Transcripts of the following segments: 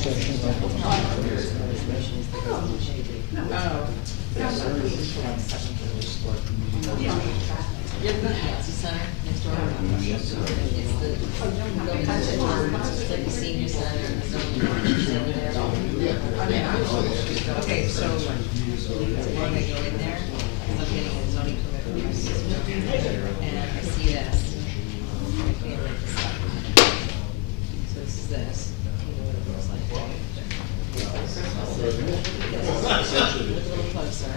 You ever go to Nancy Center next door? It's like the senior center. Okay, so when I go in there, I'm getting a zoning permit from my sister, and I see this. So this is this. You know what it looks like. Look a little closer.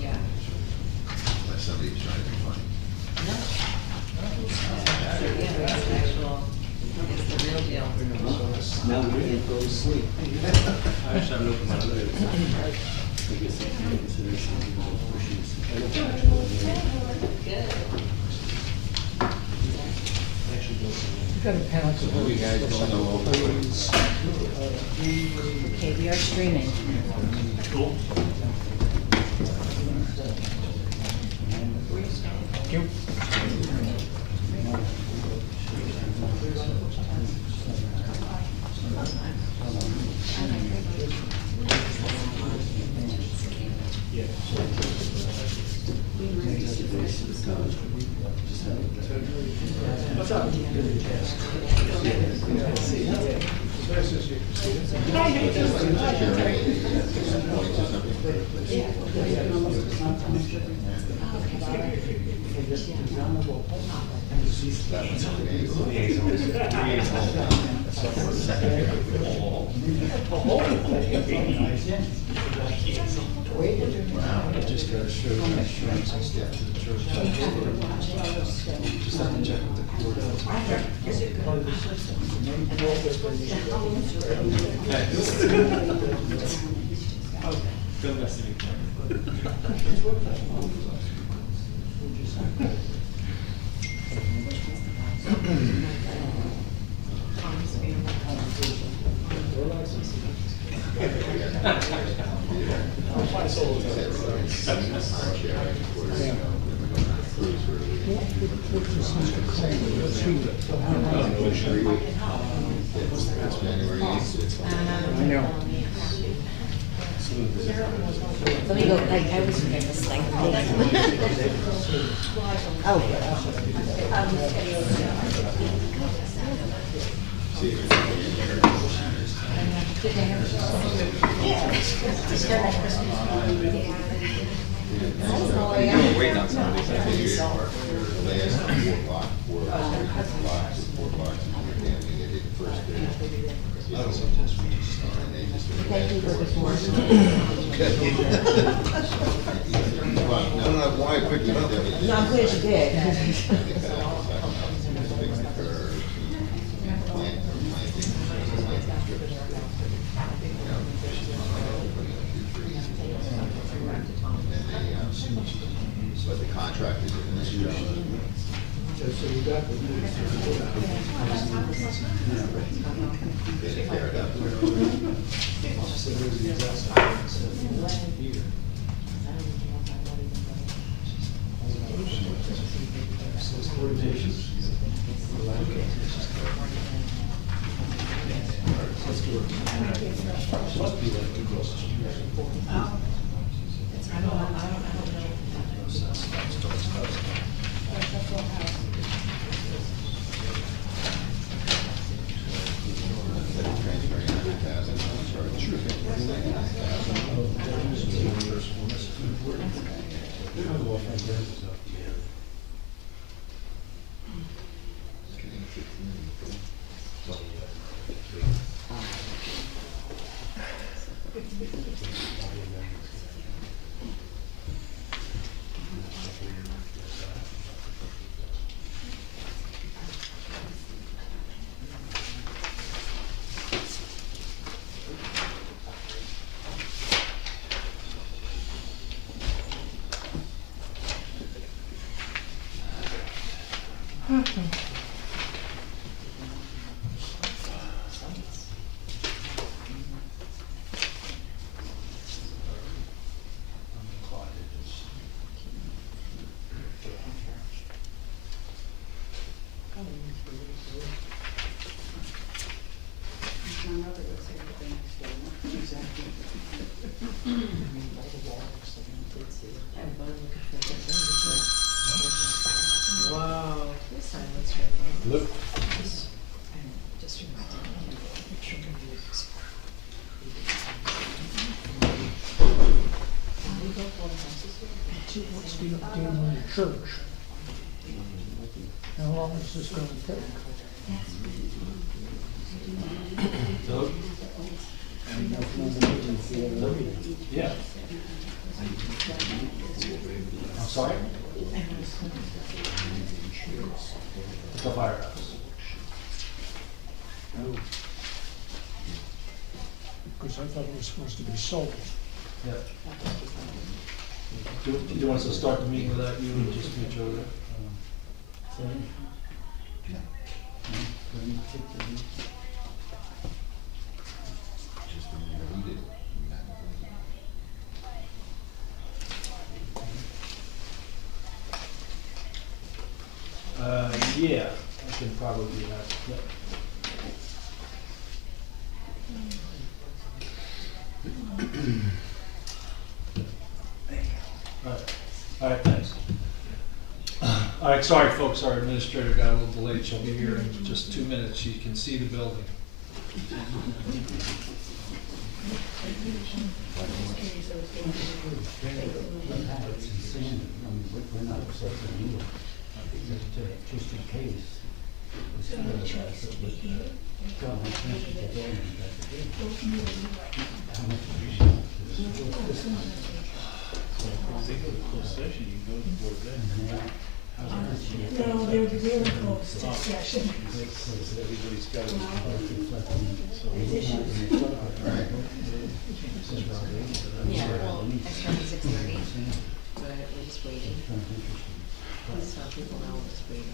Yeah. Unless somebody's trying to be funny. No. Yeah, it's actual, it's the real deal. Now we can't go to sleep. I actually haven't opened my other. Good. Got a penalty. You guys don't know. Okay, we are streaming. Cool. Thank you. What's up? It just goes show insurance and stuff to the church. Just have to check with the court. Good messaging. I know. Let me go, I was here this thing. Oh. Waiting on somebody. They asked four blocks, and they did the first day. Thank you for this morning. I don't know why I picked it up. No, I'm glad you did. But the contract is in this year. So you got the. They tear it up. So there's the exact. So it's coordination. Must be like two girls. I don't know. Look. What's the update on the church? How long is this gonna take? Yeah. I'm sorry? The firehouse. Because I thought it was supposed to be sold. Yeah. Do you want us to start the meeting without you and just each other? Just when you read it, you're not Yeah, I can probably do that. Yeah. All right, thanks. All right, sorry folks, our administrator got a little delayed. She'll be here in just 2 minutes. She can see the building. We're not accepting you, just in case. No, they're really close to session. Everybody's got to Yeah, well, I started at 6:30, but we're just waiting. So people know we're just waiting.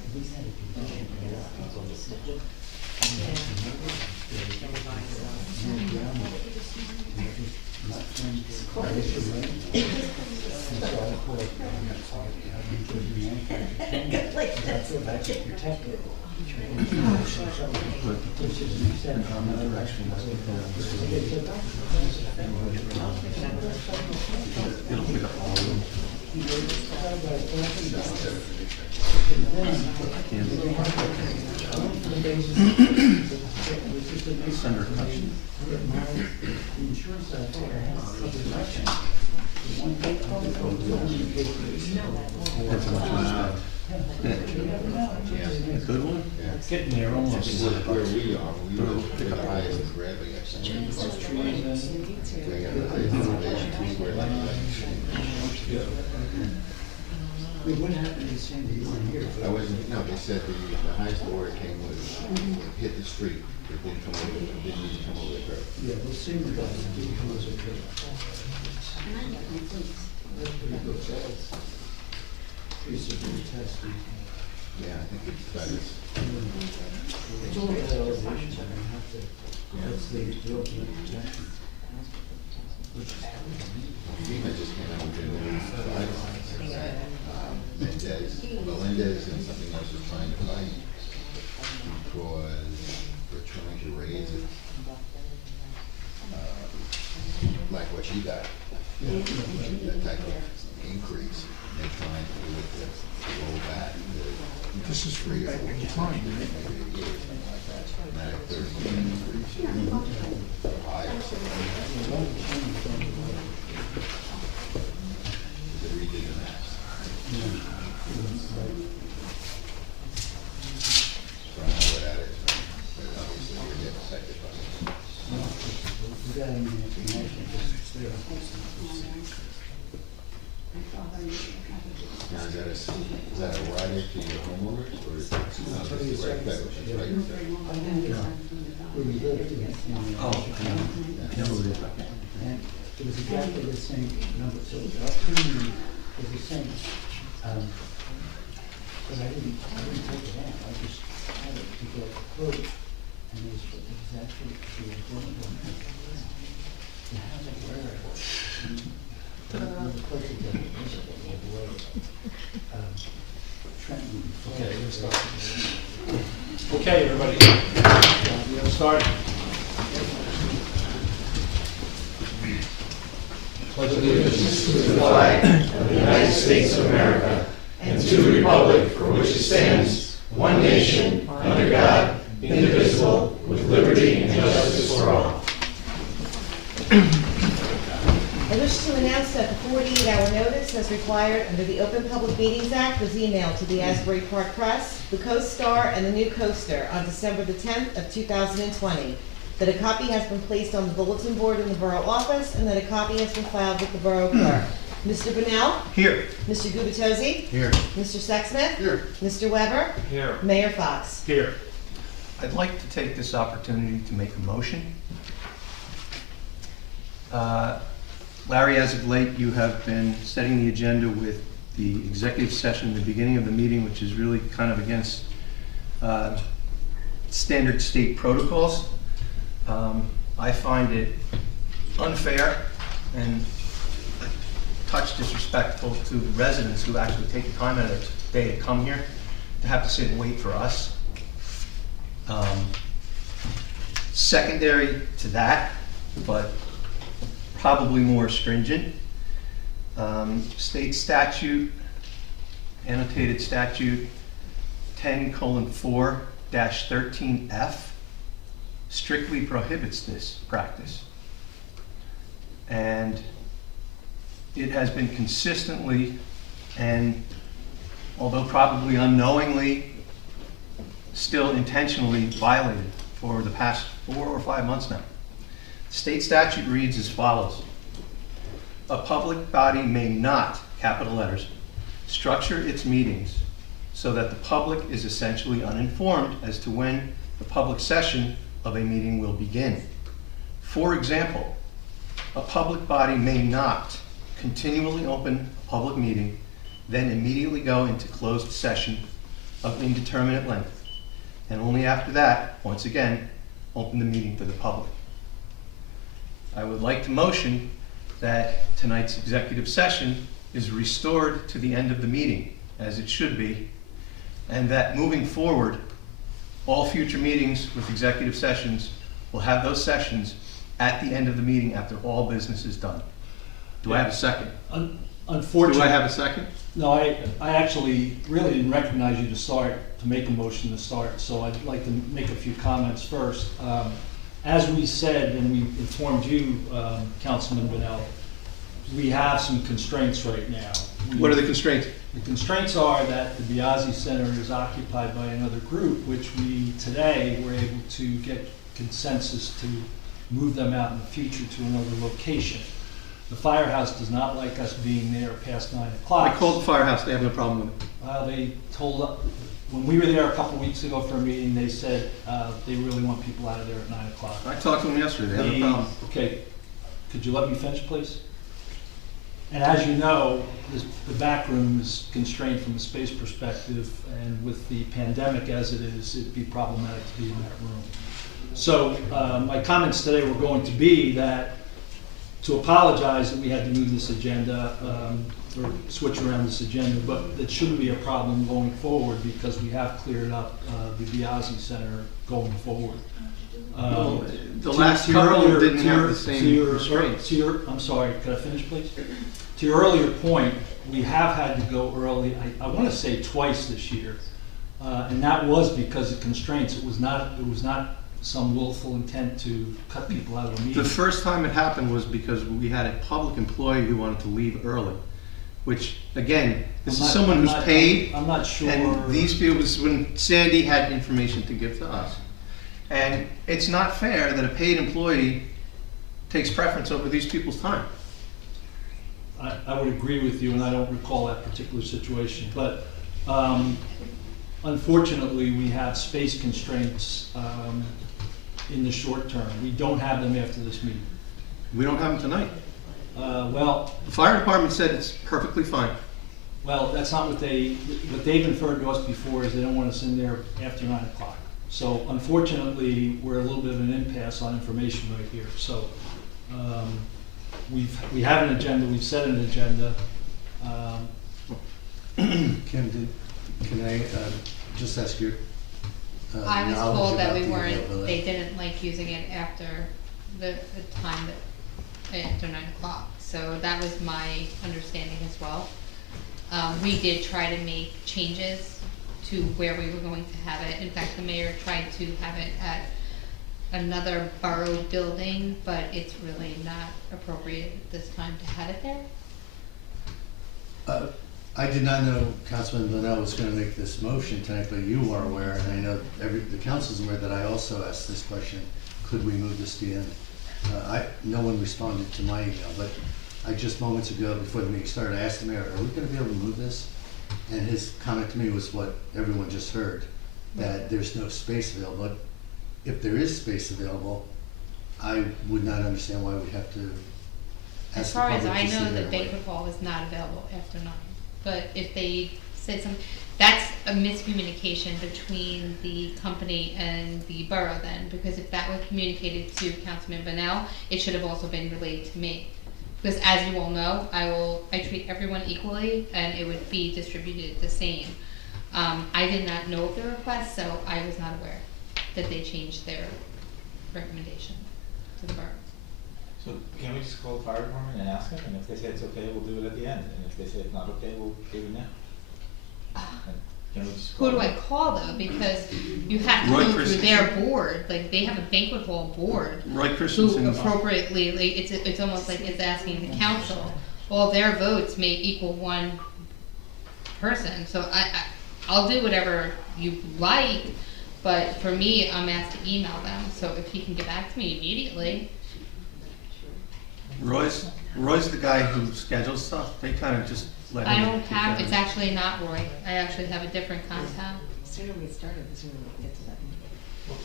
Good one? Getting there almost. Where we are, we were the highest in Bradley, actually. We got the highest elevation, two-square What happened to Sandy? You weren't here. I wasn't, no, they said the highest order came was, hit the street, it didn't come over, it didn't even come over the curb. Yeah, well, same with that, it didn't come as a kid. That's pretty good, that's pretty severe testing. Yeah, I think it's about as, It's only that elevation, so I don't have to, that's the ultimate protection. FEMA just came out with their new guidelines. Melendez and something else are trying to fight because they're trying to raise it, like what you got, that type of increase. They're trying to do it to roll back the, This is for 3 or 4 back years, time, maybe a year, something like that. Not a 30% increase, or higher, something. They redid the maps. So I don't know what that is, but obviously you're getting affected by it. Without any information, it's there. Now, is that a rider to your homeowners, or is it, no, this is right there, which is right there? Where we lived, and it was exactly the same number, so our premium was the same. But I didn't take it out, I just had it to get a quote, and it was exactly the equivalent. You have it where it was. The quote you get it visible, the way, Trenton. Okay, let's start. Okay, everybody. You gonna start? Pledge allegiance to the flag of the United States of America and to the republic for which it stands, one nation, under the Open Public Meetings Act was emailed to the Asbury Park Press, the Coast Star, and the New Coaster on December the 10th of 2020, that a copy has been placed on the bulletin board in the Borough office, and that a copy has been filed with the Borough Clerk. Mr. Bunnell? Here. Mr. Gubatose? Here. Mr. Sexsmith? Here. Mr. Weber? Here. Mayor Fox? Here. I'd like to take this opportunity to make a motion. Larry, as of late, you have been setting the agenda with the executive session at the beginning of the meeting, which is really kind of against standard state protocols. I find it unfair and a touch disrespectful to the residents who actually take the time out of their day to come here to have to sit and wait for us. Secondary to that, but probably more stringent, state statute, annotated statute 10:4-13F strictly prohibits this practice. And it has been consistently, and although probably unknowingly, still intentionally violated for the past 4 or 5 months now. State statute reads as follows. A public body may not, capital letters, structure its meetings so that the public is essentially uninformed as to when the public session of a meeting will begin. For example, a public body may not continually open a public meeting, then immediately go into closed session of indeterminate length, and only after that, once again, open the meeting to the public. I would like to motion that tonight's executive session is restored to the end of the meeting, as it should be, and that moving forward, all future meetings with executive sessions will have those sessions at the end of the meeting after all business is done. Do I have a second? Unfortunately. Do I have a second? No, I actually really didn't recognize you to make a motion to start, so I'd like to make a few comments first. As we said, and we informed you, Councilman Bunnell, we have some constraints right now. What are the constraints? The constraints are that the Biazzi Center is occupied by another group, which we today were able to get consensus to move them out in the future to another location. The firehouse does not like us being there past 9 o'clock. I called the firehouse, they have no problem with it. They told us, when we were there a couple weeks ago for a meeting, they said they really want people out of there at 9 o'clock. I talked to them yesterday, they have no problem. Okay, could you let me finish, please? And as you know, the back room is constrained from a space perspective, and with the pandemic as it is, it'd be problematic to be in that room. So my comments today were going to be that to apologize that we had to move this agenda or switch around this agenda, but it shouldn't be a problem going forward because we have cleared up the Biazzi Center going forward. The last couple didn't have the same restraints. I'm sorry, could I finish, please? To your earlier point, we have had to go early, I want to say twice this year, and that was because of constraints. It was not some willful intent to cut people out of the meeting. The first time it happened was because we had a public employee who wanted to leave early, which, again, this is someone who's paid. I'm not sure. And these people, was when Sandy had information to give to us. And it's not fair that a paid employee takes preference over these people's time. I would agree with you, and I don't recall that particular situation. But unfortunately, we have space constraints in the short term. We don't have them after this meeting. We don't have them tonight. Well, The fire department said it's perfectly fine. well, that's not what they've inferred to us before is they don't want us in there after 9 o'clock. So unfortunately, we're a little bit of an impasse on information right here. So we have an agenda, we've set an agenda. Kim, can I just ask your I was knowledge told that about we the weren't, availability? they didn't like using it after the time that, after 9 o'clock. So that was my understanding as well. We did try to make changes to where we were going to have it. In fact, the mayor tried to have it at another borough building, but it's really not appropriate at this time to have it there. I did not know Councilman Linnell was gonna make this motion tonight, but you are aware, and I know the council's aware that I also asked this question, could we move this to the end? No one responded to my email, but I just moments ago, before the meeting started, I asked the mayor, are we gonna be able to move this? And his comment to me was what everyone just heard, that there's no space available. But if there is space available, I would not understand why we have to As ask the far as public I to sit know, there the and wait. banquet hall is not available after 9. But if they said something, that's a miscommunication between the company and the borough then, because if that was communicated to Councilman Bonnell, it should have also been relayed to me. Because as you all know, I treat everyone equally, and it would be distributed the same. I did not know of the request, so I was not aware that they changed their recommendation to the borough. So can we just call the fire department and ask them, and if they say it's okay, we'll do it at the end, and if they say it's not okay, we'll do it now? And can we just Who call do I them? call though? Because you have to Roy go through their Christensen. board, like they have a banquet hall board. Roy Who Christensen. appropriately, like, it's almost like it's asking the council, all their votes may equal one person, so I'll do whatever you like, but for me, I'm asked to email them, so if he can get back to me immediately. Roy's the guy who schedules stuff. They kind of just let him. I don't keep have, going. it's actually not Roy, I actually have a different contact. The sooner we get started, the sooner we can get to that meeting.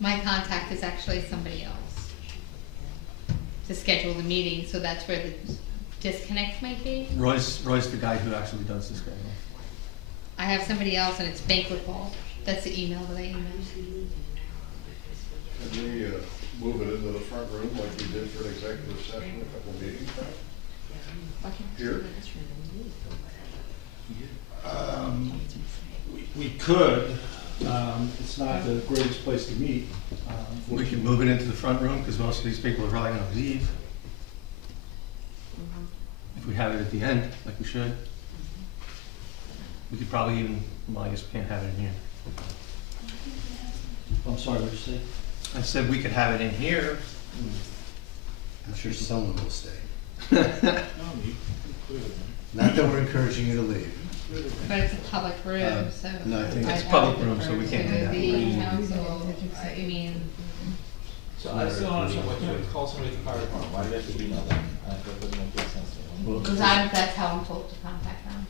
My contact is actually somebody else to schedule the meeting, so that's where the disconnect might be. Roy's the guy who actually does the scheduling. I have somebody else and it's banquet hall, that's the email that I emailed. Can we move it into the front room like we did for an executive session a couple of meetings back? Why can't we Here? do this room in the meeting? We could, it's not the greatest place to meet. We can move it into the front room because most of these people are probably gonna leave. If we have it at the end, like we should. We could probably even, well, I guess we can't have it in here. I'm sorry, what did you say? I said we could have it in here. I'm sure someone will stay. No, you could. Not that we're encouraging you to leave. But it's a public room, so. no, I think it's I public would room, so we defer can't to do that. the council, I mean, So I still don't understand, why can't we call somebody at the fire department, why do we have to email them? That doesn't make any sense to me. because that's how I'm told to contact them.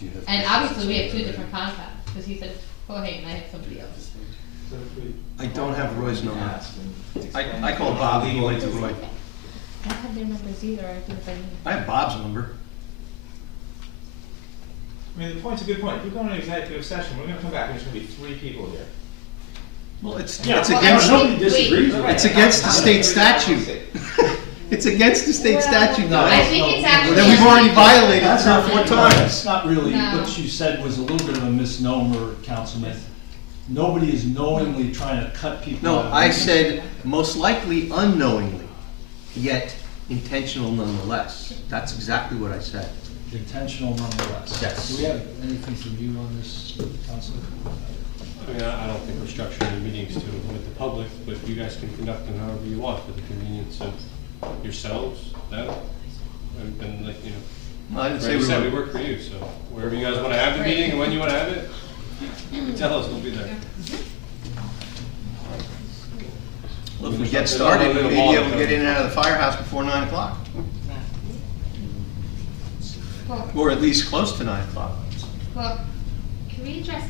Do you have And questions? obviously, we have 2 different contacts, because he said, oh, hey, and I have somebody else. So if we I don't have Roy's number. ask and explain I called Bob, he went to Roy. I don't have their numbers either, I think I have Bob's number. I mean, the point's a good point. If we go into an executive session, we're gonna come back, and there's gonna be 3 people here. Well, it's Yeah, it's well, against, nobody disagrees with Right, it's it. against the not state every time we statute. say- It's against the state Well, statute, No, I guys. think it's no, actually. That we've already violated That's 3 or not 4 really, times. that's not really, No. what you said was a little bit of a misnomer, Councilman. Nobody is knowingly trying to cut people No, out. I said most likely unknowingly, yet intentional nonetheless. That's exactly what I said. Intentional nonetheless. Yes. Do we have anything from you on this, Councilman? I mean, I don't think we're structuring the meetings to with the public, but you guys can conduct them however you want for the convenience of yourselves, them, and like, you know. No, I didn't Like say you said, we we were. work for you, so wherever you guys wanna have the meeting and when you wanna have it, you tell us, we'll be there. Well, if we get started, we may be able to get in and out of the firehouse before 9 o'clock. Well, Or at least close to 9 o'clock. well, can we address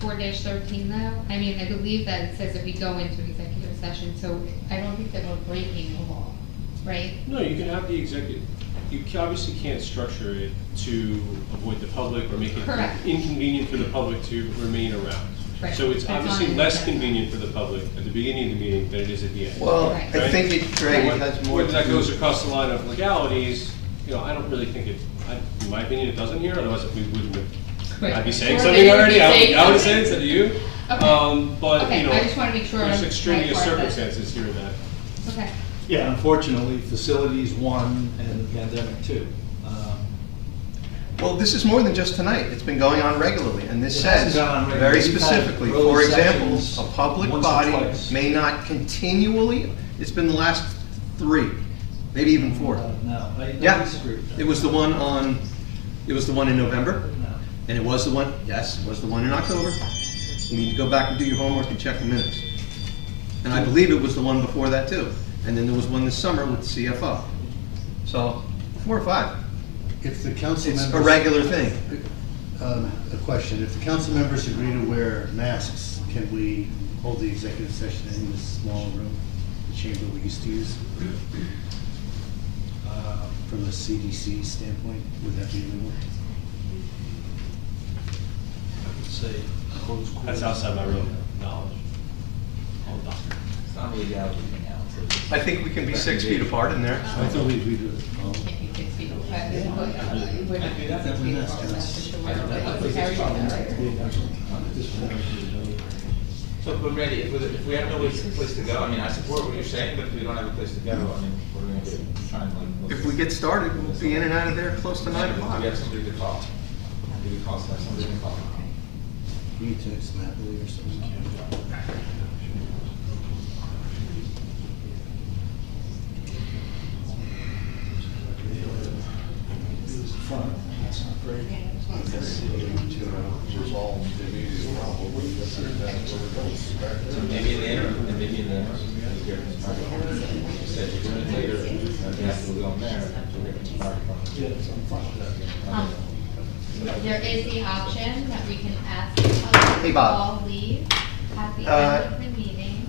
10-4-13 though? I mean, I believe that it says that we go into executive session, so I don't think that we're breaking the law, right? No, you can have the executive, obviously can't structure it to avoid the public or make it Correct. inconvenient for the public to remain around. Right. So it's That's obviously on less the agenda. convenient for the public at the beginning of the meeting than it is at the end. Well, Right. I think it, Greg, it has more Whether to that do. goes across the line of legalities, you know, I don't really think it, in my opinion, it doesn't here, otherwise if we wouldn't have, Right. I'd be saying Or something they would be already, saying I would say something. instead of you. Okay. But, Okay, you know, I just wanna make sure there's I'm extraneous right part of it. circumstances here that. Okay. Yeah, unfortunately, facilities one and the pandemic two. Well, this is more than just tonight. It's been going on regularly, and this It hasn't says, gone on regularly. very We've had specifically, early for example, sessions a public once or body twice. may not continually, it's been the last 3, maybe even 4. No, I Yeah, disagree with that. it was the one in November, No. and it was the one, yes, it was the one in October. You need to go back and do your homework and check the minutes. And I believe it was the one before that too. And then there was one this summer with the CFO. So, 4 or 5. If the council It's members. a regular thing. A question, if the council members agree to wear masks, can we hold the executive session in this small room, the chamber we used to use? From a CDC standpoint, would that be legal? I would say close quarters. That's outside my room knowledge. I'm a doctor. It's not really out now, so it's- I think we can be 6 feet apart in there. I thought we agreed to it. Can't be 6 feet apart. We're not 6 feet apart. So, but Randy, if we have no place to go, I mean, I support what you're saying, but if we don't have a place to go, I mean, what are we gonna do? Try and like. If we get started, we'll be in and out of there close to 9 o'clock. Do we have somebody to call? Do we call somebody to call? Can you text Natalie or something? Front, that's not great. So maybe in the interim, and maybe in the interim, you hear from the fire department. You said you're doing it later, you have to go in there, you'll hear from the fire department. Yeah, I'm fine with that. There is the option that we can ask others Hey, to Bob. all leave at the Uh, end of the meeting.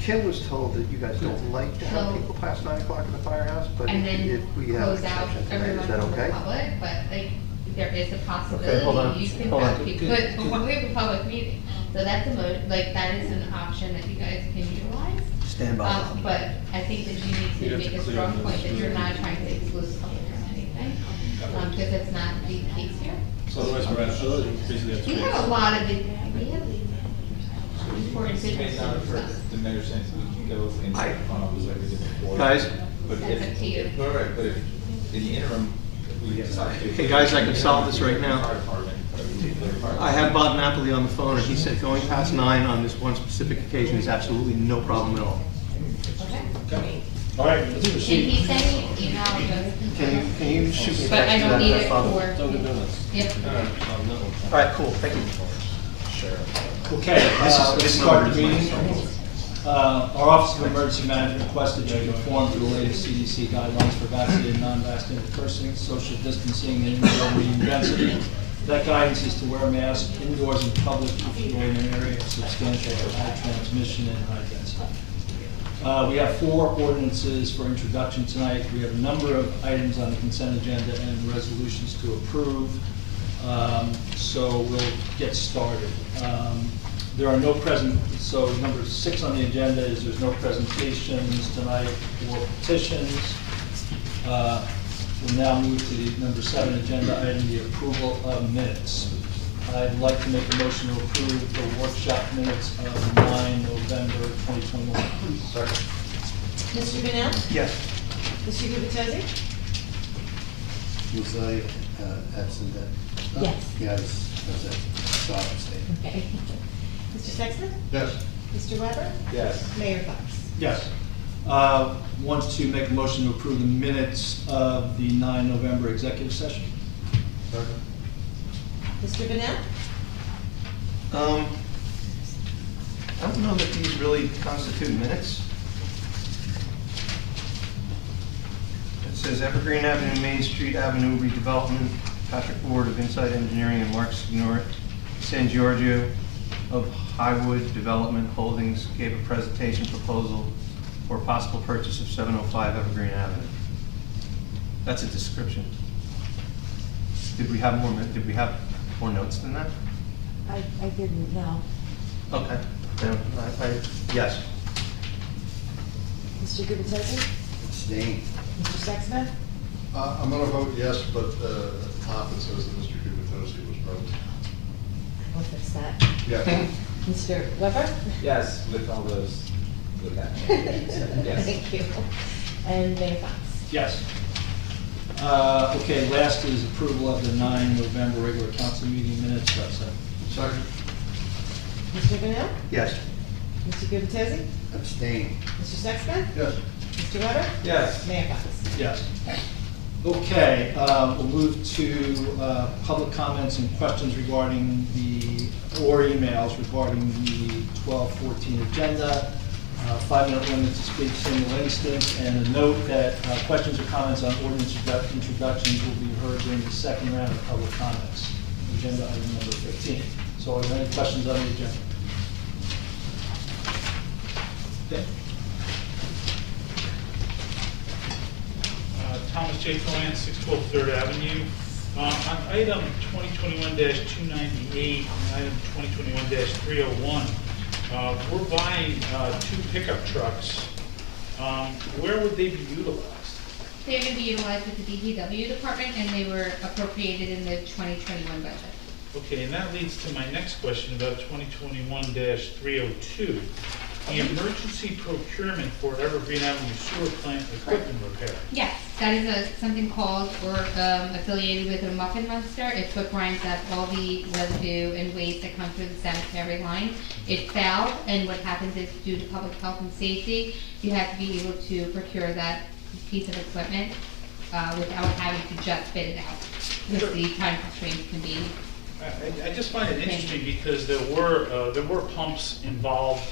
Kim was told that you guys don't like to have So- people past 9 o'clock in the firehouse, but And then if we have an close out exception tonight, everyone is that from the okay? public, but like, there is a Okay, hold on, possibility you can hold on. have people, but we have a public meeting. So that's like, that is an option that you guys can utilize. Stand by. But I think that you need You to have make to a clear strong the point that you're not screen. trying to exclude public from anything, because it's not the case here. So otherwise, we're at, basically at We space. have a lot of it, we have important It may business not have stuff. hurt the mayor saying we can go into the front office like we did before. Guys? But That's up to you. if, no, right, but if, in the interim, if we decide to. Hey, guys, I can solve this right now. Fire department, I have Bob Napoli on the phone, and he said going past 9 on this one specific occasion is absolutely no problem at all. Okay. All right, let's Can proceed. he send me an email just? Can you shoot me a text? But I to don't that need effect, it Bob? for. Dunkin' Donuts. Yep. All right, cool, thank you. Okay, This is- let's this start the number is meeting. mine. Our Office of Emergency Management requested you conform to the latest CDC guidelines for vaccinated and non-vaccinated persons, social distancing, and indoor meeting density. That guidance is to wear a mask indoors in public if you're in an area of substantial high transmission and high density. We have 4 ordinances for introduction tonight. We have a number of items on the consent agenda and resolutions to approve. So we'll get started. There are no so number 6 on the agenda is there's no presentations tonight or petitions. We'll now move to the number 7 agenda item, the approval of minutes. I'd like to make a motion to approve the workshop minutes of 9 November 2021. Mr. Bennell? Yes. Mr. Gubatose? Was I absent that? Yes. Yeah, I was at Dog State. Okay. Mr. Sexton? Yes. Mr. Weber? Yes. Mayor Fox? Yes. Want to make a motion to approve the minutes of the 9 November executive session. Mr. Bennell? I don't know that these really constitute minutes. It says Evergreen Avenue, Main Street Avenue redevelopment, Patrick Ward of Inside Engineering and Mark Signor, San Giorgio of Highwood Development Holdings gave a presentation proposal for possible purchase of 705 Evergreen Avenue. That's a description. Did we have more notes than that? I didn't know. Okay. Then yes. Mr. Gubatose? Abstain. Mr. Sexton? I'm gonna vote yes, but at the top it says that Mr. Gubatose was present. I'll fix that. Yeah. Mr. Weber? Yes, with all those, with that. Yes. Thank you. And Mayor Fox? Yes. Okay, last is approval of the 9 November regular council meeting minutes. Second. Mr. Bennell? Yes. Mr. Gubatose? Abstain. Mr. Sexton? Yes. Mr. Weber? Yes. Mayor Fox? Yes. Okay, we'll move to public comments and questions regarding or emails regarding the 12-14 agenda. 5-minute limit to speak, single instance, and a note that questions or comments on ordinance introductions will be heard during the second round of public comments. Agenda item number 15. So are there any questions on the agenda? Okay. Thomas J. Cohen, 612 3rd Avenue. On item 2021-298 and item 2021-301, we're buying 2 pickup trucks. Where would they be utilized? They're going to be utilized with the DPW department, and they were appropriated in the 2021 budget. Okay, and that leads to my next question about 2021-302. The emergency procurement for Evergreen Avenue Sewer Plant Equipment Repair. Yes, that is something called or affiliated with a Muffin Monster. It's what grinds up all the residue and waste that comes through the sanitary line. It failed, and what happens is, due to public health and safety, you have to be able to procure that piece of equipment without having to just bid it out, because the time constraints can be. I just find it interesting because there were pumps involved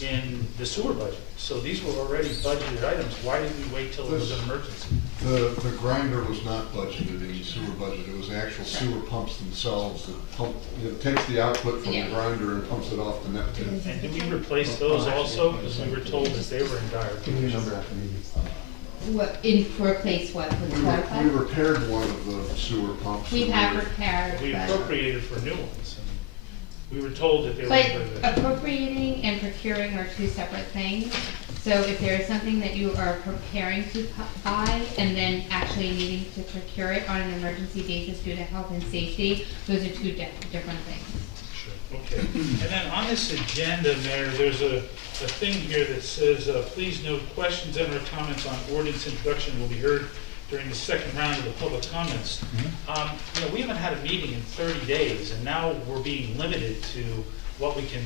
in the sewer budget. So these were already budgeted items. Why did we wait till it was an emergency? The grinder was not budgeted in the sewer budget. It was the actual sewer pumps themselves that pump, it takes the output from the grinder and pumps it off the net tip. And did we replace those also? Because we were told that they were in dire condition. Replace what? We repaired one of the sewer pumps. We have repaired. We appropriated for new ones. We were told that they were. But appropriating and procuring are 2 separate things. So if there is something that you are preparing to buy and then actually needing to procure it on an emergency basis due to health and safety, those are 2 different things. Sure, okay. And then on this agenda, Mayor, there's a thing here that says, please note questions and or comments on ordinance introduction will be heard during the second round of the public comments. We haven't had a meeting in 30 days, and now we're being limited to what we can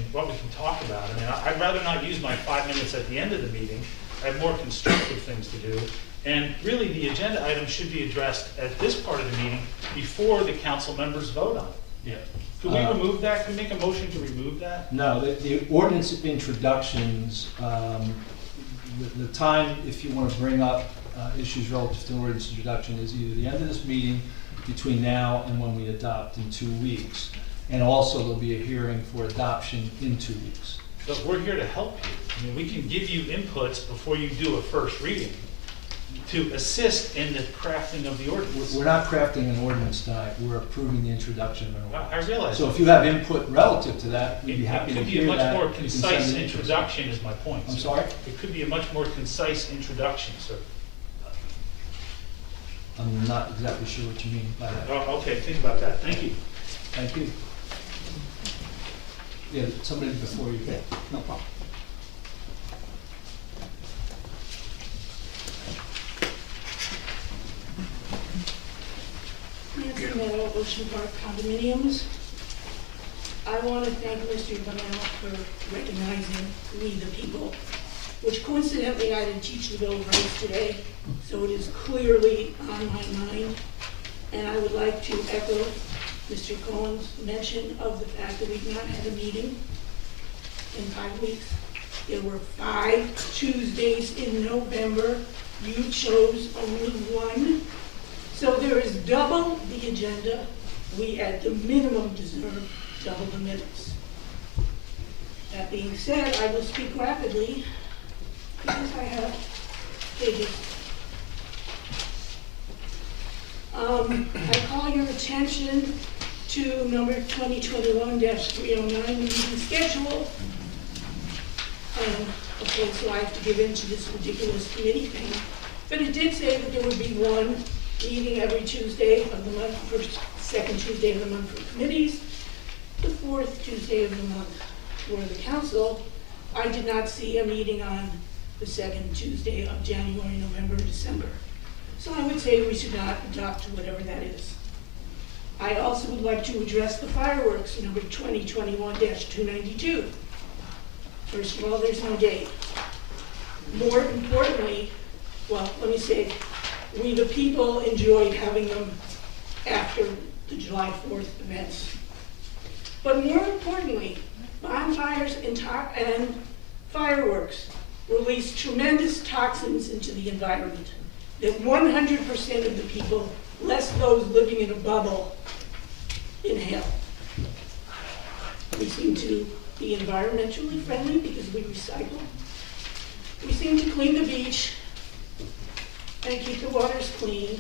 talk about. I mean, I'd rather not use my 5 minutes at the end of the meeting. I have more constructive things to do. And really, the agenda items should be addressed at this part of the meeting before the council members vote on it. Yeah. Could we remove that? Could we make a motion to remove that? No, the ordinance introductions, the time, if you want to bring up issues relative to ordinance introduction, is either the end of this meeting between now and when we adopt in 2 weeks. And also there'll be a hearing for adoption in 2 weeks. But we're here to help you. I mean, we can give you inputs before you do a first reading to assist in the crafting of the ordinance. We're not crafting an ordinance tonight, we're approving the introduction of an ordinance. I realize. So if you have input relative to that, we'd be happy to hear that. It could be a much more concise introduction is my point. I'm sorry? It could be a much more concise introduction, sir. I'm not exactly sure what you mean by that. Oh, okay, think about that. Thank you. Thank you. Yeah, somebody before you. Yeah, no problem. Nancy Meadow, Ocean Park Condominiums. I want to thank Mr. Bonnell for recognizing we the people, which coincidentally I didn't teach the Bill of Rights today, so it is clearly on my mind. And I would like to echo Mr. Cohen's mention of the fact that we've not had a meeting in 5 weeks. There were 5 Tuesdays in November. You chose only 1. So there is double the agenda. We at the minimum deserve double the minutes. That being said, I will speak rapidly because I have pages. I call your attention to number 2021-309, meeting schedule. Okay, so I have to give in to this ridiculous committee thing. But it did say that there would be 1 meeting every Tuesday of the month, first, second Tuesday of the month for committees, the 4th Tuesday of the month for the council. I did not see a meeting on the 2nd Tuesday of January, November, December. So I would say we should not adopt whatever that is. I also would like to address the fireworks, number 2021-292. First of all, there's no date. More importantly, well, let me say, we the people enjoyed having them after the July 4th events. But more importantly, bonfires and fireworks release tremendous toxins into the environment that 100% of the people, less those living in a bubble, inhale. We seem to be environmentally friendly because we recycle. We seem to clean the beach and keep the waters clean.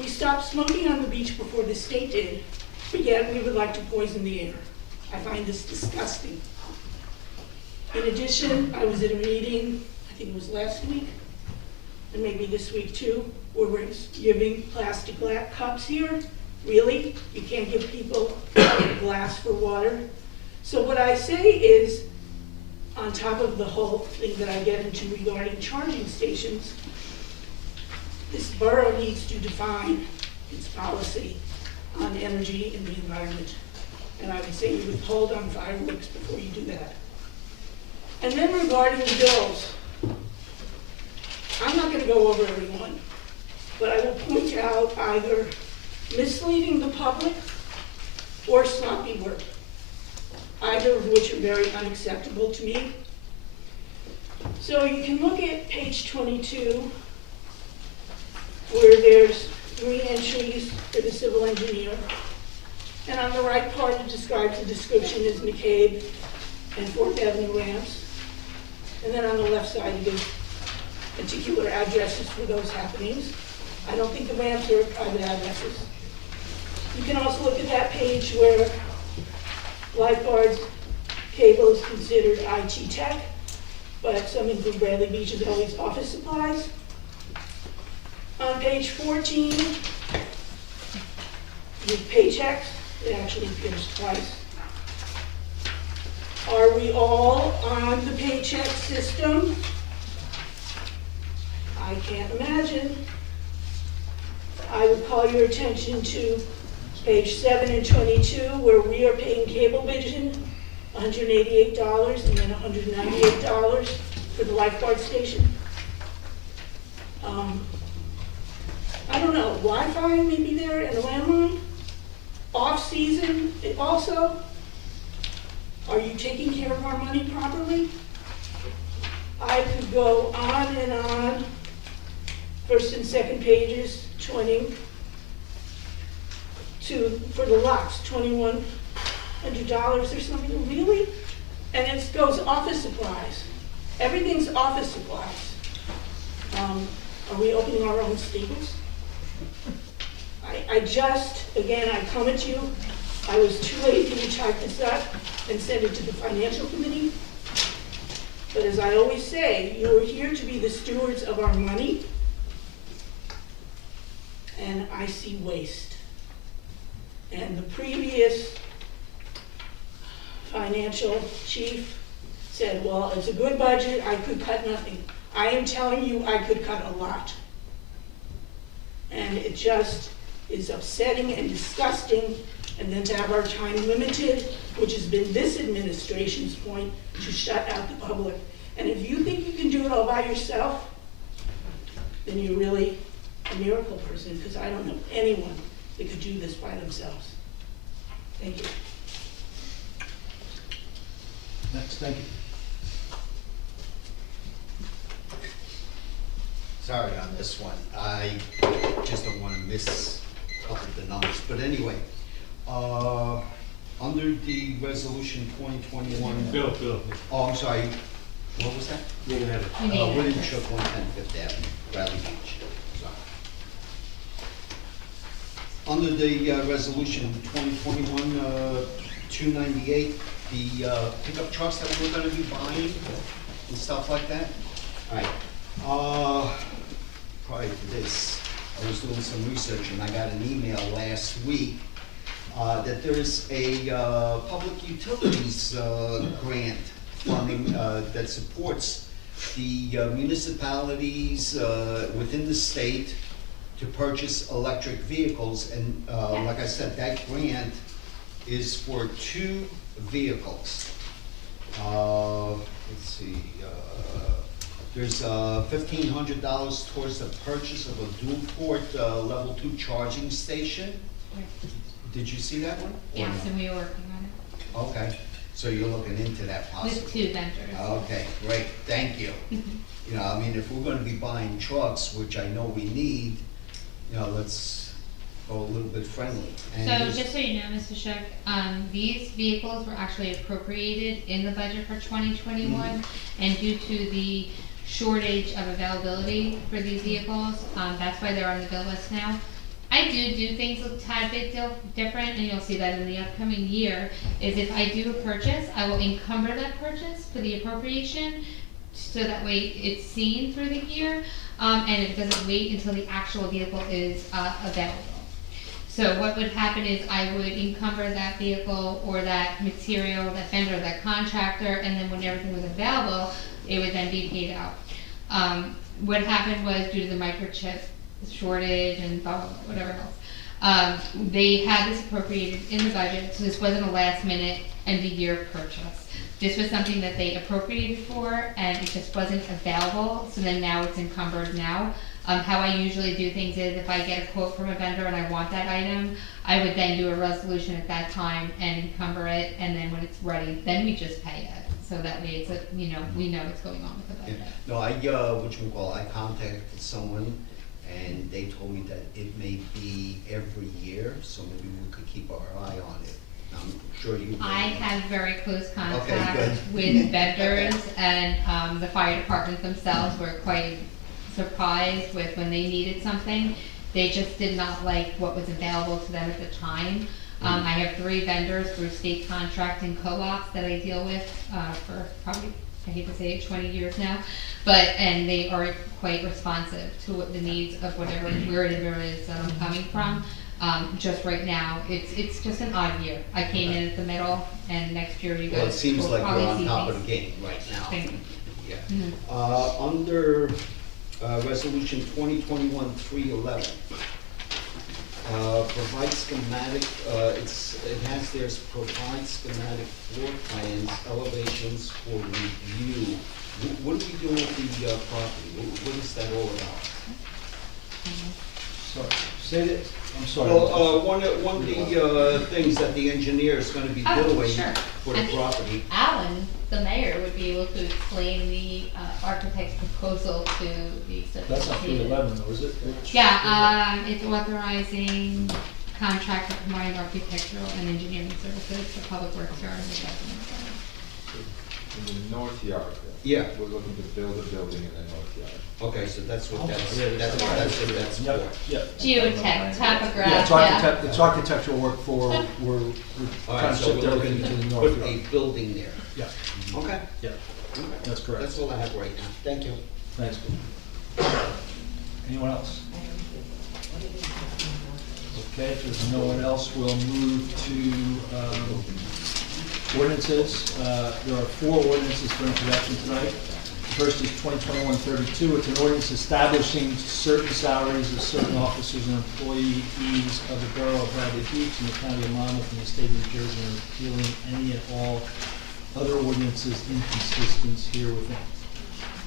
We stopped smoking on the beach before the state did, but yet we would like to poison the air. I find this disgusting. In addition, I was at a meeting, I think it was last week, and maybe this week too, where we're giving plastic cups here. Really? You can't give people a glass for water? So what I say is, on top of the whole thing that I get into regarding charging stations, this borough needs to define its policy on energy in the environment. And I would say you withhold on fireworks before you do that. And then regarding the bills, I'm not going to go over every one, but I will point out either misleading the public or sloppy work, either of which are very unacceptable to me. So you can look at page 22, where there's 3 entries for the civil engineer. And on the right part, it describes the description as McCabe and 4th Avenue ramps. And then on the left side, it gives particular addresses for those happenings. I don't think the ramps are private addresses. You can also look at that page where lifeguards cable is considered IT tech, but some include Bradley Beach as always office supplies. On page 14, the paychecks, it actually appears twice. Are we all on the paycheck system? I can't imagine. I would call your attention to page 7 and 22, where we are paying Cablevision $188 and then $198 for the lifeguard station. I don't know, Wi-Fi may be there and a landline. Off-season also. Are you taking care of our money properly? I could go on and on. First and second pages, for the locks, $2,100 or something, really? And it goes office supplies. Everything's office supplies. Are we opening our own staples? I come at you. I was too lazy to type this up and send it to the financial committee. But as I always say, you're here to be the stewards of our money. And I see waste. And the previous financial chief said, well, it's a good budget, I could cut nothing. I am telling you, I could cut a lot. And it just is upsetting and disgusting. And then to have our time limited, which has been this administration's point, to shut out the public. And if you think you can do it all by yourself, then you're really a miracle person, because I don't know anyone that could do this by themselves. Thank you. Next, thank you. Sorry on this one. I just don't want to miss a couple of the numbers. But anyway, under the resolution 2021. Bill. Oh, I'm sorry. What was that? You can have it. William Shook, 110 Fifth Avenue, Bradley Beach. Sorry. Under the resolution 2021-298, the pickup trucks that we're going to be buying and stuff like that. All right. Prior to this, I was doing some research and I got an email last week that there's a public utilities grant funding that supports the municipalities within the state to purchase electric vehicles. And like I said, that grant is for 2 vehicles. Let's see. There's $1,500 towards the purchase of a dual port level 2 charging station. Did you see that one? or Yes, no? and we were working on it Okay, so you're looking into that possibly? with 2 vendors. Okay, great, thank you. You know, I mean, if we're gonna be buying trucks, which I know we need, you know, let's go a little bit friendly. And So there's- just so you know, Mr. Shook, these vehicles were actually appropriated in the budget for 2021, and due to the shortage of availability for these vehicles, that's why they're on the bill list now. I do things a tad bit different, and you'll see that in the upcoming year, is if I do a purchase, I will encumber that purchase for the appropriation, so that way it's seen through the year, and it doesn't wait until the actual vehicle is available. So what would happen is I would encumber that vehicle or that material, that vendor, that contractor, and then when everything was available, it would then be paid out. What happened was due to the microchip shortage and blah, blah, blah, whatever else, they had this appropriated in the budget, so this wasn't a last minute end of year purchase. This was something that they appropriated for, and it just wasn't available, so then now it's encumbered now. How I usually do things is if I get a quote from a vendor and I want that item, I would then do a resolution at that time and encumber it, and then when it's ready, then we just pay it. So that way it's a, we know what's going on with the budget. No, I contacted someone, and they told me that it may be every year, so maybe we could keep our eye on it. I'm sure you. I have very close contact good. with vendors, and the fire department themselves were quite surprised with when they needed something. They just did not like what was available to them at the time. I have 3 vendors through state contract and co-ops that I deal with for probably, I hate to say it, 20 years now, and they are quite responsive to what the needs of whatever, wherever it is that I'm coming from. Just right now, it's just an odd year. I came in at the middle, and next year you guys Well, it seems will like you're probably on see top of things. the game right now. Thank you. Yeah. Under Resolution 2021-311, provide schematic, it has there's provide schematic floor plans, elevations for review. What are we doing with the property? What is that all about? Sorry, say that, I'm sorry. Well, one of the things that the engineer is gonna be doing Sure. for I the think property. Alan, the mayor, would be able to explain the architect's proposal to the. That's not 311 though, is it? Yeah, it's authorizing contract for combined architectural and engineering services for public works yard and residential. In the north yard. Yeah. We're looking to build a building in the north yard. Okay, so that's what that's Yeah, what that's for. Yep, yep. Geotech, topograph, Yeah, it's architectural work for, we're All trying right, to so shift we're everything looking to the to north put a yard. building there. Yeah, Okay. yeah, that's correct. That's all I have right now. Thank you. Thanks. Anyone else? Okay, if there's no one else, we'll move to ordinances. There are 4 ordinances for introduction tonight. First is 2021-32. It's an ordinance establishing certain salaries of certain officers and employees of the Borough of Bradley Beach in the County of Monmouth and the State of New Jersey, and repealing any and all other ordinances inconsistent herewithin.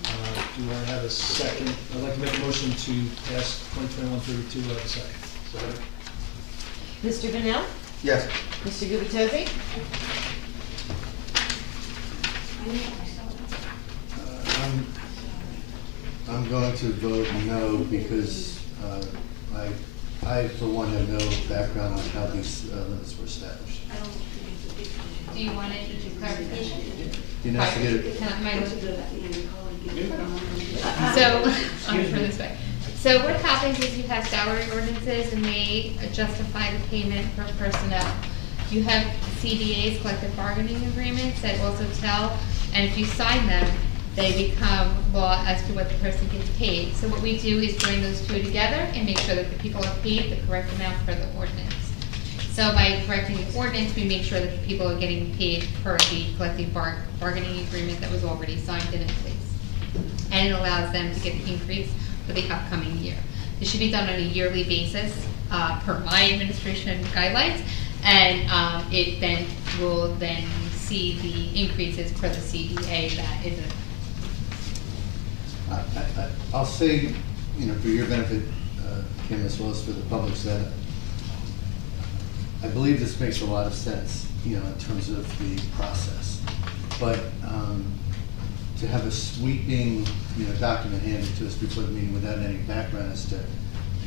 Do I have a second? I'd like to make a motion to pass 2021-32. Do I have a second? Mr. Vanel? Yes. Mr. Gubatose? I'm going to vote no because I for one have no background on how these limits were established. Do you want it to do clarification? You know, to get it. So, I'll turn this way. So what happens is you have salary ordinances and they justify the payment for personnel. You have CBAs, collective bargaining agreements, that also tell, and if you sign them, they become law as to what the person gets paid. So what we do is bring those 2 together and make sure that the people are paid the correct amount for the ordinance. So by correcting the ordinance, we make sure that the people are getting paid per the collective bargaining agreement that was already signed and in place. And it allows them to get an increase for the upcoming year. This should be done on a yearly basis per my administration guidelines, and it then will then see the increases per the CBA that is I'll say, for your benefit, Kim, as well as for the public, that I believe this makes a lot of sense, in terms of the process. But to have a sweeping, document handed to us before the meeting without any background as to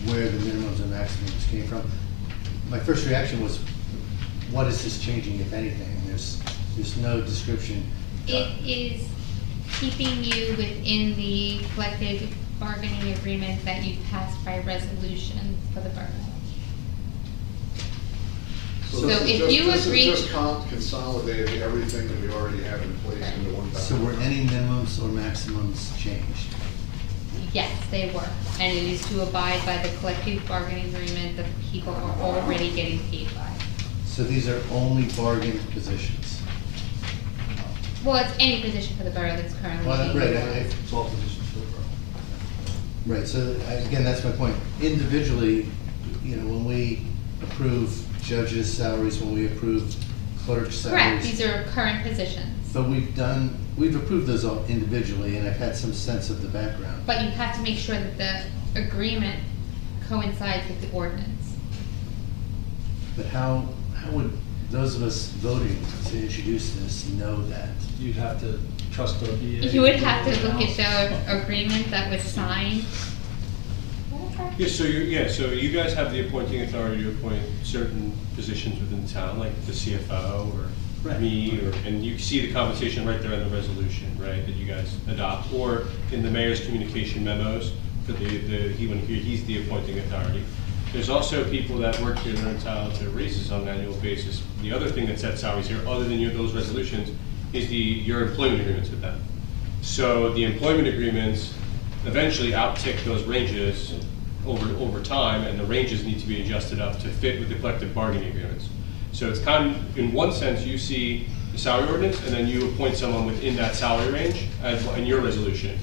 where the minimums and maximums came from, my first reaction was, what is this changing, if anything? And there's no description. It is keeping you within the collective bargaining agreement that you passed by resolution for the borough. So this is if just- you agree. This is just consolidating everything that we already have in place into one So document. were any minimums or maximums changed? Yes, they were, and it is to abide by the collective bargaining agreement that people are already getting paid by. So these are only bargain positions? Well, it's any position for the borough that's currently Well, being right, awarded. It's all positions for the borough. Right, so again, that's my point. Individually, when we approve judges' salaries, when we approve clerks' salaries. Correct, these are current positions, But we've approved those all individually, and I've had some sense of the background. but you have to make sure that the agreement coincides with the ordinance. But how would those of us voting to introduce this know that? You'd have to trust our BA. You would have to look at the agreement that was signed. Yeah, so you guys have the appointing authority to appoint certain positions within the town, like the CFO or Right. me, and you see the compensation right there in the resolution, right, that you guys adopt, or in the mayor's communication memos for he's the appointing authority. There's also people that work here that are entitled to raises on an annual basis. The other thing that sets salaries here, other than those resolutions, is your employment agreements with them. So the employment agreements eventually outtake those ranges over time, and the ranges need to be adjusted up to fit with the collective bargaining agreements. So it's kind of, in one sense, you see the salary ordinance, and then you appoint someone within that salary range in your resolution.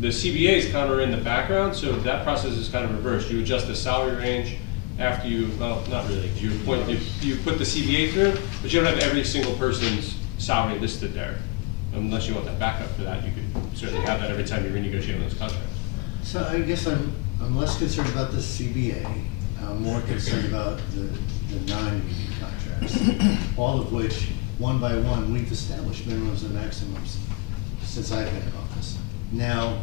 The CBA is kind of in the background, so that process is kind of reversed. You adjust the salary range after not really. You put the CBA through, but you don't have every single person's salary listed there. Unless you want that backup for that, you could certainly have that every time you renegotiate those contracts. So I guess I'm less concerned about the CBA. I'm more concerned about the non-union contracts, all of which, one by one, we've established minimums and maximums since I've been in office. Now,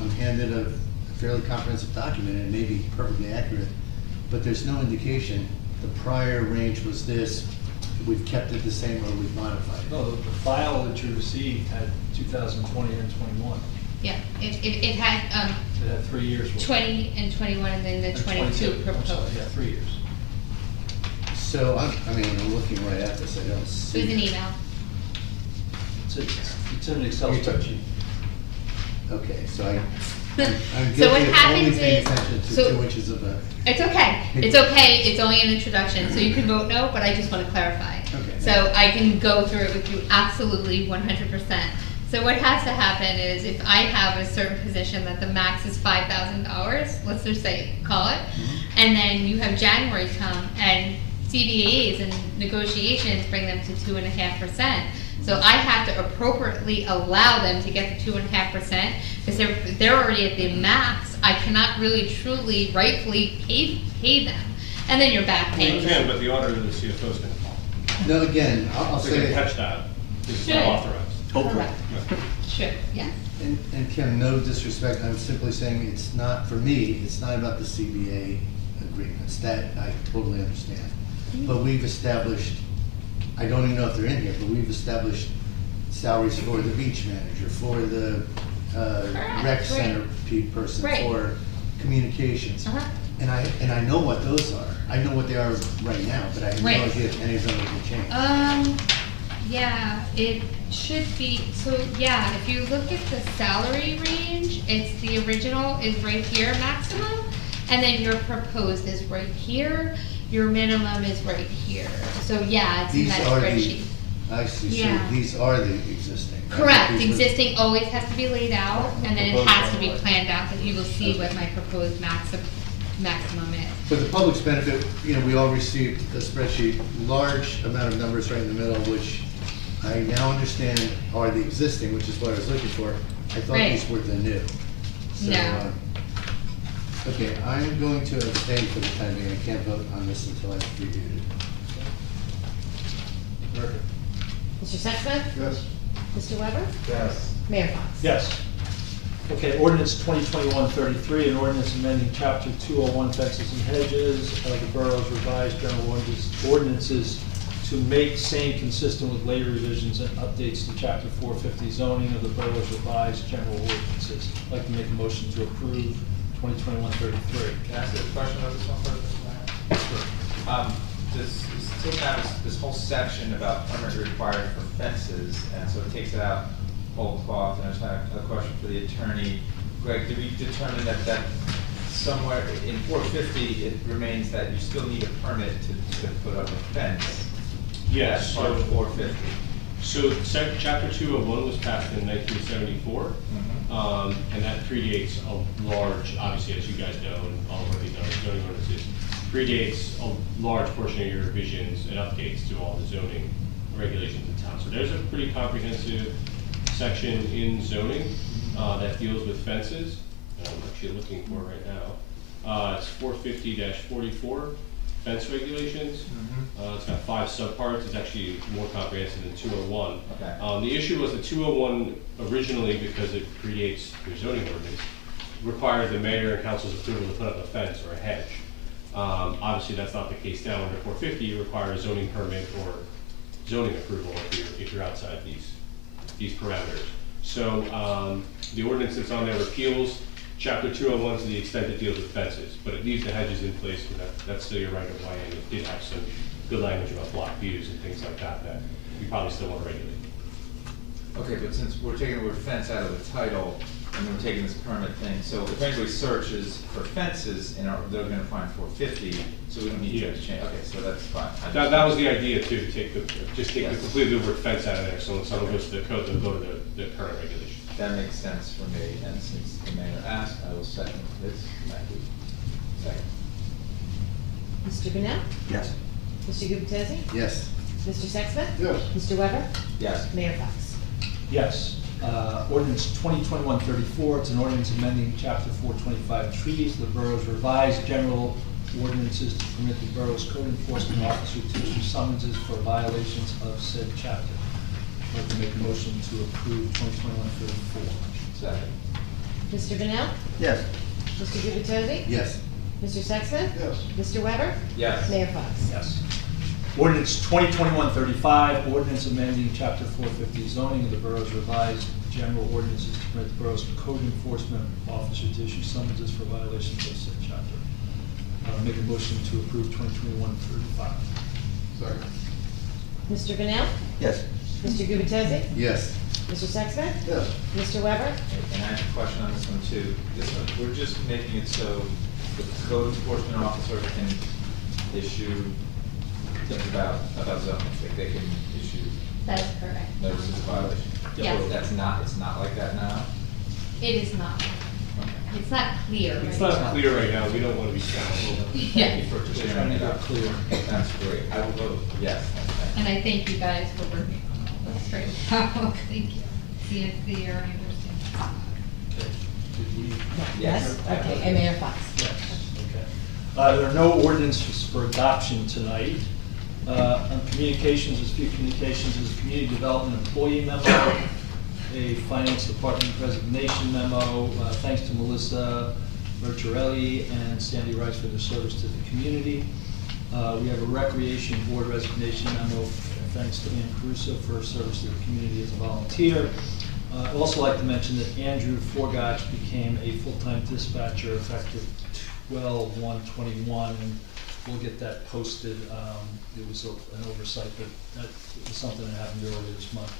I'm handed a fairly comprehensive document, and it may be perfectly accurate, but there's no indication the prior range was this, we've kept it the same, or we've modified it. No, the file that you received had 2020 and 21. Yeah, it had, It had 3 years. worth. 20 and 21, and then the And 22 I'm sorry, proposed. Yeah, 3 years. So, I'm looking right at this, I don't see. It was an email. It's in an Excel You took- spreadsheet. Okay, so I'm So guilty what of only happens paying is- attention to so- 2 inches of a. It's okay, it's okay, it's only an introduction, so you can vote no, but I just want to clarify. Okay. So I can go through it with you absolutely 100%. So what has to happen is if I have a certain position that the max is $5,000, let's just say, call it, and then you have January come and CBAs and negotiations bring them to 2.5%. So I have to appropriately allow them to get the 2.5% because they're already at the max. I cannot really, truly, rightfully pay them. And then you're back You paying. can, but the auditor of the CFO is going to call. No, again, I'll They say. can catch that, because it's not Should. authorized. Correct. Yeah. Sure, yes. And Kim, no disrespect, I'm simply saying it's not, for me, it's not about the CBA agreements, that I totally understand. But we've established, I don't even know if they're in here, but we've established salaries for the beach manager, for the Correct, rec right. center person, Right. for communications. Uh-huh. And I know what those are, I know what they are right now, but I have no Right. idea if any of them will change. Yeah, it should be, so yeah, if you look at the salary range, it's the original is right here, maximum, and then your proposed is right here, your minimum is right here. So yeah, it's in These that are spreadsheet. I see, so Yeah. these are the existing. right? Correct, These were- existing always has to be laid out, and then it Proposed has to be by what? planned out, that you will see what my proposed maximum is. For the public's benefit, we all received a spreadsheet, large amount of numbers right in the middle, which I now understand are the existing, which is what I was looking for. I thought Right. these were the new. So, No. Okay, I'm going to abstain for the time being. I can't vote on this until I've reviewed it. Mr. Sexsmith? Yes. Mr. Weber? Yes. Mayor Fox? Yes. Okay, ordinance 2021-33, an ordinance amending chapter 201 fences and hedges of the borough's revised general ordinances to make same consistent with later revisions and updates to chapter 450 zoning of the borough's revised general ordinances. I'd like to make a motion to approve 2021-33. Can I ask a question about this one first, Mr. Mayor? This taking out this whole section about permit required for fences, and so it takes it out whole cloth, and I just have a question for the attorney. Greg, did we determine that somewhere in 450, it remains that you still need a permit to put up a fence? Yes, That's part of 450. So chapter 201 was passed in 1974, and that predates a large, obviously, as you guys know, and all of these zoning ordinances, predates a large portion of your revisions and updates to all the zoning regulations in town. So there's a pretty comprehensive section in zoning that deals with fences, that I'm actually looking for right now. It's 450-44, fence regulations. It's got 5 subparts. It's actually more comprehensive than 201. Okay. The issue was that 201 originally, because it predates your zoning ordinance, required the mayor and council's approval to put up a fence or a hedge. Obviously, that's not the case now. Under 450, you require a zoning permit or zoning approval if you're outside these parameters. So the ordinance that's on there repeals chapter 201 to the extent it deals with fences, but it leaves the hedges in place because that's still your right of way, and it did have some good language about block views and things like that that we probably still want to regulate. Okay, but since we're taking the word fence out of the title, and we're taking this permit thing, so if anybody searches for fences, and they're gonna find 450, so we don't need to change, okay, so that's fine. That was the idea too, to take completely the word fence out of there, so when someone goes to the code, they'll go to the current regulation. That makes sense for me, and since the mayor asked, I will second this. Thank you. Second. Mr. Bennett? Yes. Mr. Gubatese? Yes. Mr. Sexsmith? Yes. Mr. Weber? Yes. Mayor Fox? Yes. Ordinance 2021-34, it's an ordinance amending chapter 425 trees, the borough's revised general ordinances to permit the borough's code enforcement officer to issue summonses for violations of said chapter. I'd like to make a motion to approve 2021-34. Second. Mr. Bennett? Yes. Mr. Gubatese? Yes. Mr. Sexsmith? Yes. Mr. Weber? Yes. Mayor Fox? Yes. Ordinance 2021-35, ordinance amending chapter 450 zoning of the borough's revised general ordinances to permit the borough's code enforcement officer to issue summonses for violations of said chapter. Make a motion to approve 2021-35. Second. Mr. Bennett? Yes. Mr. Gubatese? Yes. Mr. Sexsmith? Yes. Mr. Weber? And I have a question on this one too. This one, we're just making it so the code enforcement officer can issue things about zoning, like they can issue That is correct. notices of violation. Yes. It's not like that now? It is not. It's not clear. It's right not now. clear right now, we don't want to be scoundrel. Yeah. Thank you for Just clearing trying to it get up. clear. That's great. I will vote yes. And I thank you guys for working on all this right now. Thank you. See it clear, I understand. Okay. Did we? Yes? Okay, and Mayor Fox? Yes, okay. There are no ordinances for adoption tonight. On communications, there's a few communications. There's a community development employee memo, a finance department resignation memo. Thanks to Melissa Bertarelli and Sandy Rice for their service to the community. We have a recreation board resignation memo. Thanks to Ann Caruso for her service to the community as a volunteer. I'd also like to mention that Andrew Forgach became a full-time dispatcher effective 12/1/21, and we'll get that posted. It was an oversight, but that was something that happened earlier this month.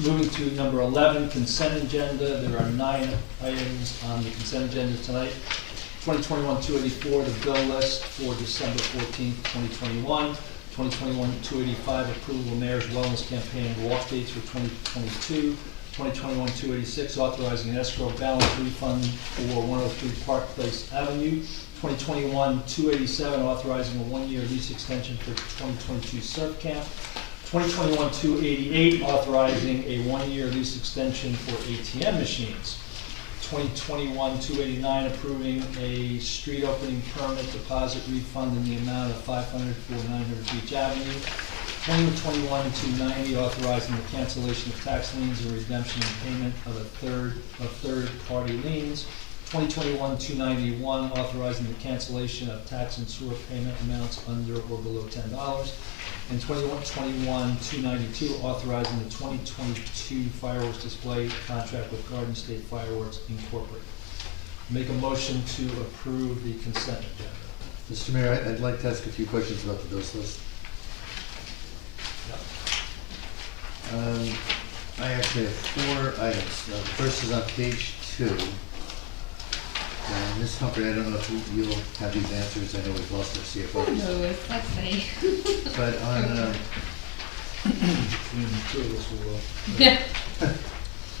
Moving to number 11, consent agenda. There are 9 items on the consent agenda tonight. 2021-284, the bill list for December 14th, 2021. 2021-285, approval of mayor's wellness campaign and walk dates for 2022. 2021-286, authorizing an escrow balance refund for 103 Park Place Avenue. 2021-287, authorizing a 1-year lease extension for 2022 surf camp. 2021-288, authorizing a 1-year lease extension for ATM machines. 2021-289, approving a street opening permit deposit refund in the amount of $500 for 900 Beach Avenue. 2021-290, authorizing the cancellation of tax liens and redemption and payment of third-party liens. 2021-291, authorizing the cancellation of tax and sewer payment amounts under or below $10. And 21-292, authorizing the 2022 fireworks display contract with Garden State Fireworks Incorporated. Make a motion to approve the consent agenda. Mr. Mayor, I'd like to ask a few questions about the bills list. I actually have 4 items. The first is on page 2. And Ms. Humphrey, I don't know if you'll have these answers. I know we've lost our CFO. No, let's see. But on, Yeah. Oh,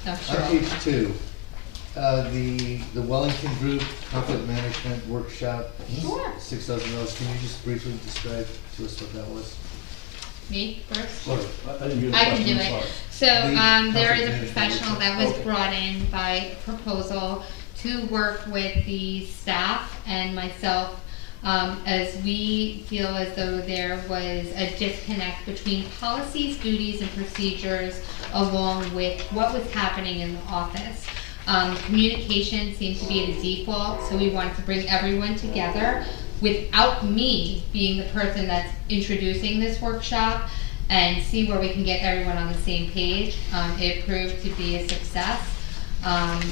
on sure. page 2, the Wellington Group Conflict Management Workshop, Sure. $6,000. Can you just briefly describe to us what that was? Me first? Sorry, I didn't get the I can question, do I'm it. sorry. So, The there is a conflict professional management that was Okay. brought in by proposal to work with the staff and myself, as we feel as though there was a disconnect between policies, duties, and procedures along with what was happening in the office. Communication seems to be at a default, so we wanted to bring everyone together without me being the person that's introducing this workshop and see where we can get everyone on the same page. It proved to be a success, and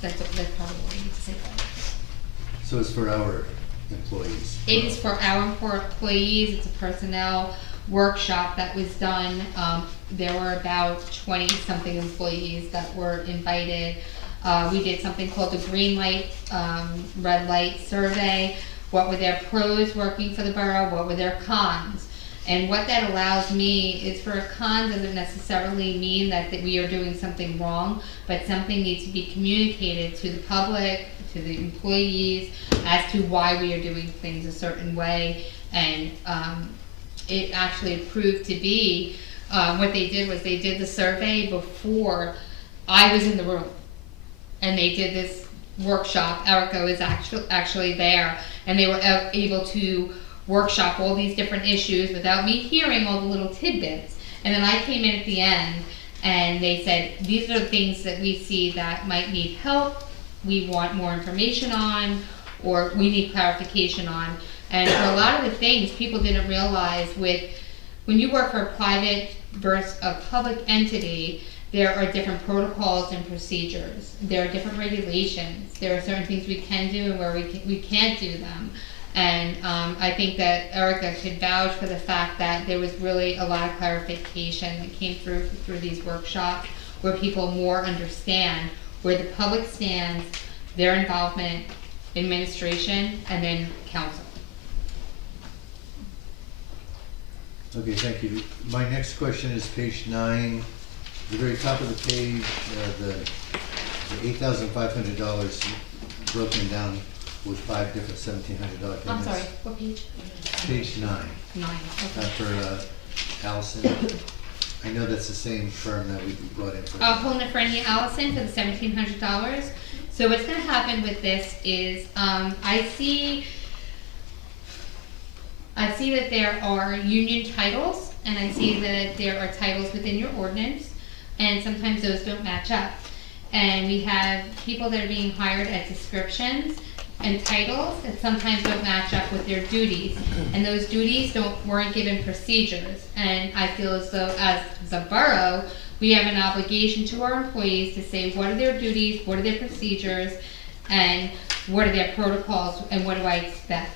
that's probably what I need to say about it. So it's for our employees? It is for our employees. It's a personnel workshop that was done. There were about 20-something employees that were invited. We did something called the green light, red light survey. What were their pros working for the borough? What were their cons? And what that allows me is, for a con doesn't necessarily mean that we are doing something wrong, but something needs to be communicated to the public, to the employees, as to why we are doing things a certain way. And it actually proved to be, what they did was they did the survey before I was in the room. And they did this workshop. Erica was actually there, and they were able to workshop all these different issues without me hearing all the little tidbits. And then I came in at the end, and they said, these are the things that we see that might need help, we want more information on, or we need clarification on. And for a lot of the things, people didn't realize when you work for a private versus a public entity, there are different protocols and procedures. There are different regulations. There are certain things we can do and where we can't do them. And I think that Erica could vouch for the fact that there was really a lot of clarification that came through these workshops, where people more understand where the public stands, their involvement, administration, and then council. Okay, thank you. My next question is page 9. The very top of the page, the $8,500 broken down with 5 different $1,700 payments. I'm sorry, what page? Page 9. 9, okay. For Allison. I know that's the same firm that we brought in for. Pulling a friend here, Allison, for the $1,700. So what's gonna happen with this is, I see that there are union titles, and I see that there are titles within your ordinance, and sometimes those don't match up. And we have people that are being hired at descriptions and titles that sometimes don't match up with their duties. And those duties weren't given procedures. And I feel as though, as the borough, we have an obligation to our employees to say what are their duties, what are their procedures, and what are their protocols, and what do I expect.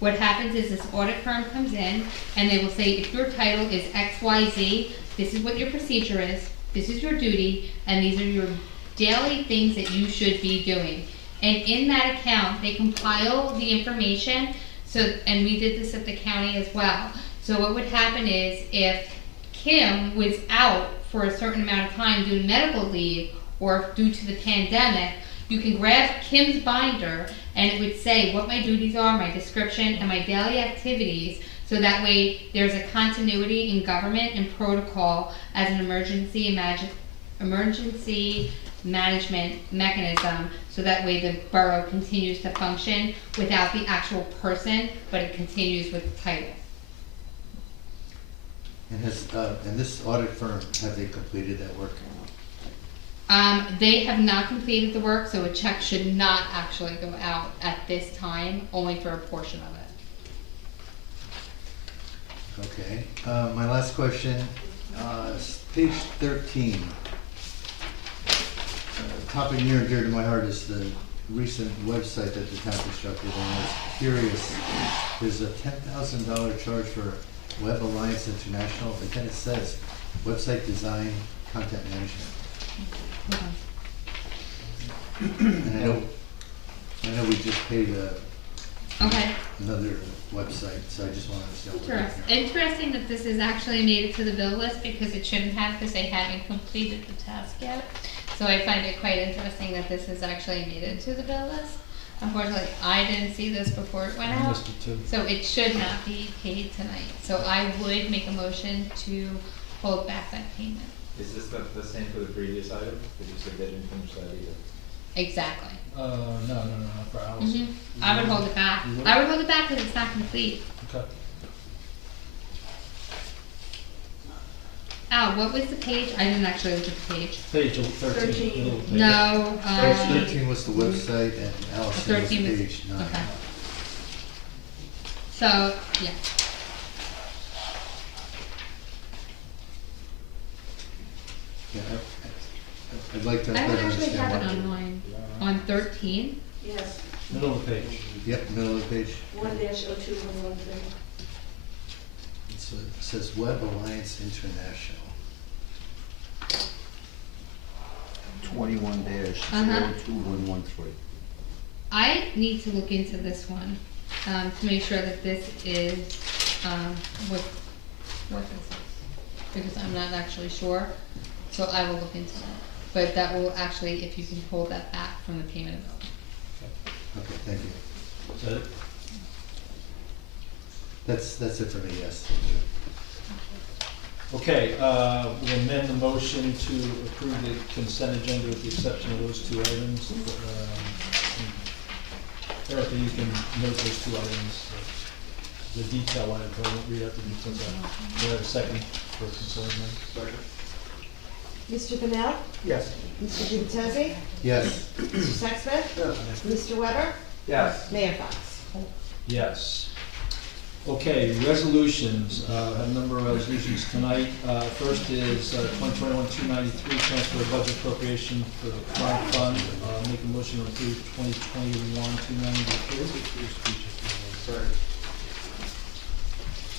What happens is this audit firm comes in, and they will say, if your title is XYZ, this is what your procedure is, this is your duty, and these are your daily things that you should be doing. And in that account, they compile the information, and we did this at the county as well. So what would happen is, if Kim was out for a certain amount of time due to medical leave or due to the pandemic, you can grab Kim's binder and it would say what my duties are, my description, and my daily activities, so that way there's a continuity in government and protocol as an emergency management mechanism, so that way the borough continues to function without the actual person, but it continues with the title. And and this audit firm, have they completed that work? They have not completed the work, so a check should not actually go out at this time, only for a portion of it. Okay, my last question, page 13. Topic near and dear to my heart is the recent website that the town constructed, and I was curious, there's a $10,000 charge for Web Alliance International, but then it says website design, content management. Hold on. And I know we just paid Okay. another website, so I just wanted to know. what we're doing here. Interesting that this has actually made it to the bill list, because it shouldn't have, because they haven't completed the task yet. So I find it quite interesting that this has actually made it to the bill list. Unfortunately, I didn't see this before it went I out, missed it too. so it should not be paid tonight. So I would make a motion to hold back that payment. Is this the same for the previous item? Did you say they didn't finish that either? Exactly. No, for Allison. I would hold it back. You would? I would hold it back because it's not complete. Okay. Al, what was the page? I didn't actually look at the page. Page 13. Middle of the page. No, Page 13 was the website, and Allison was 13 was, page 9. okay. So, yeah. Yeah, I'd like to I better don't actually understand have what. it on mine. On 13? Yes, Middle of the page. Yep, middle of the page. 1-02-113. It says Web Alliance International. 21-02113. I need to look into this one, to make sure that this is, what this is. Because I'm not actually sure, so I will look into that. But that will actually, if you can hold that back from the payment of bill. Okay, thank you. Is that it? That's it for me, yes. Okay, we'll amend the motion to approve the consent agenda with the exception of those two items. Erica, you can note those two items, the detail items, I won't read out the details. Do I have a second for consent agenda? Mr. Bennell? Yes. Mr. Gubatese? Yes. Mr. Sexsmith? Mr. Weber? Yes. Mayor Fox? Yes. Okay, resolutions, I have a number of resolutions tonight. First is 2021-293, transfer of budget appropriation for the crime fund. Make a motion to approve 2021-293.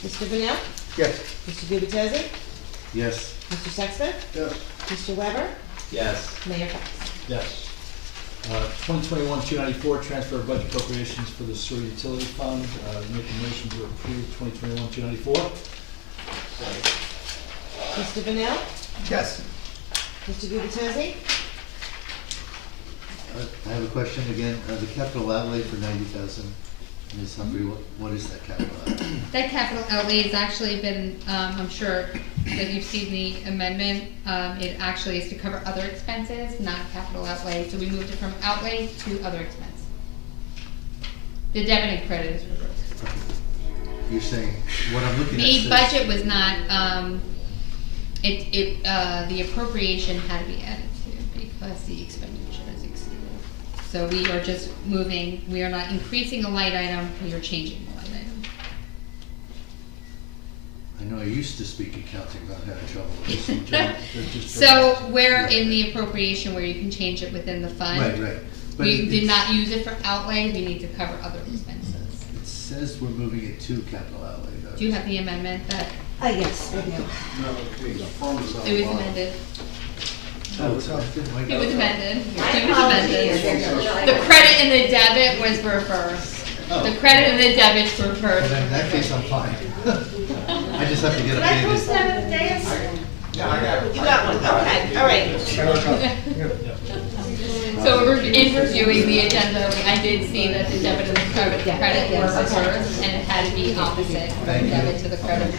Mr. Bennell? Yes. Mr. Gubatese? Yes. Mr. Sexsmith? Yes. Mr. Weber? Yes. Mayor Fox? Yes. 2021-294, transfer of budget appropriations for the sewer utility fund. Make a motion to approve 2021-294. Mr. Bennell? Yes. Mr. Gubatese? I have a question again. The capital outlay for 90,000. Ms. Humphrey, what is that capital outlay? That capital outlay has actually been, I'm sure that you've seen the amendment. It actually is to cover other expenses, not capital outlay. So we moved it from outlay to other expense. The debit and credit is reversed. You're saying, what I'm looking at The says- budget was not, the appropriation had to be added to because the expenditure is exceeded. So we are just moving, we are not increasing a light item, we are changing the light item. I know I used to speak accounting, but I'm having trouble with this. So we're in the appropriation where you can change it within the fund. Right. But We did it's- not use it for outlay, we need to cover other expenses. It says we're moving it to capital outlay, though. Do you have the amendment that, Yes, we do. it was amended? Oh, it's not. It was amended. It was amended. The credit and the debit was reversed. Oh. The credit and the debit's Well, reversed. then in that case, I'm fine. I just have to get Did I post updated. that on the dais? Yeah, I got it. You got one, okay, all right. So in reviewing the agenda, I did see that the debit and the credit were reversed, and it had to be opposite, from the Thank you. debit to the credit.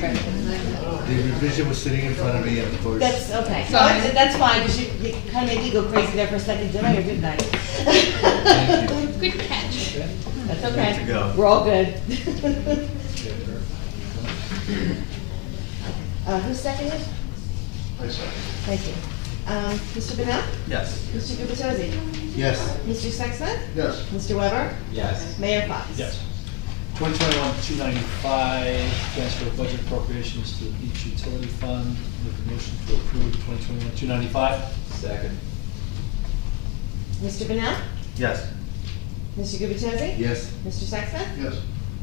The revision was sitting in front of me, and of course. That's, okay, so Sorry. that's fine, because you kind of made me go crazy there for a second, did I, or didn't I? Thank you. Good catch. That's okay. Good to go. We're all good. Who seconded? I second. Thank you. Mr. Bennett? Yes. Mr. Gubatose? Yes. Mr. Sexsmith? Yes. Mr. Weber? Yes. Mayor Fox? Yes. 2021-295, transfer of budget appropriations to the beach utility fund. Make a motion to approve 2021-295. Second. Mr. Bennett? Yes. Mr. Gubatose? Yes. Mr. Sexsmith? Yes.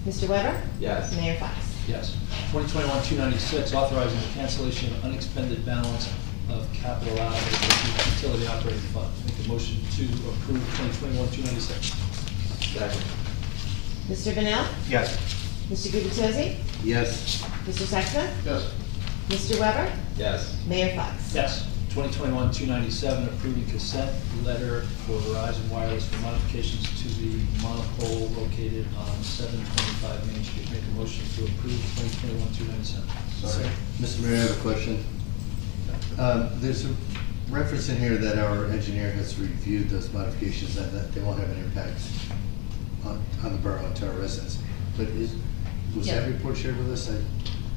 Mr. Weber? Yes. Mayor Fox? Yes. 2021-296, authorizing the cancellation of unexpended balance of capital outlay for the utility operating fund. Make a motion to approve 2021-296. Second. Mr. Bennett? Yes. Mr. Gubatose? Yes. Mr. Sexsmith? Yes. Mr. Weber? Yes. Mayor Fox? Yes. 2021-297, approving consent letter for Verizon Wireless for modifications to the monopole located on 725 Main Street. Make a motion to approve 2021-297. Sorry. Mr. Mayor, I have a question. There's a reference in here that our engineer has reviewed those modifications and that they won't have an impact on the borough and to our residents. But was Yeah. that report shared with us?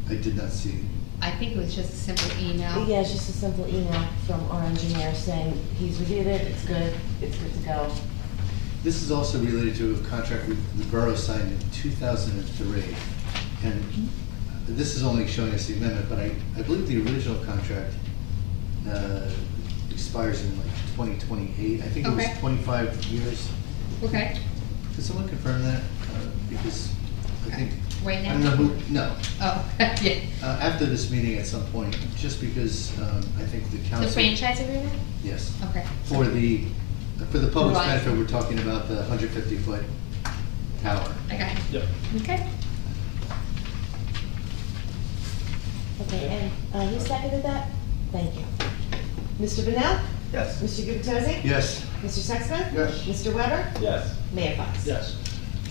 I did not see. I think it was just a simple email. Yeah, it's just a simple email from our engineer saying he's reviewed it, it's good to go. This is also related to a contract the borough signed in 2003. And this is only showing us the amendment, but I believe the original contract expires in like 2028. I think it was Okay. 25 years. Okay. Could someone confirm that? Because I think. Right now? I don't know who, no. Oh, yeah. After this meeting at some point, just because I think the council. The franchise agreement? Yes. Okay. For the public's Right. benefit, we're talking about the 150-foot tower. I got it. Yep. Okay. Okay, and who seconded that? Thank you. Mr. Bennett? Yes. Mr. Gubatose? Yes. Mr. Sexsmith? Yes. Mr. Weber? Yes. Mayor Fox? Yes.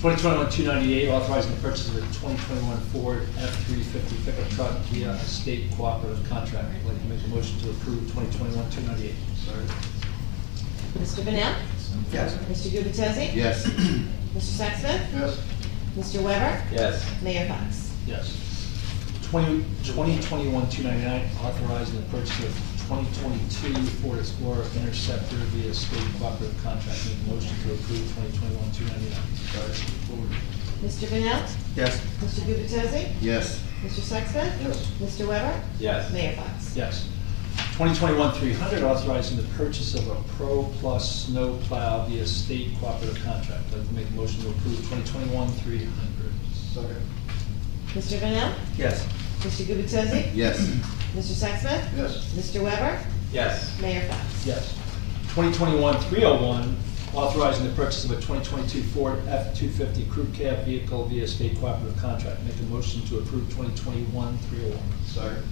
2021-298, authorizing the purchase of a 2021 Ford F-350 pickup truck via a state cooperative contract. I'd like to make a motion to approve 2021-298. Sorry. Mr. Bennett? Yes. Mr. Gubatose? Yes. Mr. Sexsmith? Yes. Mr. Weber? Yes. Mayor Fox? Yes. 2021-299, authorizing the purchase of 2022 Ford Explorer Interceptor via state cooperative contract. Make a motion to approve 2021-299. Mr. Bennett? Yes. Mr. Gubatose? Yes. Mr. Sexsmith? Yes. Mr. Weber? Yes. Mayor Fox? Yes. 2021-300, authorizing the purchase of a Pro Plus snow plow via state cooperative contract. I'd like to make a motion to approve 2021-300. Second. Mr. Bennett? Yes. Mr. Gubatose? Yes. Mr. Sexsmith? Yes. Mr. Weber? Yes. Mayor Fox? Yes. 2021-301, authorizing the purchase of a 2022 Ford F-250 crew cab vehicle via state cooperative contract. Make a motion to approve 2021-301. Second.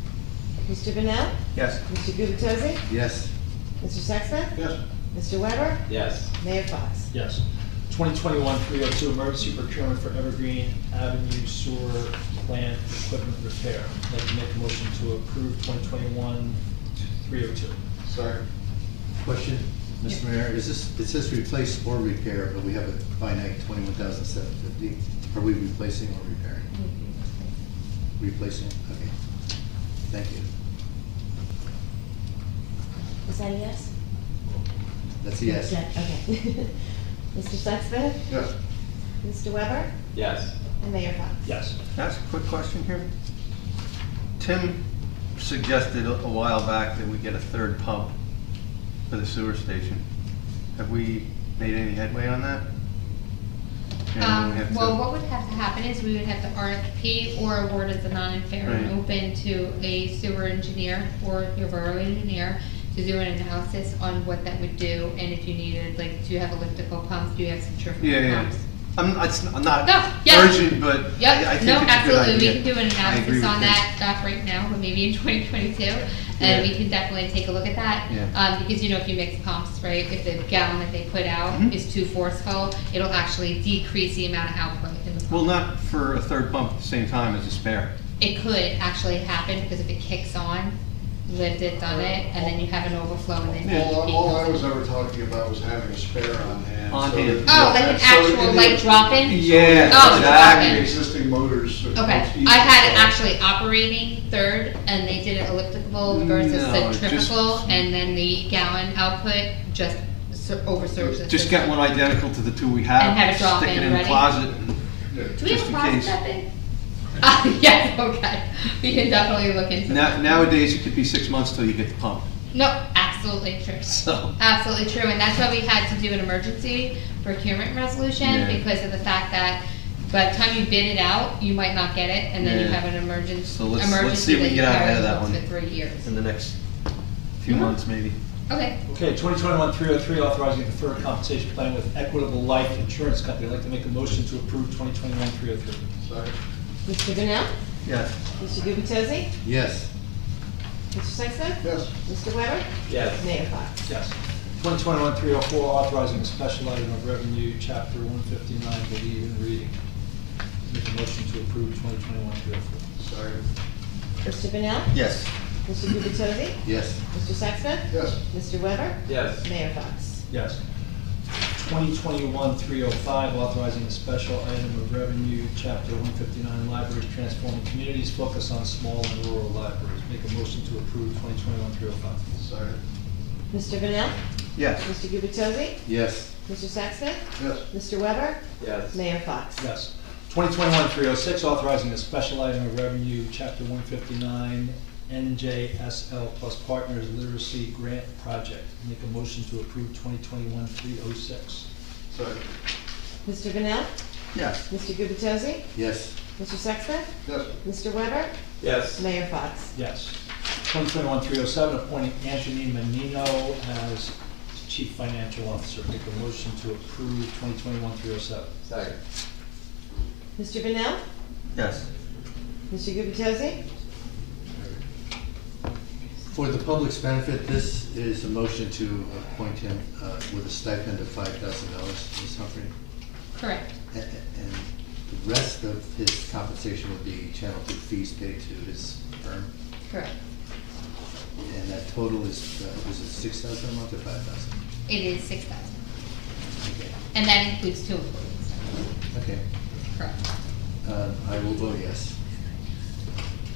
Mr. Bennett? Yes. Mr. Gubatose? Yes. Mr. Sexsmith? Yes. Mr. Weber? Yes. Mayor Fox? Yes. 2021-302, emergency procurement for Evergreen Avenue Sewer Plant Equipment Repair. I'd like to make a motion to approve 2021-302. Second. Question, Mr. Mayor, is this, it says replace or repair, but we have a finite 21,750. Are we replacing or repairing? Replacing, okay. Thank you. Is that a yes? That's a yes. Yeah, okay. Mr. Sexsmith? Yes. Mr. Weber? Yes. And Mayor Fox? Yes. Can I ask a quick question here? Tim suggested a while back that we get a third pump for the sewer station. Have we made any headway on that? And we have Well, to- what would have to happen is we would have to RFP or award as a non-fair and Right. open to a sewer engineer or your borough engineer to do an analysis on what that would do, and if you needed, like, do you have elliptical pumps, do you have centrifugal Yeah, yeah. pumps? I'm not No, yeah. urgent, but I think No, it's a good absolutely, we idea. can do an I agree analysis with on that. that right now, but maybe in 2022. Yeah. And we can definitely take a look at that. Yeah. Because if you mix pumps, right, if the gallon that they put out Mhm. is too forceful, it'll actually decrease the amount of output in the pump. Well, not for a third pump at the same time as a spare. It could actually happen, because if it kicks on, lived it, done it, and then you have an overflow and then you All I was ever talking about was having a spare on hand. On so hand. that- Oh, like an so actual, in like, the- drop-in? Yeah, Oh, The drop-in. existing motors. Okay, I had it actually operating third, and they did it elliptical versus No, centrifugal, and then the gallon output just oversurged the Just system. get one identical to the two we have. And have it drop Stick it in in the ready? closet. And Yeah. Do we have just a in closet case. that big? Yes, okay, we can definitely look into that. Nowadays, it could be 6 months till you get the pump. No, absolutely true. So. Absolutely true, and that's why we had to do an emergency procurement resolution, Yeah. because of the fact that by the time you bid it out, you might not get it, and then you Yeah. have an emergency, So let's see if we that can you get out carry ahead of that for one. 3 years. In the next few Mhm. months, maybe. Okay, Okay, 2021-303, authorizing deferred compensation plan with Equitable Life Insurance Company. I'd like to make a motion to approve 2021-303. Second. Mr. Bennett? Yes. Mr. Gubatose? Yes. Mr. Sexton? Yes. Mr. Weber? Yes. Mayor Fox? Yes. 2021-304, authorizing a special item of revenue, chapter 159, believe in reading. Make a motion to approve 2021-304. Second. Mr. Bennett? Yes. Mr. Gubatose? Yes. Mr. Sexton? Yes. Mr. Weber? Yes. Mayor Fox? Yes. 2021-305, authorizing a special item of revenue, chapter 159, libraries transforming communities, focus on small and rural libraries. Make a motion to approve 2021-305. Second. Mr. Bennett? Yes. Mr. Gubatose? Yes. Mr. Sexton? Yes. Mr. Weber? Yes. Mayor Fox? Yes. 2021-306, authorizing a special item of revenue, chapter 159, NJSL plus Partners Literacy Grant Project. Make a motion to approve 2021-306. Second. Mr. Bennett? Yes. Mr. Gubatose? Yes. Mr. Sexton? Yes. Mr. Weber? Yes. Mayor Fox? Yes. 2021-307, appointing Anthony Menino as Chief Financial Officer. Make a motion to approve 2021-307. Second. Mr. Bennett? Yes. Mr. Gubatose? For the public's benefit, this is a motion to appoint him with a stipend of $5,000, Ms. Humphrey. correct. And the rest of his compensation would be channeled through fees paid to his firm. Correct. And that total is, was it 6,000 a month or 5,000? It is 6,000, Okay. and that includes 2 employees. Okay. Correct. I will vote yes.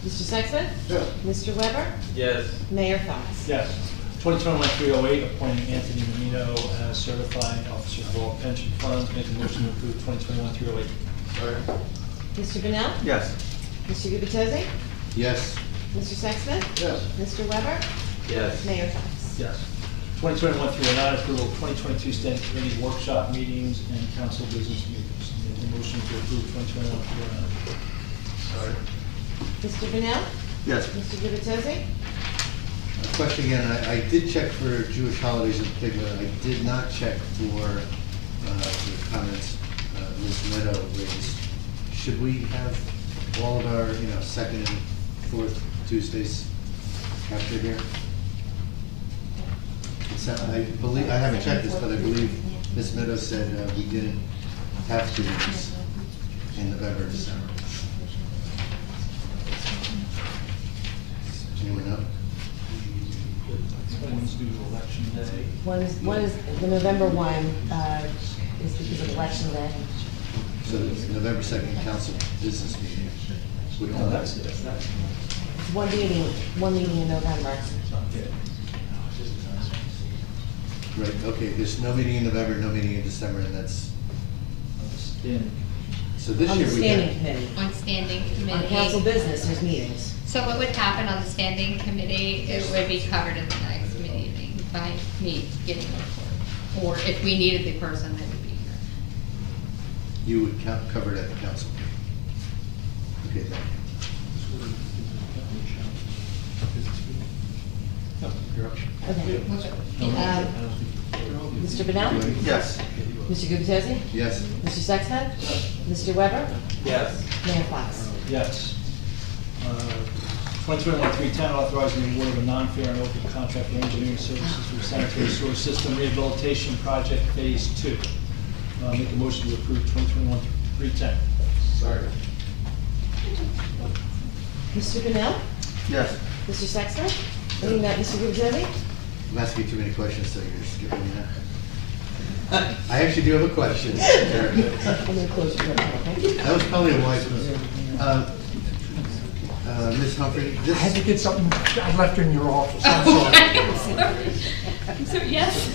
Mr. Sexton? Yes. Mr. Weber? Yes. Mayor Fox? Yes. 2021-308, appointing Anthony Menino as certifying officer for all pension funds. Make a motion to approve 2021-308. Second. Mr. Bennett? Yes. Mr. Gubatose? Yes. Mr. Sexton? Yes. Mr. Weber? Yes. Mayor Fox? Yes. 2021-309, approval of 2022 standing committee workshop meetings and council business meetings. Make a motion to approve 2021-309. Second. Mr. Bennett? Yes. Mr. Gubatose? Question again, I did check for Jewish holidays in particular, I did not check for the comments Ms. Meadow raised. Should we have all of our, second and fourth Tuesdays captured here? I believe, I haven't checked this, but I believe Ms. Meadow said we didn't have to meetings in November and December. Anyone know? One's due to election day. One is, the November one, is because of election day. So the November 2nd council business meeting. would No, come. that's it. It's one meeting in November. Right, okay, there's no meeting in November, no meeting in December, and that's, so this On year the we standing had. committee. On standing On committee. council business, there's meetings. So what would happen on the standing committee, it would be covered in the next meeting by me getting a report. Or if we needed the person, they would be here. You would cover it at the council. Okay, thank No, you're up. Okay. Okay. Mr. Bennett? Yes. Mr. Gubatose? Yes. Mr. Sexton? Mr. Weber? Yes. Mayor Fox? Yes. 2021-310, authorizing the award of a non-fair and open contract for engineering services for sanitary sewer system rehabilitation project phase 2. Make a motion to approve 2021-310. Second. Mr. Bennell? Yes. Mr. Sexton? Mr. Gubatose? I'm asking too many questions, so you're skipping me now. I actually do have a question. Erica. I'm gonna close your mouth, okay? That was probably a wise move. Ms. Humphrey, I had to this, get something I left in your office, I'm sorry. So, yes.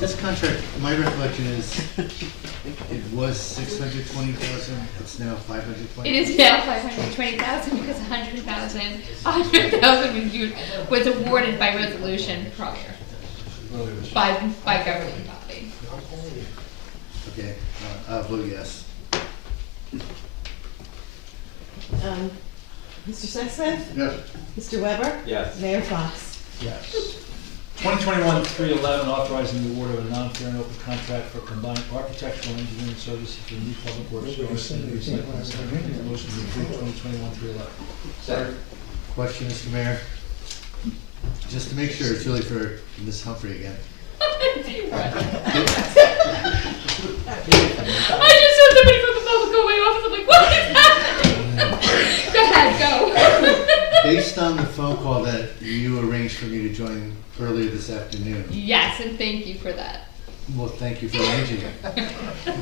this contract, my recollection is, it was 620,000, it's now 520. It is now 520,000 because 100,000 was awarded by resolution prior by governing body. Okay, I'll vote yes. Mr. Sexton? Yes. Mr. Weber? Yes. Mayor Fox? Yes. 2021-311, authorizing the award of a non-fair and open contract for combined architectural and engineering services for new public works yard and recycling center. Make a motion to approve 2021-311. Second. Question, Mr. Mayor? Just to make sure, it's really for Ms. Humphrey again. I just saw somebody from the public go way off and I'm like, what is happening? Go ahead, go. Based on the phone call that you arranged for me to join earlier this afternoon, Yes, and thank you for that. well, thank you for arranging it.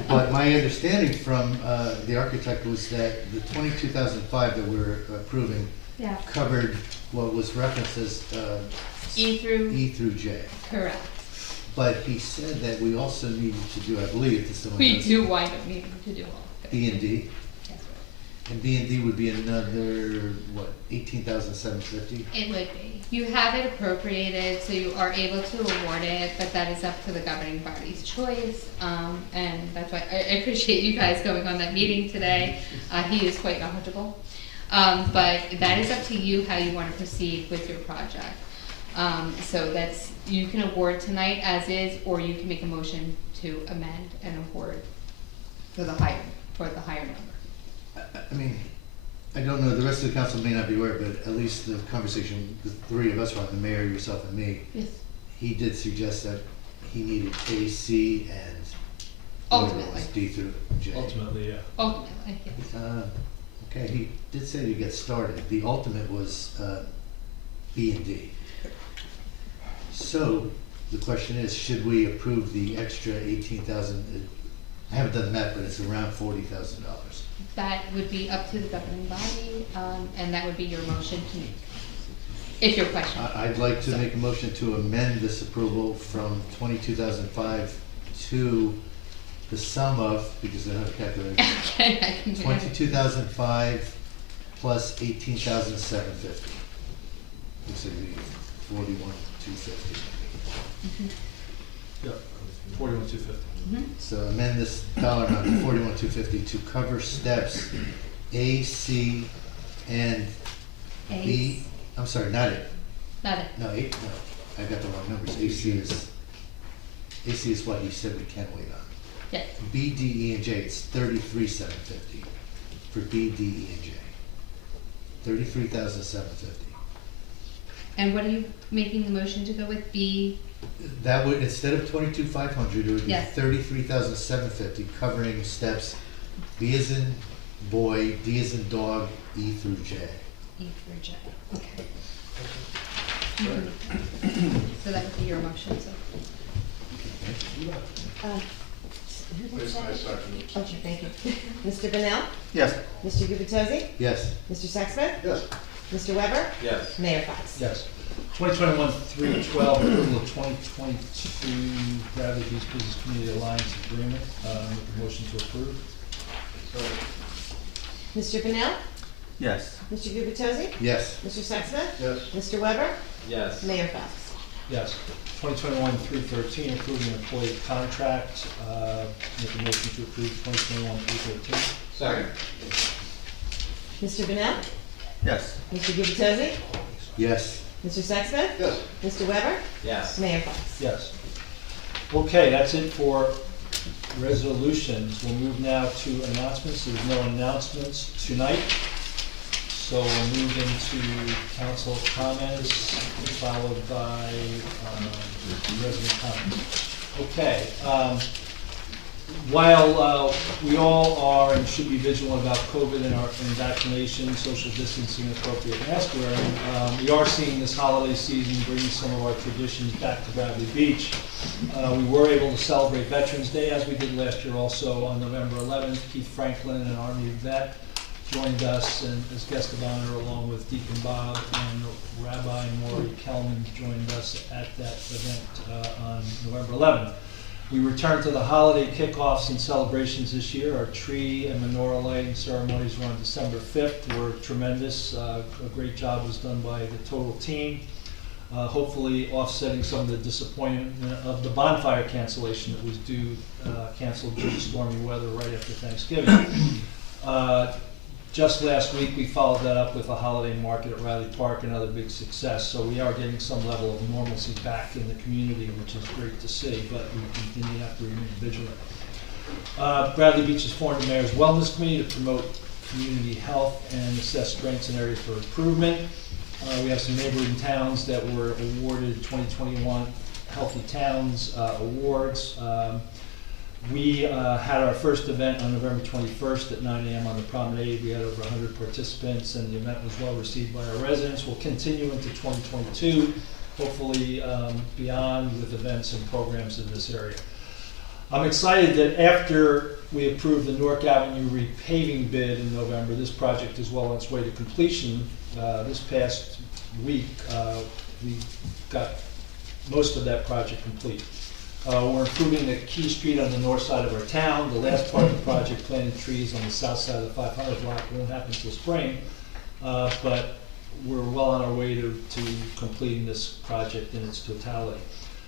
But my understanding from the architect was that the 2005 that we're approving Yeah. covered what was referenced as E through J. correct. But he said that we also needed to do, I believe, this is the one. We do wind up needing to do all of it. B and D, That's right. and B and D would be another, what, 18,750? It would be. You have it appropriated, so you are able to award it, but that is up to the governing body's choice. And that's why I appreciate you guys going on that meeting today. He is quite knowledgeable. But that is up to you how you want to proceed with your project. So that's, you can award tonight as is, or you can make a motion to amend and award for the higher number. I mean, I don't know, the rest of the council may not be aware, but at least the conversation the three of us were, the mayor, yourself, and me, Yes. he did suggest that he needed A, C, and whatever it was, Ultimately. D through J. Ultimately, yeah. Ultimately, yes. Okay, he did say to get started. The ultimate was B and D. So the question is, should we approve the extra 18,000? I haven't done the math, but it's around $40,000. That would be up to the governing body, and that would be your motion to make. If your question. I'd like to make a motion to amend this approval from 22,005 to the sum of, because I don't have a calculator, Okay, I can do that. 22,005 plus 18,750. Looks like 41,250. Yep. 41,250. So amend this dollar amount to 41,250 to cover steps A, C, and B. I'm sorry, not A. Not it. No, A, no, I got the wrong numbers. AC is what you said we can wait on. Yes. B, D, E, and J, it's 33,750 for B, D, E, and J. 33,750. And what are you making the motion to go with? B? That would, instead of 22,500, it would be Yes. 33,750, covering steps B as in boy, D as in dog, E through J. E through J. Okay. So that would be your motion, so. Who did I that? second it. Okay, thank you. Mr. Bennell? Yes. Mr. Gubatose? Yes. Mr. Sexton? Yes. Mr. Weber? Yes. Mayor Fox? Yes. 2021-312, approval of 2022 Bradley Beach Business Community Alliance Agreement. Make a motion to approve. Mr. Bennell? Yes. Mr. Gubatose? Yes. Mr. Sexton? Yes. Mr. Weber? Yes. Mayor Fox? Yes. 2021-313, approving an employee contract. Make a motion to approve 2021-313. Second. Mr. Bennell? Yes. Mr. Gubatose? Yes. Mr. Sexton? Yes. Mr. Weber? Yes. Mayor Fox? Yes. Okay, that's it for resolutions. We'll move now to announcements. There's no announcements tonight. So we'll move into council comments, followed by resident comments. Okay. While we all are and should be vigilant about COVID and vaccination, social distancing, appropriate mask wearing, we are seeing this holiday season bringing some of our traditions back to Bradley Beach. We were able to celebrate Veterans Day as we did last year also on November 11th. Keith Franklin, an Army vet, joined us and as guest of honor along with Deacon Bob, and Rabbi Maury Kelman joined us at that event on November 11th. We returned to the holiday kickoffs and celebrations this year. Our tree and menorah lighting ceremonies were on December 5th, were tremendous. A great job was done by the total team, hopefully offsetting some of the disappointment of the bonfire cancellation that was canceled due to stormy weather right after Thanksgiving. Just last week, we followed that up with a holiday market at Riley Park, another big success. So we are getting some level of normalcy back in the community, which is great to see, but we continue to have to remain vigilant. Bradley Beach has formed the Mayor's Wellness Committee to promote community health and assess strengths and areas for improvement. We have some neighboring towns that were awarded 2021 Healthy Towns Awards. We had our first event on November 21st at 9 a.m. on the promenade. We had over 100 participants, and the event was well received by our residents. We'll continue into 2022, hopefully beyond, with events and programs in this area. I'm excited that after we approved the Newark Avenue repaving bid in November, this project is well on its way to completion. This past week, we got most of that project complete. We're improving the Key Street on the north side of our town. The last part of the project, planting trees on the south side of the 500 block, won't happen until spring, but we're well on our way to completing this project in its totality.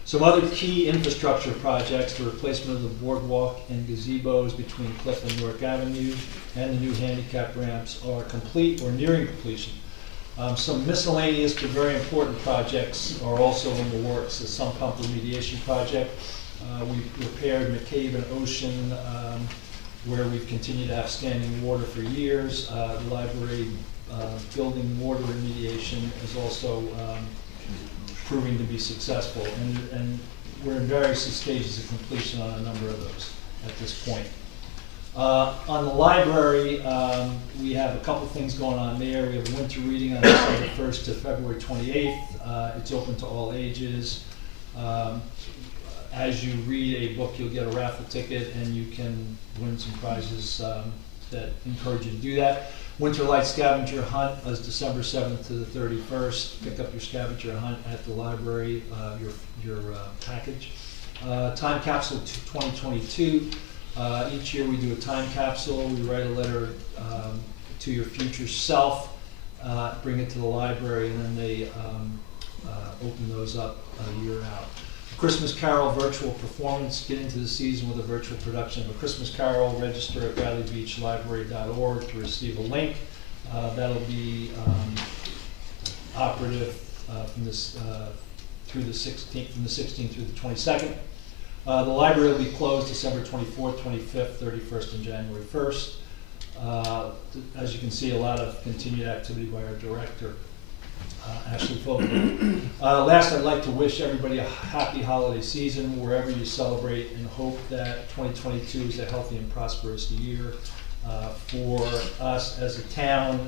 Some other key infrastructure projects, the replacement of the boardwalk and gazebos between Cliff and Newark Avenue and the new handicap ramps are complete or nearing completion. Some miscellaneous but very important projects are also in the works. The sump pump remediation project. We repaired McCabe and Ocean, where we've continued to have standing water for years. The library building water remediation is also proving to be successful, and we're in various stages of completion on a number of those at this point. On the library, we have a couple things going on there. We have a winter reading on December 1st to February 28th. It's open to all ages. As you read a book, you'll get a raffle ticket, and you can win some prizes that encourage you to do that. Winter Light Scavenger Hunt is December 7th to the 31st. Pick up your scavenger hunt at the library, your package. Time Capsule 2022. Each year we do a time capsule. We write a letter to your future self, bring it to the library, and then they open those up a year out. Christmas Carol virtual performance. Get into the season with a virtual production of a Christmas Carol. Register at bradleybeachlibrary.org to receive a link. That'll be operative from the 16th through the 22nd. The library will be closed December 24th, 25th, 31st, and January 1st. As you can see, a lot of continued activity by our director, Ashley Fogelman. Last, I'd like to wish everybody a happy holiday season wherever you celebrate, and hope that 2022 is a healthy and prosperous year for us as a town,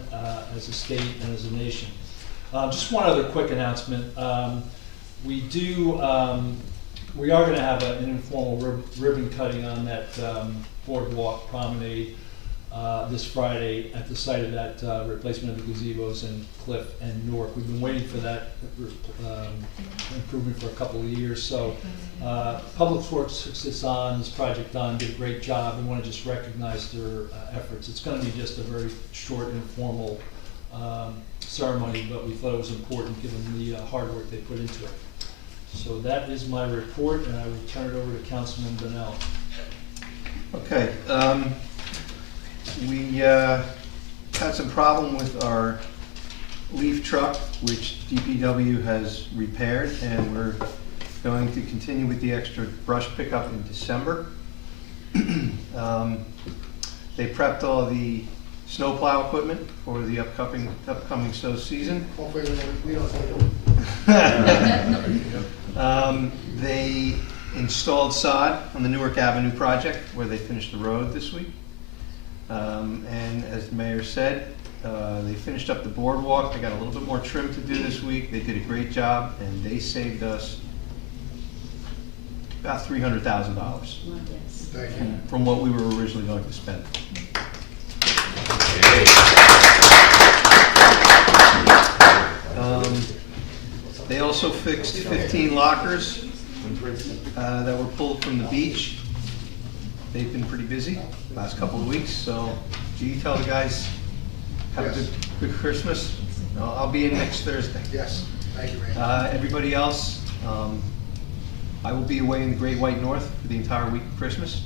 as a state, and as a nation. Just one other quick announcement. We are going to have an informal ribbon cutting on that boardwalk promenade this Friday at the site of that replacement of the gazebos in Cliff and Newark. We've been waiting for that improvement for a couple of years. So Public Works took this project on, did a great job. We want to just recognize their efforts. It's going to be just a very short, informal ceremony, but we thought it was important given the hard work they put into it. So that is my report, and I will turn it over to Councilman Bonnell. Okay. We had some problem with our leaf truck, which DPW has repaired, and we're going to continue with the extra brush pickup in December. They prepped all the snowplow equipment for the upcoming snow season. Hopefully we don't have to. They installed sod on the Newark Avenue project where they finished the road this week. And as the mayor said, they finished up the boardwalk. They got a little bit more trim to do this week. They did a great job, and they saved us about $300,000 Thank you. from what we were originally going to spend. They also fixed 15 lockers that were pulled from the beach. They've been pretty busy last couple of weeks, so do you tell the guys have a good Christmas? I'll be in next Thursday. Yes, thank you, Randy. Everybody else, I will be away in the Great White North for the entire week of Christmas,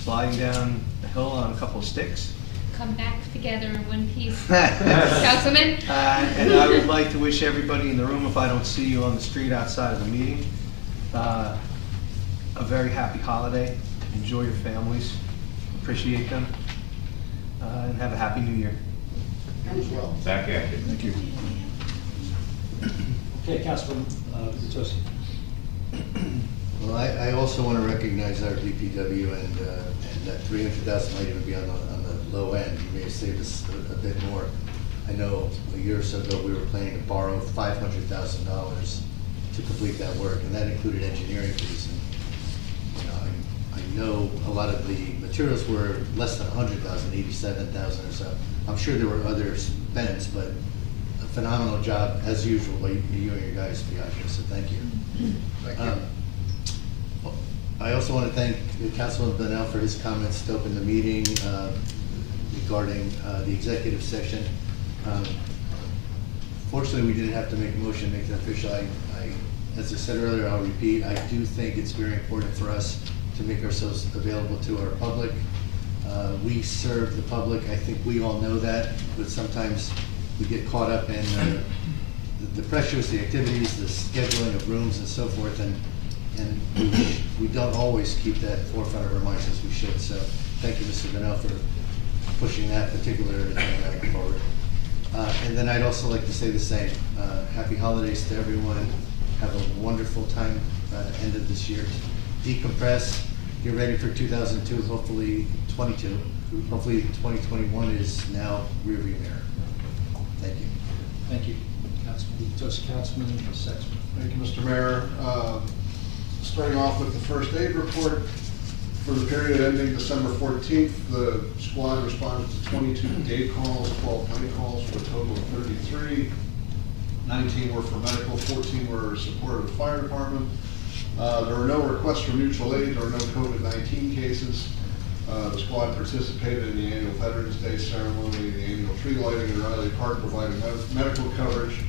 sliding down the hill on a couple of sticks. Come back together in one piece. Councilman? And I would like to wish everybody in the room, if I don't see you on the street outside of the meeting, a very happy holiday. Enjoy your families, appreciate them, and have a happy new year. You as well. Thank you. Okay, Councilman Vittosi. Well, I also want to recognize our DPW and that 300,000 might even be on the low end. You may have saved us a bit more. I know a year or so ago we were planning to borrow $500,000 to complete that work, and that included engineering fees. And, I know a lot of the materials were less than 100,000, 87,000 or so. I'm sure there were other spends, but a phenomenal job as usual by you and your guys behind here. So thank you. Thank you. I also want to thank Councilman Bonnell for his comments to open the meeting regarding the executive session. Fortunately, we didn't have to make a motion to make it official. As I said earlier, I'll repeat, I do think it's very important for us to make ourselves available to our public. We serve the public. I think we all know that, but sometimes we get caught up in the pressures, the activities, the scheduling of rooms and so forth, and we don't always keep that forefront of our minds as we should. So thank you, Mr. Bonnell, for pushing that particular thing forward. And then I'd also like to say the same. Happy holidays to everyone. Have a wonderful time end of this year. Decompress, get ready for 2002, hopefully 22. Hopefully 2021 is now rearview mirror. Thank you. Thank you, Councilman Vittosi. Councilman Sexton. Thank you, Mr. Mayor. Starting off with the first aid report. For the period ending December 14th, the squad responded to 22 day calls, 12 night calls, for a total of 33. 19 were for medical, 14 were in support of the fire department. There were no requests for mutual aid. There were no COVID-19 cases. The squad participated in the annual Veterans Day ceremony, the annual tree lighting in Riley Park, providing medical coverage.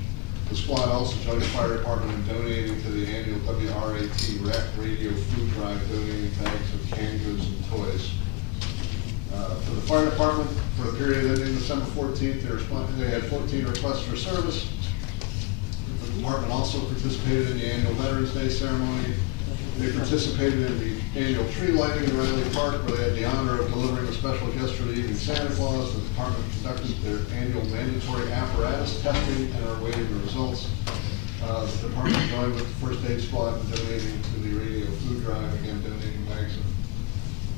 The squad also joined the fire department in donating to the annual WRAT RAC radio food drive, donating bags of canned goods and toys. For the fire department, for the period ending December 14th, they had 14 requests for service. The department also participated in the annual Veterans Day ceremony. They participated in the annual tree lighting in Riley Park, where they had the honor of delivering a special gift for the evening Santa Claus. The department conducted their annual mandatory apparatus testing and are awaiting the results. The department joined with the first aid squad in donating to the radio food drive, again donating bags of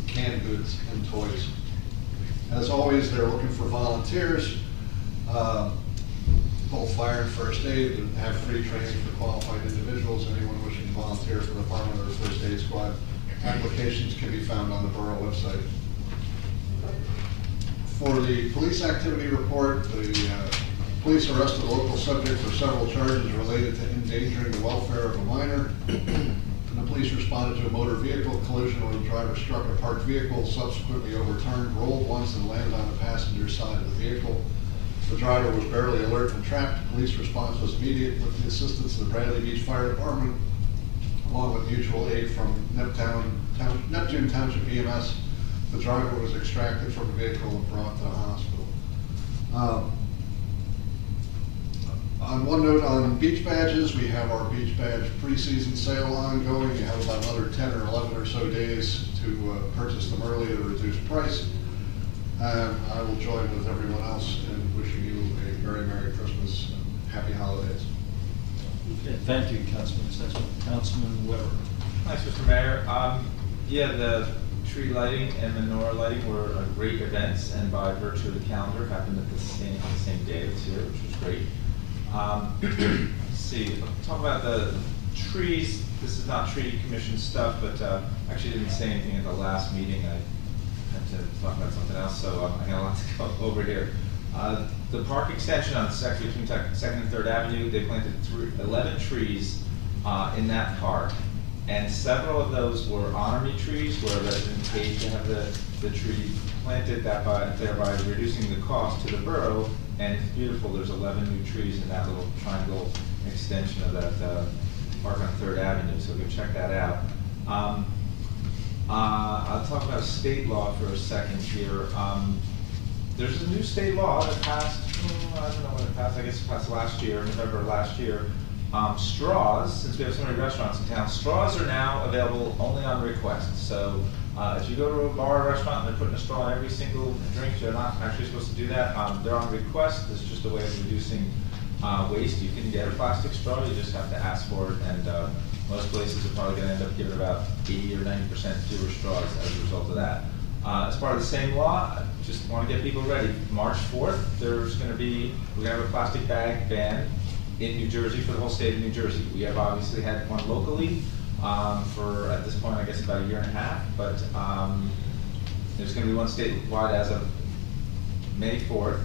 canned goods and toys. As always, they're looking for volunteers, both fire and first aid, and have free training for qualified individuals. Anyone wishing to volunteer for the department or the first aid squad, applications can be found on the borough website. For the police activity report, the police arrested a local subject for several charges related to endangering the welfare of a minor. And the police responded to a motor vehicle collision where the driver struck a parked vehicle, subsequently overturned, rolled once, and landed on the passenger side of the vehicle. The driver was barely alert and trapped. Police response was immediate with the assistance of the Bradley Beach Fire Department, along with mutual aid from Neptune Township EMS. The driver was extracted from the vehicle and brought to the hospital. On one note, on beach badges, we have our beach badge preseason sale ongoing. You have about another 10 or 11 or so days to purchase them early at a reduced price. And I will join with everyone else in wishing you a very Merry Christmas and Happy Holidays. Okay, thank you, Councilman Sexton. Councilman Weber. Thanks, Mr. Mayor. Yeah, the tree lighting and menorah lighting were great events, and by virtue of the calendar, happened at the same day this year, which was great. Let's see, talk about the trees. This is not tree commission stuff, but actually didn't say anything at the last meeting. I had to talk about something else, so I got a lot to go over here. The park extension on between 2nd and 3rd Avenue, they planted 11 trees in that park, and several of those were honor me trees, where a resident paid to have the tree planted, thereby reducing the cost to the borough. And it's beautiful. There's 11 new trees in that little triangle extension of that park on 3rd Avenue, so go check that out. I'll talk about state law for a second here. There's a new state law that passed, I don't know when it passed, I guess it passed last year, November last year. Straws, since we have so many restaurants in town, straws are now available only on request. So if you go to a bar or restaurant and they're putting a straw in every single drink, they're not actually supposed to do that. They're on request. It's just a way of reducing waste. You can get a plastic straw, you just have to ask for it, and most places are probably going to end up giving about 80 or 90% fewer straws as a result of that. As part of the same law, I just want to get people ready. March 4th, we're going to have a plastic bag ban in New Jersey for the whole state of New Jersey. We have obviously had one locally for, at this point, I guess about 1.5 years, but there's going to be one statewide as of May 4th.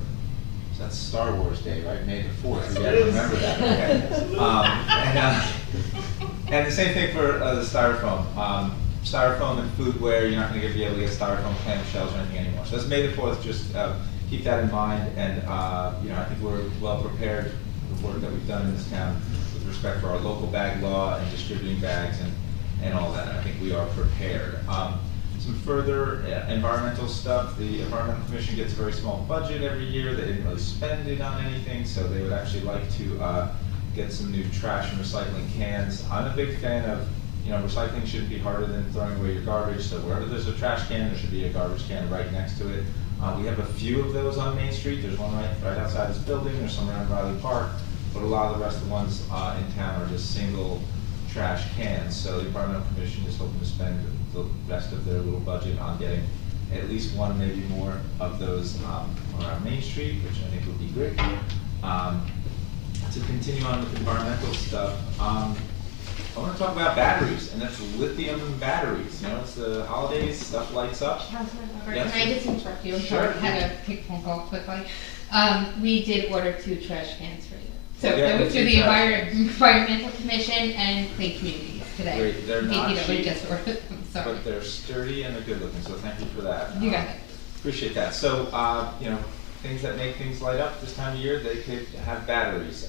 So that's Star Wars Day, right? May the 4th. We got to remember that. Okay. And the same thing for the styrofoam. Styrofoam and foodware, you're not going to be able to get styrofoam clamshells or anything anymore. So that's May the 4th. Just keep that in mind, and I think we're well prepared for the work that we've done in this town with respect for our local bag law and distributing bags and all that. I think we are prepared. Some further environmental stuff. The Environmental Commission gets a very small budget every year. They didn't really spend it on anything, so they would actually like to get some new trash and recycling cans. I'm a big fan of, recycling shouldn't be harder than throwing away your garbage, so wherever there's a trash can, there should be a garbage can right next to it. We have a few of those on Main Street. There's one right outside this building. There's some around Riley Park, but a lot of the rest of the ones in town are just single trash cans. So the Environmental Commission is hoping to spend the rest of their little budget on getting at least one, maybe more of those around Main Street, which I think would be great. To continue on with environmental stuff, I want to talk about batteries, and that's lithium batteries. It's the holidays, stuff lights up. Councilman Weber, Yes. can I just interrupt you? I'm Sure. sorry, I had to take a phone call quickly. We did order 2 trash cans for you. So Yeah, it was the through the two trash- Environmental Commission and Clean Communities today. Great, they're not We cheap, just ordered them, sorry. but they're sturdy and they're good looking, so thank you for that. You got it. Appreciate that. So, things that make things light up this time of year, they could have batteries.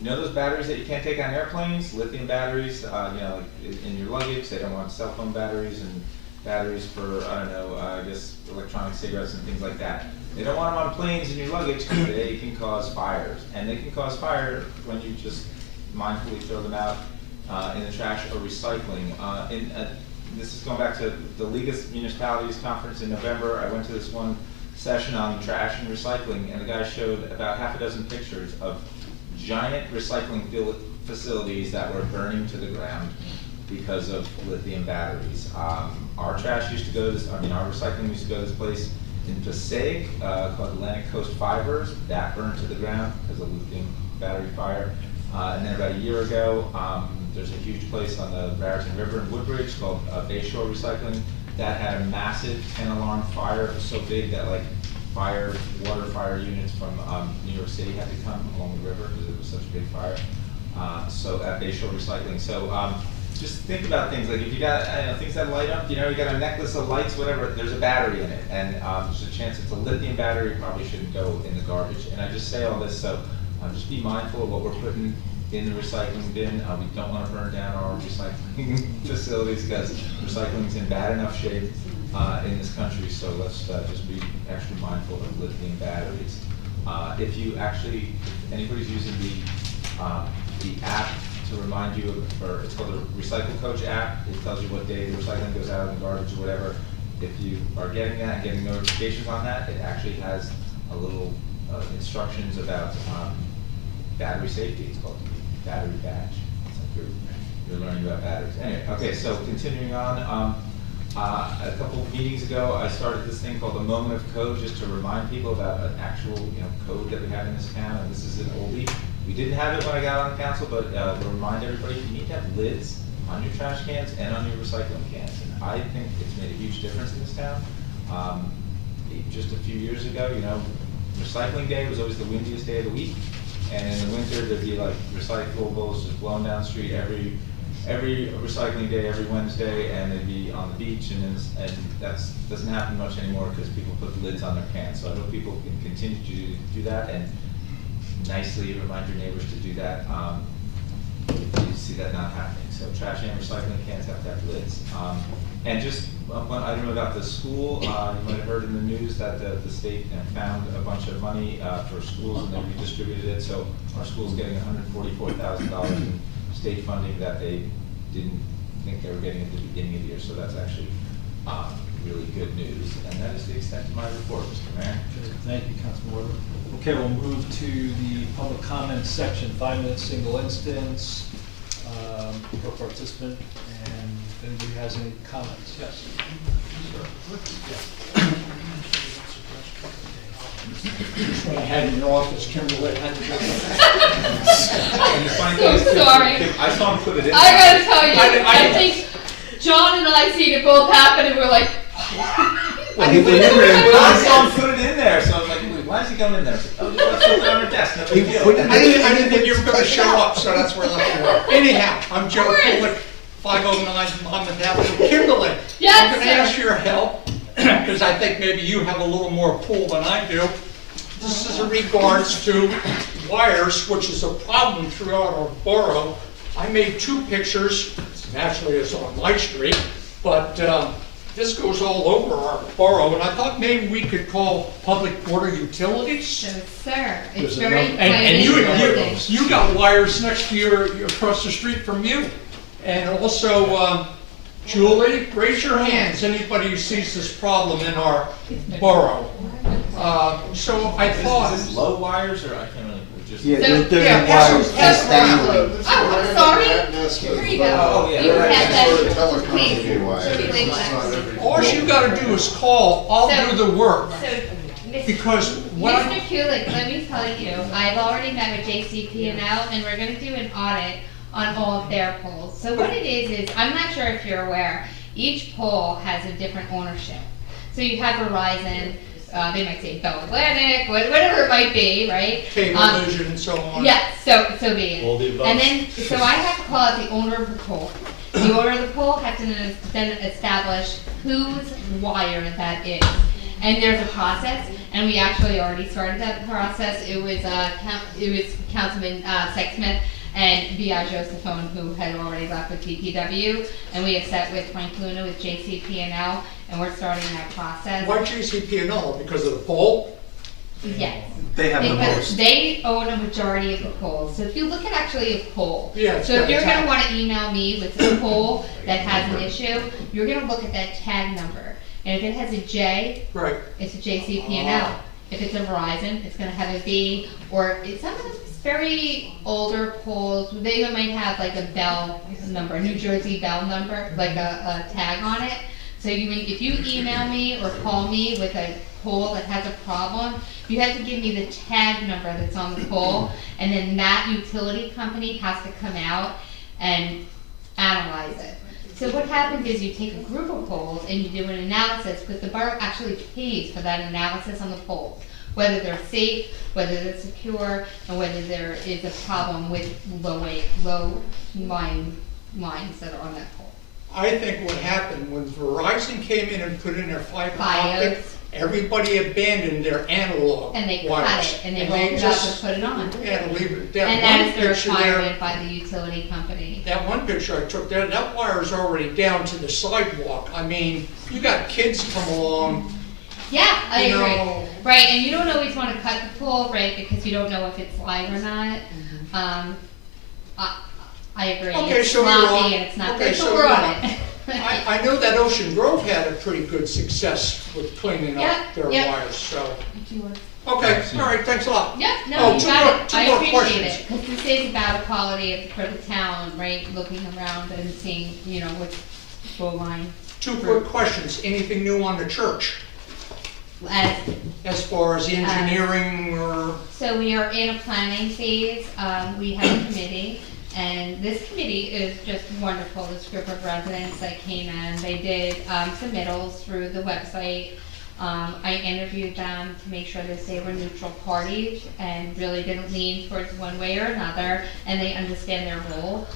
Those batteries that you can't take on airplanes, lithium batteries, like in your luggage, they don't want cell phone batteries and batteries for, I guess electronic cigarettes and things like that. They don't want them on planes in your luggage because they can cause fires. And they can cause fire when you just mindfully throw them out in the trash or recycling. This is going back to the League of Municipalities conference in November. I went to this one session on trash and recycling, and the guy showed about 6 pictures of giant recycling facilities that were burning to the ground because of lithium batteries. Our trash used to go to our recycling used to go to this place in Passaic called Atlantic Coast Fibers. That burned to the ground because of lithium battery fire. And then about a year ago, there's a huge place on the Raritan River in Woodbridge called Bayshore Recycling that had a massive 10-alarm fire. It was so big that water fire units from New York City had to come along the river because it was such a big fire. So at Bayshore Recycling. So just think about things like if you got things that light up, you got a necklace of lights, whatever, there's a battery in it, and there's a chance it's a lithium battery, probably shouldn't go in the garbage. And I just say all this so just be mindful of what we're putting in the recycling bin. We don't want to burn down our recycling facilities because recycling's in bad enough shape in this country, so let's just be extra mindful of lithium batteries. If you actually, if anybody's using the app to remind you of, or it's called the Recycle Coach app, it tells you what day the recycling goes out in the garbage or whatever. If you are getting that and getting notifications on that, it actually has a little instructions about battery safety. It's called the battery badge. It's like you're learning about batteries. Anyway, okay, so continuing on. A couple of meetings ago, I started this thing called the Moment of Code, just to remind people about an actual, code that we have in this town. And this is an oldie. We didn't have it when I got on the council, but to remind everybody, you need to have lids on your trash cans and on your recycling cans. And I think it's made a huge difference in this town. Just a few years ago, recycling day was always the windiest day of the week. And in the winter, there'd be like recyclables just blowing down the street every recycling day, every Wednesday, and they'd be on the beach, and that doesn't happen much anymore because people put lids on their cans. So I hope people can continue to do that, and nicely remind your neighbors to do that. You see that not happening. So trash and recycling cans have to have lids. And just one item about the school, you might have heard in the news that the state found a bunch of money for schools, and they redistributed it. So our school's getting $144,000 in state funding that they didn't think they were getting at the beginning of the year. So that's actually really good news. And that is the extent of my report, Mr. Mayor. Thank you, Councilman Weber. Okay, we'll move to the public comment section, 5 minutes, single instance, per participant, and if anybody has any comments. Yes. What I had in your office, Kimberly, had to go. So sorry. I saw him put it in. I gotta tell you, I think John and I seen it both happen, and we're like, I saw him put it in there, so I was like, why is he going in there? Oh, let's put it on her desk. No big deal. I didn't think you were gonna show up, so that's where I left you. Anyhow, I'm Joe Kulick, 509 Monmouth Avenue. Kimberly, Yes, I'm gonna sir. ask your help, because I think maybe you have a little more pull than I do. This is in regards to wires, which is a problem throughout our borough. I made 2 pictures, naturally it's on my street, but this goes all over our borough, and I thought maybe we could call Public Water Utilities. so sir, it's There's very enough- plain. You got wires next to your across the street from you. And also, Julie, raise your hands, anybody who sees this problem in our borough. So I thought. Is this low wires, or I can't really, just? Yeah, So- they're yeah, wires so- just down. Oh, I'm sorry. Here you go. Oh, yeah. You can have that. Telecom Please. wire. Please. All you gotta do is call, I'll do the work. So, Because what Mr. Kulik, let me tell you, I've already met with JCP&L, and we're gonna do an audit on all of their poles. So what it is, I'm not sure if you're aware, each pole has a different ownership. So you have Verizon, they might say Bell Atlantic, whatever it might be, right? Cablevision and so on. Yeah, so be it. All the above. And then, so I have to call out the owner of the pole. The owner of the pole has to then establish whose wire that is. And there's a process, and we actually already started that process. It was Councilman Sexsmith and Biagio Safone, who had already left with DPW, and we have set with Frank Luna with JCP&L, and we're starting that process. Why JCP&L? Because of the pole? Yes. They have the Because most. they own a majority of the polls. So if you look at actually a poll, Yeah, it's so if got a you're gonna tag. wanna email me with a poll that has an issue, you're gonna look at that tag number. And if it has a J, Right. it's a JCP&L. If it's a Verizon, it's gonna have a V, or some of the very older polls, they might have like a Bell number, New Jersey Bell number, like a tag on it. So if you email me or call me with a pole that has a problem, you have to give me the tag number that's on the pole, and then that utility company has to come out and analyze it. So what happens is you take a group of poles and you do an analysis, because the borough actually pays for that analysis on the poles, whether they're safe, whether they're secure, and whether there is a problem with low line lines that are on that pole. I think what happened when Verizon came in and put in their fiber optic, Fios. everybody abandoned their analog And they wires. cut it, and they rolled it up and put it on. Yeah, leave it. And That that one is the picture there, requirement by the utility company. that one picture I took there, that wire's already down to the sidewalk. I mean, you got kids come along Yeah, I You agree. know- Right, and you don't always wanna cut the pool, right, because you don't know if it's live or not. I agree, Okay, it's so you're on- sloppy and it's not okay, good, so but we're you're on on. it. I know that Ocean Grove had a pretty good success with cleaning up Yep, their yep. wires, so. If you want- Okay, all right, thanks a lot. Yep, Oh, no, you two got more- it, two I more appreciate questions. it, cause this is about quality for the town, right, looking around and seeing, you know, what's full line. Two quick questions. Anything new on the church as far as engineering or? So we are in a planning phase, we have a committee, and this committee is just wonderful, this group of residents that came in, they did, submittals through the website. I interviewed them to make sure that they were neutral parties and really didn't lean towards one way or another, and they understand their role.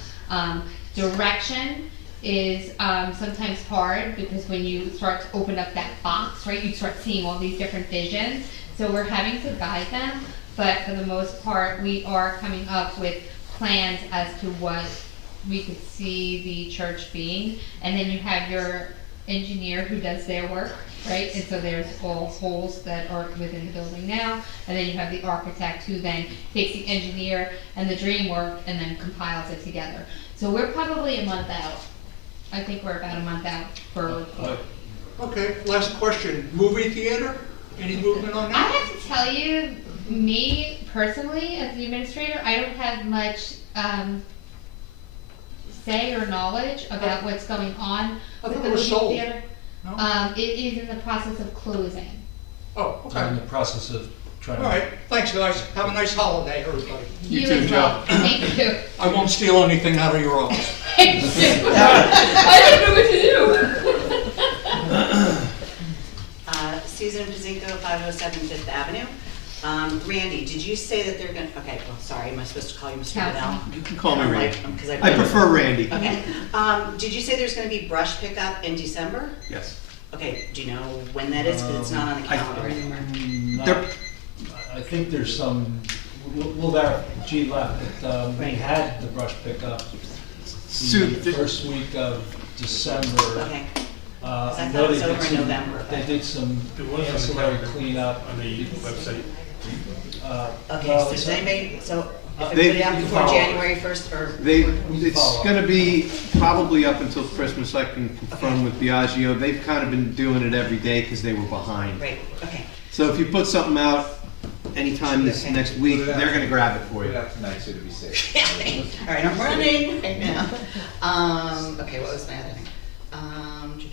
Direction is sometimes hard because when you start to open up that box, right, you start seeing all these different visions. So we're having to guide them, but for the most part, we are coming up with plans as to what we could see the church being. And then you have your engineer who does their work, right? And so there's all holes that are within the building now. And then you have the architect who then takes the engineer and the dream work and then compiles it together. So we're probably a month out. I think we're about a month out for. Okay, last question. Movie theater? Any movement on I that? have to tell you, me personally, as the administrator, I don't have much say or knowledge about what's going on I with thought the it was movie sold. theater. No? It is in the process of closing. Oh, We're okay. in the process of trying All to. right, thanks guys. Have a nice holiday, everybody. You You too, as well. Joe. Thank you. I won't steal anything out of your office. Thank you. I didn't know what to do. Susan Pazinko, 507 Fifth Avenue. Randy, did you say that they're gonna, okay, well, sorry, am I supposed to call you Mr. Liddell? You can call me Randy. Because I prefer Randy. Okay. Did you say there's gonna be brush pickup in December? Yes. Okay, do you know when that is? Because it's not on the calendar anymore. I think there's some, we'll verify, G left, but we had the brush pickup the first week of December. Okay. I I know thought it they was did over in some, November. they did some ancillary cleanup. On the website. Okay, well, so does anybody, so if I put They- it out you before follow. January 1st or? It's gonna be probably up until Christmas. I can confirm with Biagio. They've kind of been doing it every day because they were behind. Right, okay. So if you put something out anytime this Okay. next week, they're gonna grab it for Put you. it out tonight so to be safe. All right, I'm running right now. Okay, what was my other thing?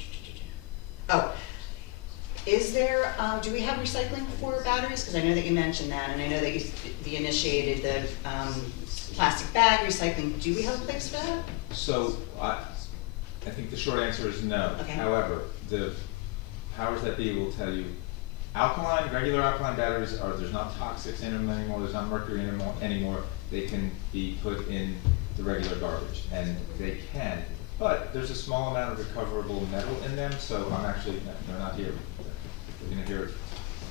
Oh, is there, do we have recycling for batteries? Because I know that you mentioned that, and I know that you initiated the plastic bag recycling. Do we have a place for that? So, I think the short answer is no. Okay. However, the powers that be will tell you, regular alkaline batteries there's not toxics in them anymore, there's not mercury in them anymore. They can be put in the regular garbage, and they can. But there's a small amount of recoverable metal in them, so they're not here. We're gonna hear it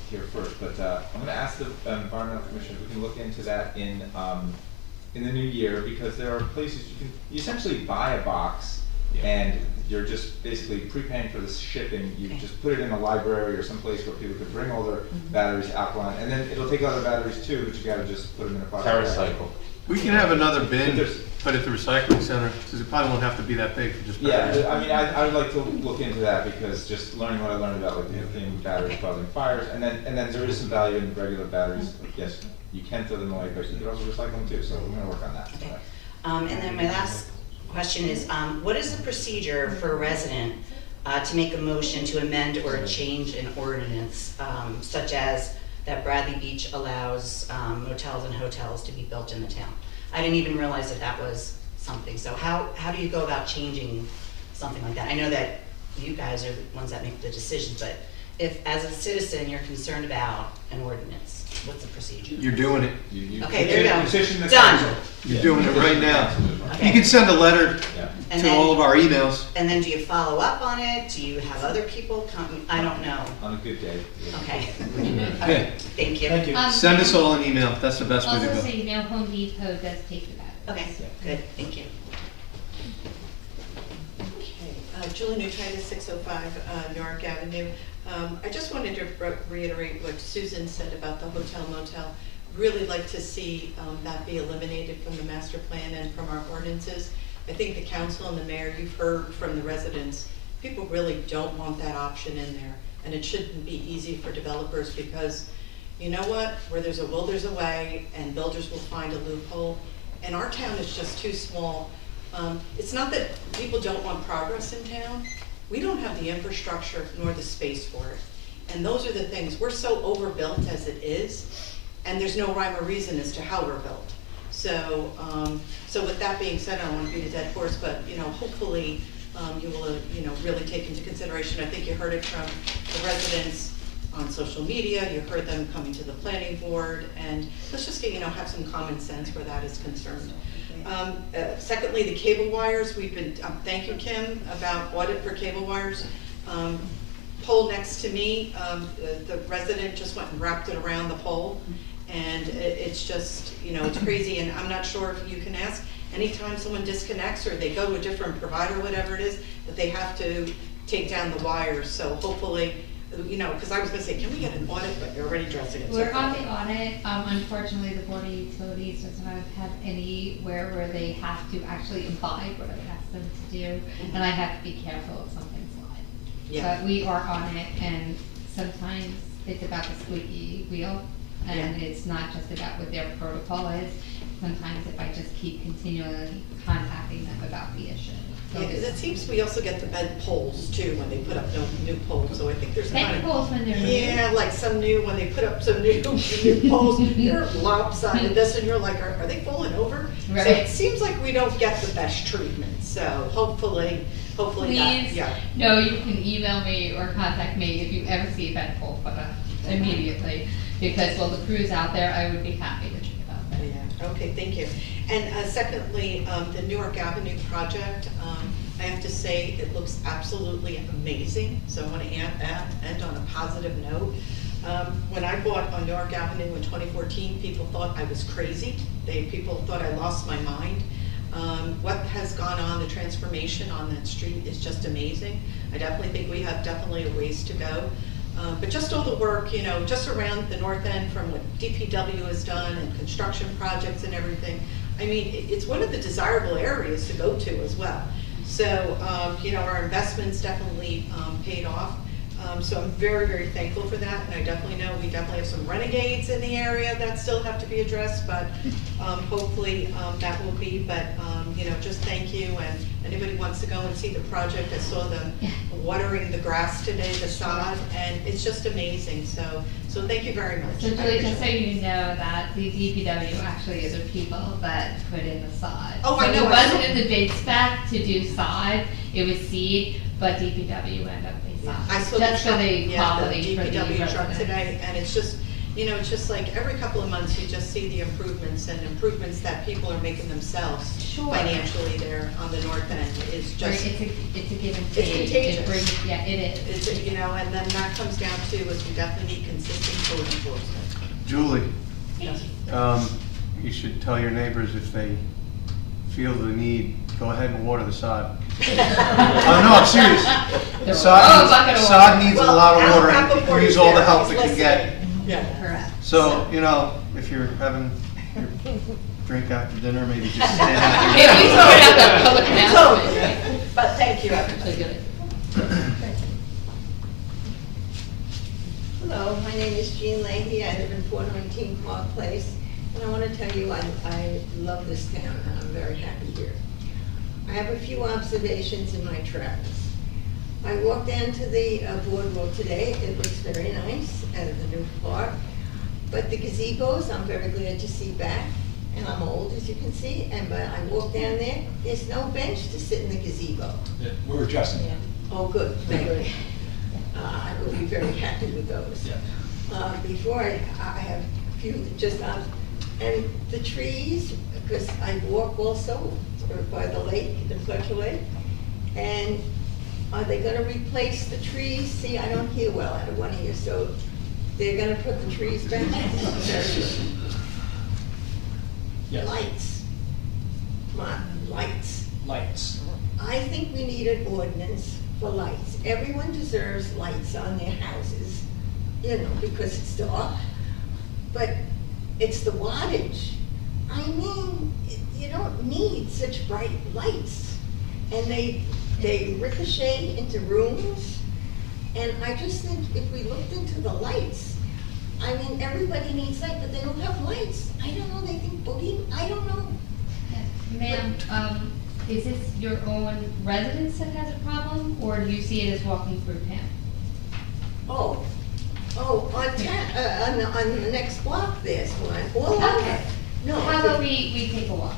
here first, but I'm gonna ask the environmental commission if we can look into that in the new year, because there are places you essentially buy a box and you're just basically prepaying for the shipping. You just put it in a library or someplace where people could bring all their batteries alkaline, and then it'll take other batteries too, but you gotta just put them in a plastic bag. We can have another bin, There's- put at the recycling center, because it probably won't have to be that big for just batteries. Yeah, I mean, I would like to look into that, because just learning what I learned about like the lithium batteries causing fires, and then there is some value in regular batteries. Yes, you can throw them away, but you can also recycle them too, so we're gonna work on that. Okay. And then my last question is, what is the procedure for a resident to make a motion to amend or change an ordinance, such as that Bradley Beach allows motels and hotels to be built in the town? I didn't even realize that that was something. So how do you go about changing something like that? I know that you guys are the ones that make the decisions, but if, as a citizen, you're concerned about an ordinance, what's the procedure? You're doing it. Okay, there you go. Petition the Done. council. You're doing it right now. Okay. You can send a letter And to then- all of our emails. And then do you follow up on it? Do you have other people come? I don't know. On a good day. Yeah. Okay. Okay. Thank you. Thank you. Send us all an email. That's the best way to Also, go. so you know, Home Depot does take the batteries. Okay, good, thank you. Okay, Julie Newtight, 605 Newark Avenue. I just wanted to reiterate what Susan said about the hotel motel. Really like to see that be eliminated from the master plan and from our ordinances. I think the council and the mayor, you've heard from the residents, people really don't want that option in there. And it shouldn't be easy for developers because you know what? Where there's a will, there's a way, and builders will find a loophole. And our town is just too small. It's not that people don't want progress in town. We don't have the infrastructure nor the space for it. And those are the things. We're so overbuilt as it is, and there's no rhyme or reason as to how we're built. So, so with that being said, I don't want to beat a dead horse, but hopefully you will, really take into consideration. I think you heard it from the residents on social media. You heard them coming to the planning board, and let's just get, have some common sense where that is concerned. Secondly, the cable wires. We've been, thank you, Kim, about audit for cable wires. Pole next to me, the resident just went and wrapped it around the pole, and it's just, it's crazy. And I'm not sure if you can ask, anytime someone disconnects or they go to a different provider, whatever it is, that they have to take down the wires. So hopefully, because I was going to say, can we get an audit? But you're already addressing it. We're on the audit. Unfortunately, the Board of Utilities doesn't have anywhere where they have to actually abide what I ask them to do, and I have to be careful if something's live. Yeah. But we are on it, and sometimes it's about the squeaky wheel, and it's not just about what their protocol is. Sometimes if I just keep continually contacting them about the issue. Yeah, because it seems we also get the bent poles too when they put up new poles. So I think there's bent poles when they're new. like some new when they put up some new poles. They're lopsided. This and you're like, are they falling over? Right. So it seems like we don't get the best treatment. So hopefully Please, that, yeah. no, you can email me or contact me if you ever see a bent pole put up immediately. Because while the crew's out there, I would be happy to check about that. Yeah. Okay, thank you. And secondly, the Newark Avenue project, I have to say it looks absolutely amazing. So I want to end on a positive note. When I bought on Newark Avenue in 2014, people thought I was crazy. People thought I lost my mind. What has gone on, the transformation on that street is just amazing. I definitely think we have a ways to go. But just all the work, just around the north end from what DPW has done and construction projects and everything. I mean, it's one of the desirable areas to go to as well. So, our investments definitely paid off. So I'm very, very thankful for that. And I definitely know we definitely have some renegades in the area that still have to be addressed, but hopefully that will be. But, just thank you. And anybody wants to go and see the project, I saw them watering the grass today, the sod, and it's just amazing. So thank you very much. So Julie, just so you know that the DPW actually are the people that put in the sod. Oh, so I know. It wasn't in the bid spec to do sod, it was seed, but DPW ended up with sod. I saw just the for truck, the quality for the DPW truck residents. today, and it's just, it's just like every couple of months you just see the improvements and improvements that people are making themselves financially there on the north end. It's just Right, it's a give and it's take. contagious. It brings, yeah, it is. It's and then that comes down to is we definitely need consistent code enforcement. Julie, Yes. you should tell your neighbors if they feel the need, go ahead and water the sod. Oh, no, I'm serious. Sod needs a lot of water, and it can use all the help it can get. Yeah. Correct. So, if you're having your drink after dinner, maybe just stand out Maybe we there. throw it out that public announcement, right? But thank you. Actually, good. Hello, my name is Jean Leahy. I live in 419 Park Place, and I want to tell you I love this town, and I'm very happy here. I have a few observations in my travels. I walked down to the boardwalk today. It looks very nice at the new park, but the gazebos I'm very glad to see back, and I'm old as you can see, but I walked down there, there's no bench to sit in the gazebo. Yeah, we're adjusting that. Oh, good, thank you. I will be very happy with those. Yeah. Before I have a few and the trees, because I walk also by the lake, the Fletcher Lake, and are they gonna replace the trees? See, I don't hear well out of one ear, so they're gonna put the trees back? Very good. Yes. Lights. Lights. Lights. I think we need need an ordinance for lights. Everyone deserves lights on their houses, you know, because it's dark. But it's the wattage. I mean, you don't need such bright lights. And they ricochet into rooms. And I just think if we looked into the lights, I mean, everybody needs light, but they don't have lights. I don't know, they think boogie, I don't know. Ma'am, is this your own residence that has a problem, or do you see it as walking through town? On the next block there's one, all over. Okay. No. How about we take a walk?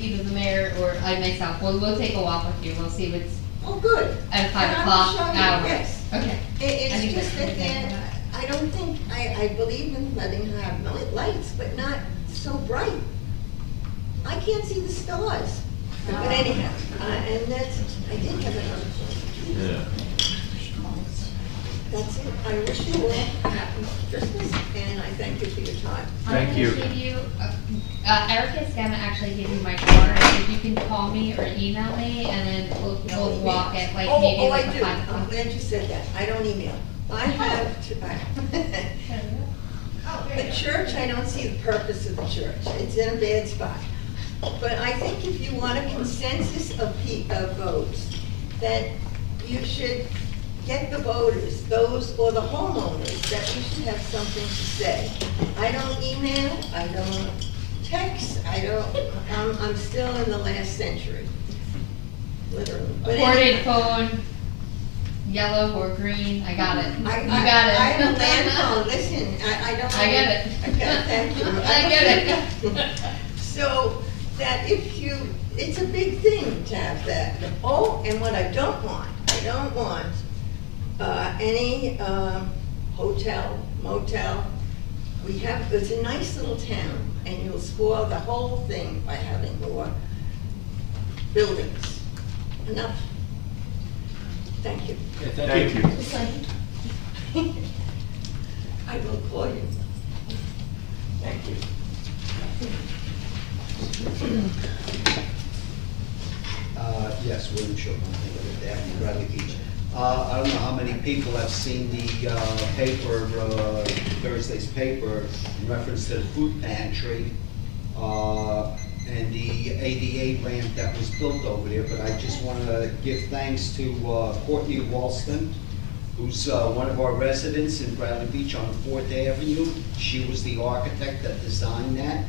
Either the mayor or I myself, we'll take a walk with you, we'll see what's. Oh, good. At 5 And I will o'clock show you, hour. yes. Okay. I It's think just that's that they're, I don't think, I believe in letting her have lights, but not so bright. I can't see the stars. But anyhow, and that's, I did have another question. Yeah. That's it. I wish you all a happy Christmas, and I thank you for your time. Thank you. I'm gonna give you, Erica is gonna actually give you my card, if you can call me or email me, and then we'll walk at like maybe Oh, like I a do. 5 I'm o'clock. glad you said that. I don't email. I have to, the church, I don't see the purpose of the church. It's in a bad spot. But I think if you want a consensus of votes, that you should get the voters, those, or the homeowners, that we should have something to say. I don't email, I don't text, I'm still in the last century, literally. But Corded phone, yellow or green, I got it. You got it. I have a land phone, listen, I don't. I get it. Okay, thank you. I get it. So, that if you, it's a big thing to have that. Oh, and what I don't want any hotel, motel. It's a nice little town, and you'll spoil the whole thing by having more buildings. Enough. Thank you. Thank you. I will call you. Thank you. Yes, William Shulman, Avenue, Bradley Beach. I don't know how many people have seen the paper, Thursday's paper, in reference to the food pantry and the ADA ramp that was built over there, but I just want to give thanks to Courtney Walston, who's one of our residents in Bradley Beach on 4th Avenue. She was the architect that designed that,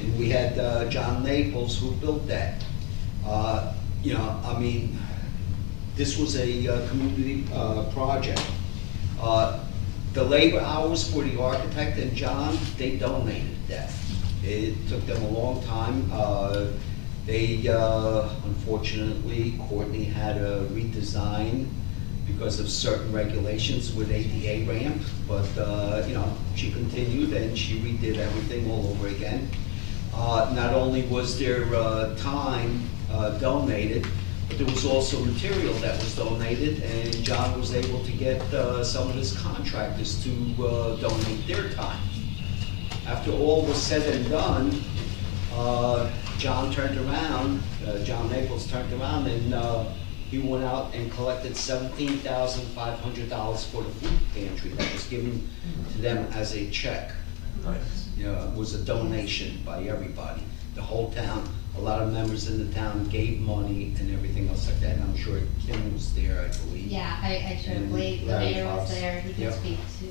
and we had John Naples who built that. You know, I mean, this was a community project. The labor hours for the architect and John, they donated that. It took them a long time. Unfortunately, Courtney had a redesign because of certain regulations with ADA ramp, but you know, she continued and she redid everything all over again. Not only was there time donated, but there was also material that was donated, and John was able to get some of his contractors to donate their time. After all was said and done, John turned around, John Naples turned around, and he went out and collected $17,500 for the food pantry that was given to them as a check. You know, it was a donation by everybody, the whole town. A lot of members in the town gave money and everything else like that, and I'm sure Kim was there, I believe. Yeah, I should have believed the Larry mayor was Fox. there, he can Yep. speak to.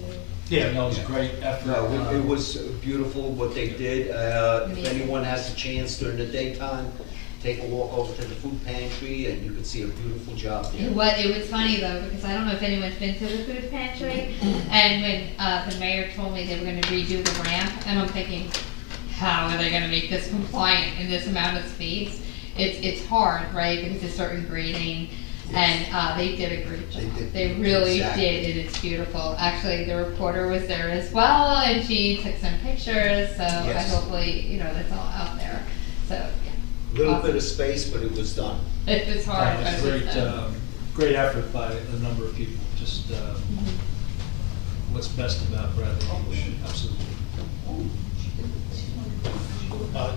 Yeah, that was a great effort. No, it was beautiful what they did. If anyone has a chance during the daytime, take a walk over to the food pantry and you could see a beautiful job there. It was funny though, because I don't know if anyone's been to the food pantry, and when the mayor told me they were gonna redo the ramp, and I'm thinking, how are they gonna make this compliant in this amount of space? It's hard, right, because it's certain grading, and they did a great job. They really exactly. did, and it's beautiful. Actually, the reporter was there as well, and she took some pictures, so Yes. hopefully, you know, that's all out there, so, yeah. Little Awesome. bit of space, but it was done. It was hard, It but was it was great, done. great effort by a number of people, just what's best about Bradley Beach, absolutely.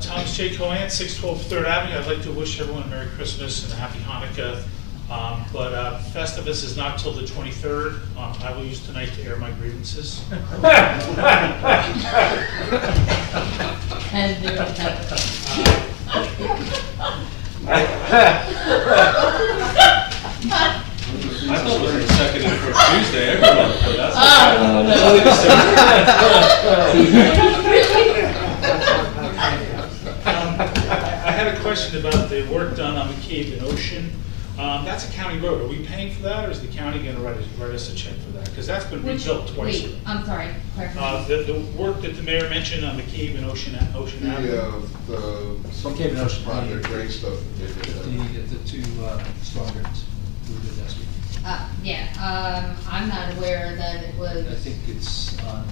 Thomas J. Coant, 612 3rd Avenue. I'd like to wish everyone a Merry Christmas and a Happy Hanukkah. But Festivus is not till the 23rd. I will use tonight to air my grievances. And there was that. I thought we were second and for Tuesday, everyone, but that's I had a question about the work done on McCabe and Ocean. That's a county road. Are we paying for that, or is the county gonna write us a check for that? Because that's been rebuilt twice. Wait, I'm sorry, clarify. The work that the mayor mentioned on McCabe and Ocean Avenue. Some Cave and Ocean. project grade stuff that they did. The two storm drains we did last week. I'm not aware that it was. I think it's on,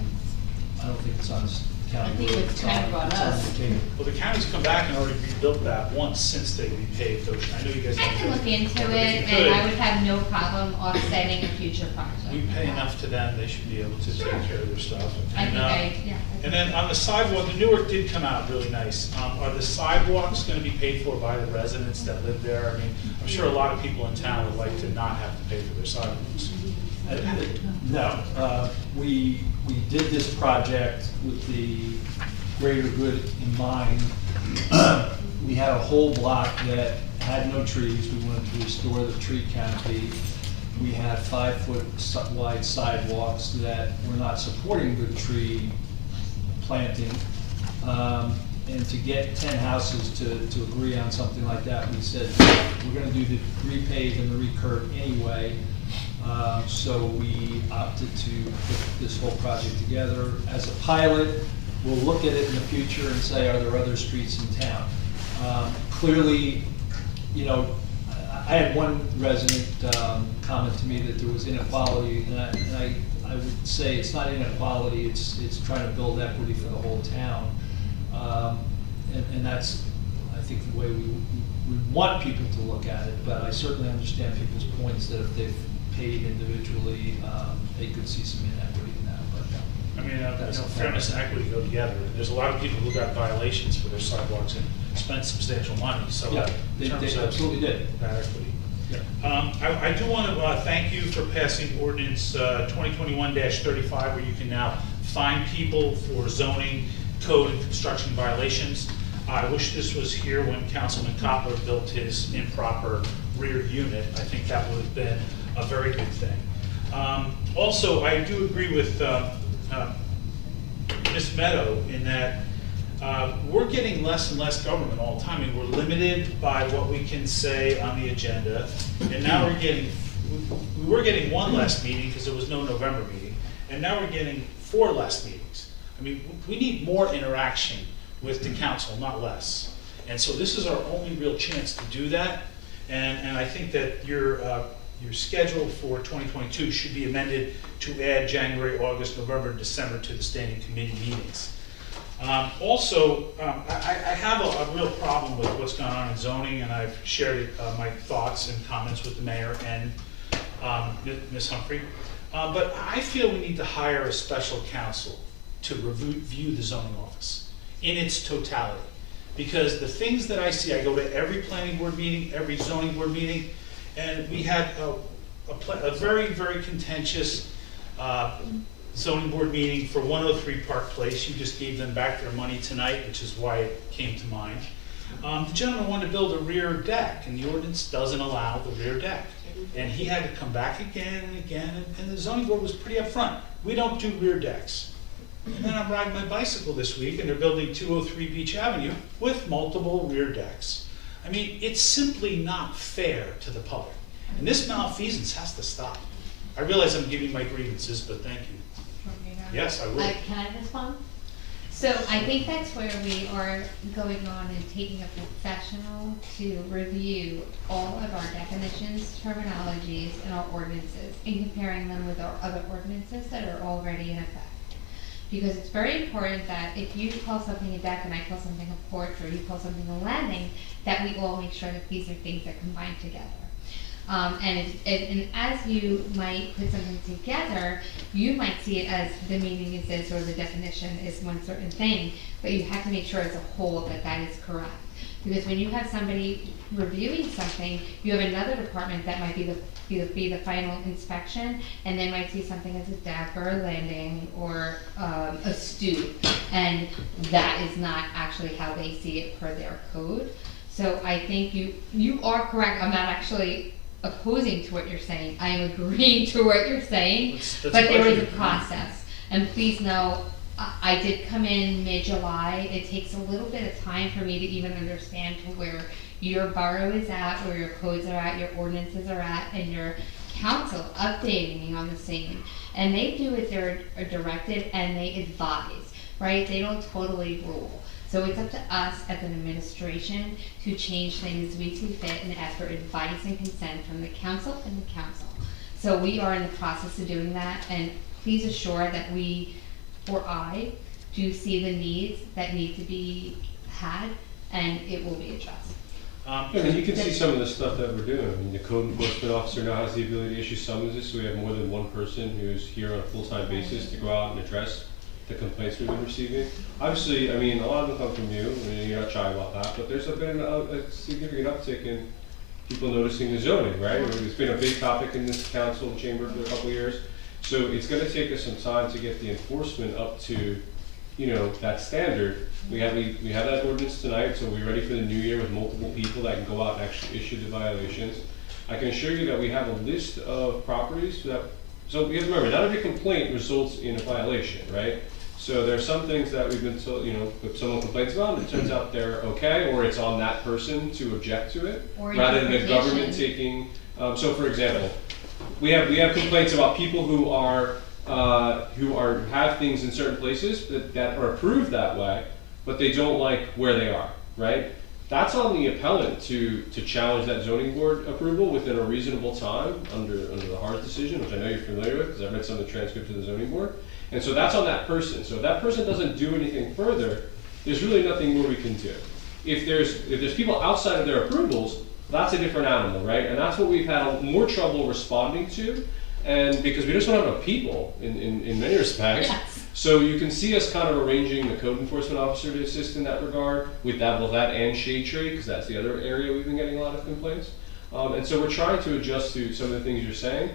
I don't think it's on county I think road. it's kind of on It's us. the Cave. Well, the county's come back and already rebuilt that once since they repaved Ocean. I know you guys. I can look into If it, you and I could, would have no problem offsetting a future project. we pay enough to them, they should be able to take care of their stuff. I think And then on the sidewalk, the Newark did come out really nice. Are the sidewalks gonna be paid for by the residents that live there? I mean, I'm sure a lot of people in town would like to not have to pay for their sidewalks. No, we did this project with the greater good in mind. We had a whole block that had no trees. We wanted to restore the tree canopy. We had 5-foot wide sidewalks that were not supporting good tree planting. And to get 10 houses to agree on something like that, we said, we're gonna do the repave and the recurve anyway. So we opted to put this whole project together as a pilot. We'll look at it in the future and say, are there other streets in town? Clearly, you know, I had one resident comment to me that there was inequality, and I would say it's not inequality, it's trying to build equity for the whole town. And that's, I think, the way we want people to look at it, but I certainly understand people's points that if they've paid individually, they could see some inequity in that, but. I mean, fairness and equity go together. There's a lot of people who got violations for their sidewalks and spent substantial money, so. Yeah, in terms they of absolutely did. That equity. Yeah. I do want to thank you for passing ordinance 2021-35, where you can now fine people for zoning, code, and construction violations. I wish this was here when Councilman Coppola built his improper rear unit. I think that would have been a very good thing. Also, I do agree with Ms. Meadow in that we're getting less and less government all the time. I mean, we're limited by what we can say on the agenda, and now we were getting one less meeting because there was no November meeting, and now we're getting 4 less meetings. I mean, we need more interaction with the council, not less. And so this is our only real chance to do that, and I think that your schedule for 2022 should be amended to add January, August, November, and December to the standing committee meetings. Also, I have a real problem with what's going on in zoning, and I've shared my thoughts and comments with the mayor and Ms. Humphrey. But I feel we need to hire a special counsel to review the zoning office in its totality. Because the things that I see, I go to every planning board meeting, every zoning board meeting, and we had a very, very contentious zoning board meeting for 103 Park Place. You just gave them back their money tonight, which is why it came to mind. The gentleman wanted to build a rear deck, and the ordinance doesn't allow the rear deck. And he had to come back again and again, and the zoning board was pretty upfront. We don't do rear decks. And then I'm riding my bicycle this week, and they're building 203 Beach Avenue with multiple rear decks. I mean, it's simply not fair to the public. And this malfeasance has to stop. I realize I'm giving my grievances, but thank you. Yes, I will. Can I respond? So I think that's where we are going on and taking a professional to review all of our definitions, terminologies, and our ordinances, and comparing them with our other ordinances that are already in effect. Because it's very important that if you call something a deck and I call something a porch, or you call something a landing, that we all make sure that these are things that combine together. And as you might put something together, you might see it as the meaning is this or the definition is one certain thing, but you have to make sure as a whole that that is correct. Because when you have somebody reviewing something, you have another department that might be the final inspection, and they might see something as a deck or a landing or a stoop, and that is not actually how they see it per their code. So I think you are correct. I'm not actually opposing to what you're saying. I am agreeing to what you're saying, That's but there is a budgeted. process. And please know, I did come in mid-July. It takes a little bit of time for me to even understand to where your borough is at, where your codes are at, your ordinances are at, and your council updating me on the same. And they do what they're directed, and they advise, right? They don't totally rule. So it's up to us as an administration to change things as we see fit and ask for advice and consent from the council and the council. So we are in the process of doing that, and please assure that we, or I, do see the needs that need to be had, and it will be addressed. And you can see some of the stuff that we're doing. I mean, the code enforcement officer now has the ability to issue summonses, so we have more than one person who's here on a full-time basis to go out and address the complaints we've been receiving. Obviously, I mean, a lot of them come from you, I mean, you're not shy about that, but there's been a significant uptick in people noticing the zoning, right? I mean, it's been a big topic in this council and chamber for a couple of years. So it's gonna take us some time to get the enforcement up to, you know, that standard. We have that ordinance tonight, so we're ready for the new year with multiple people that can go out and actually issue the violations. I can assure you that we have a list of properties that, so we have to remember, not every complaint results in a violation, right? So there are some things that we've been told, you know, if someone complains about, it turns out they're okay, or it's on that person to object to it, Or rather than the interpretation. government taking, so for example, we have complaints about people who have things in certain places that are approved that way, but they don't like where they are, right? That's on the appellant to challenge that zoning board approval within a reasonable time under the Hars decision, which I know you're familiar with because I've read some of the transcripts of the zoning board. And so that's on that person. So if that person doesn't do anything further, there's really nothing more we can do. If there's people outside of their approvals, that's a different animal, right? And that's what we've had more trouble responding to, and because we just don't have enough people in many respects. Yes. So you can see us kind of arranging the code enforcement officer to assist in that regard, with that and shade tree, because that's the other area we've been getting a lot of complaints. And so we're trying to adjust to some of the things you're saying.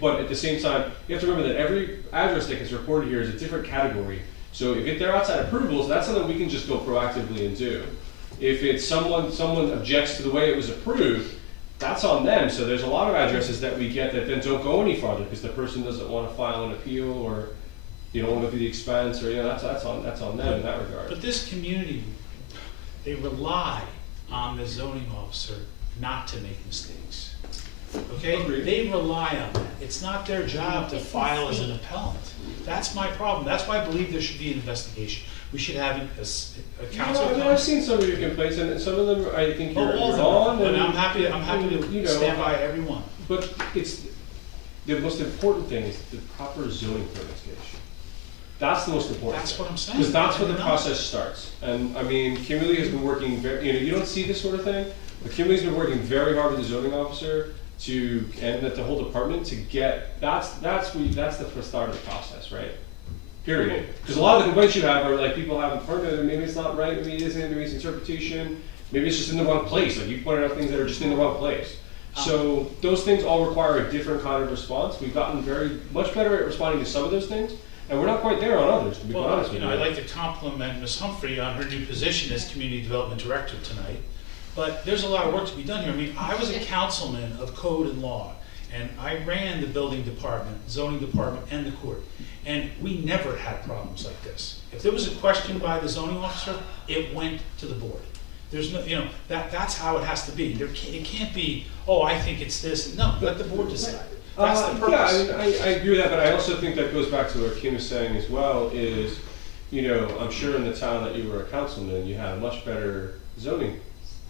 But at the same time, you have to remember that every address that gets reported here is a different category. So if they're outside approvals, that's something we can just go proactively and do. If it's someone objects to the way it was approved, that's on them. So there's a lot of addresses that we get that then don't go any farther because the person doesn't want to file an appeal, or you don't want to do the expense, or you know, that's on them in that regard. But this community, they rely on the zoning officer not to make mistakes. Okay? Agreed. They rely on that. It's not their job to file as an appellant. That's my problem. That's why I believe there should be an investigation. We should have a council. I mean, I've seen some of your complaints, and some of them I think you're on. And I'm happy to you know, stand by every one. But it's the most important thing is the proper zoning permits get issued. That's the most important. That's what I'm saying. Because that's where the I know. process starts. And I mean, Kimberly has been working very, you know, you don't see this sort of thing, but Kimberly's been working very hard with the zoning officer and the whole department to get, that's the start of the process, right? Period. Because a lot of the complaints you have are like people haven't heard it, and maybe it's not right, maybe it isn't, maybe it's interpretation, maybe it's just in the wrong place. Like you pointed out things that are just in the wrong place. So those things all require a different kind of response. We've gotten very much better at responding to some of those things, and we're not quite there on others, to be quite honest with you. I'd like to compliment Ms. Humphrey on her new position as Community Development Director tonight. But there's a lot of work to be done here. I mean, I was a councilman of code and law, and I ran the building department, zoning department, and the court. And we never had problems like this. If there was a question by the zoning officer, it went to the board. There's no, you know, that's how it has to be. It can't be, oh, I think it's this. No, let the board decide. That's the purpose. Yeah, I agree with that, but I also think that goes back to what Kim was saying as well, is, you know, I'm sure in the town that you were a councilman, you had a much better zoning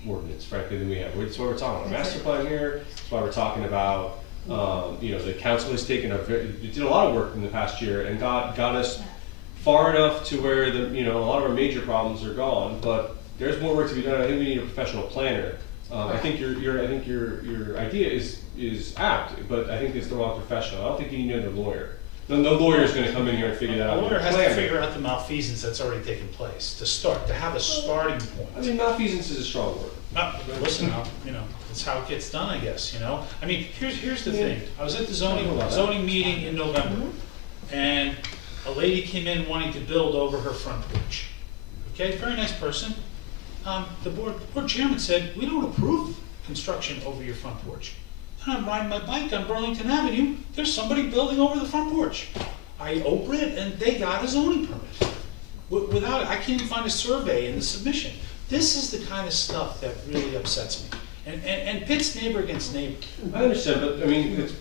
ordinance, frankly, than we have. That's what we're talking about. Master plan here, that's why we're talking about, you know, the council has taken did a lot of work in the past year and got us far enough to where a lot of our major problems are gone, but there's more work to be done. I think we need a professional planner I think your idea is apt, but I think it's the wrong professional. I don't think you need another lawyer. No lawyer is going to come in here and figure that out. A lawyer has Plan. to figure out the malfeasance that's already taken place, to have a starting point. I mean, malfeasance is a strong word. No, listen, it's how it gets done, I guess, I mean, here's the thing. I was at the zoning meeting in November, and a lady came in wanting to build over her front porch. Okay, very nice person. The board chairman said, we don't approve construction over your front porch. And I'm riding my bike on Burlington Avenue, there's somebody building over the front porch. I open it and they got a zoning permit. Without, I can't even find a survey in the submission. This is the kind of stuff that really upsets me. And pits neighbor against neighbor. I understand, but I mean, it's,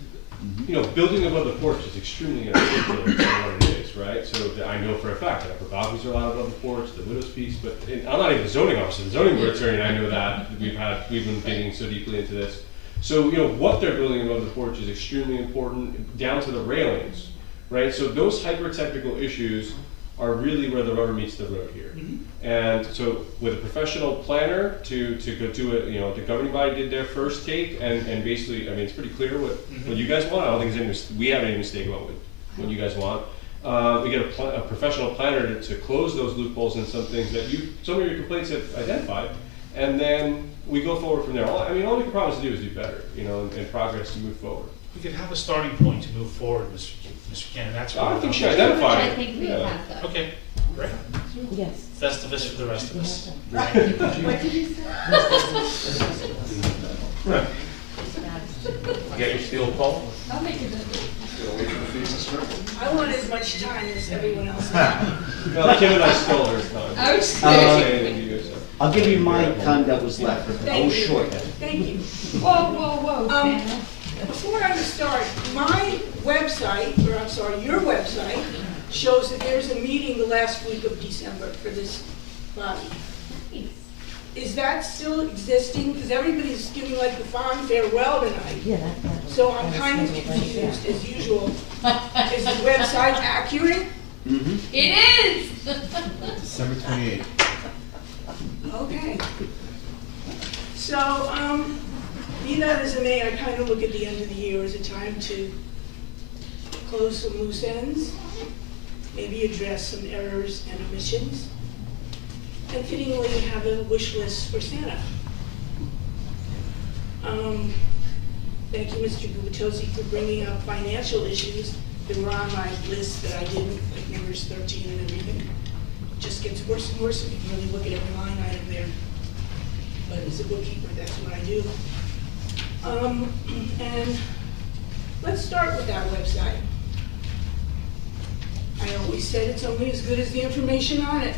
building above the porch is extremely inarticulate for what it is, right? So I know for a fact that balconies are allowed above the porch, the widow's piece, but I'm not even the zoning officer. The zoning board attorney, I know that. We've been digging so deeply into this. So, what they're building above the porch is extremely important, down to the railings, right? So those hyper-technical issues are really where the rubber meets the road here. And so with a professional planner to go do it, the governing body did their first take, and basically, I mean, it's pretty clear what you guys want. I don't think we have any mistake about what you guys want. We get a professional planner to close those loopholes in some things that some of your complaints have identified, and then we go forward from there. All we can promise to do is do better, and progress to move forward. We could have a starting point to move forward, Mr. Cannon, that's what I think she identified it. I think we have that. Okay, great. Yes. Festivus for the rest of us. What did you say? Get your steel pole? I'll make it. I want as much time as everyone else. No, Kim and I stole her time. I was saying. I'll give you my time that was left. I was short. Thank you. Whoa, Santa. Before I start, my website, your website, shows that there's a meeting the last week of December for this body. Is that still existing? Because everybody's giving like the fond farewell tonight. Yeah, So I'm kind of confused as usual. Is the website accurate? It is! December 28th. Okay. So, be that as it may, I kind of look at the end of the year as a time to close some loose ends, maybe address some errors and omissions, and fittingly have a wish list for Santa. Thank you, Mr. Gubitosi, for bringing up financial issues that were on my list that I didn't, like numbers 13 and everything. It just gets worse and worse if you really look at every line item there. But as a bookkeeper, that's what I do. And let's start with that website. I always said it's only as good as the information on it.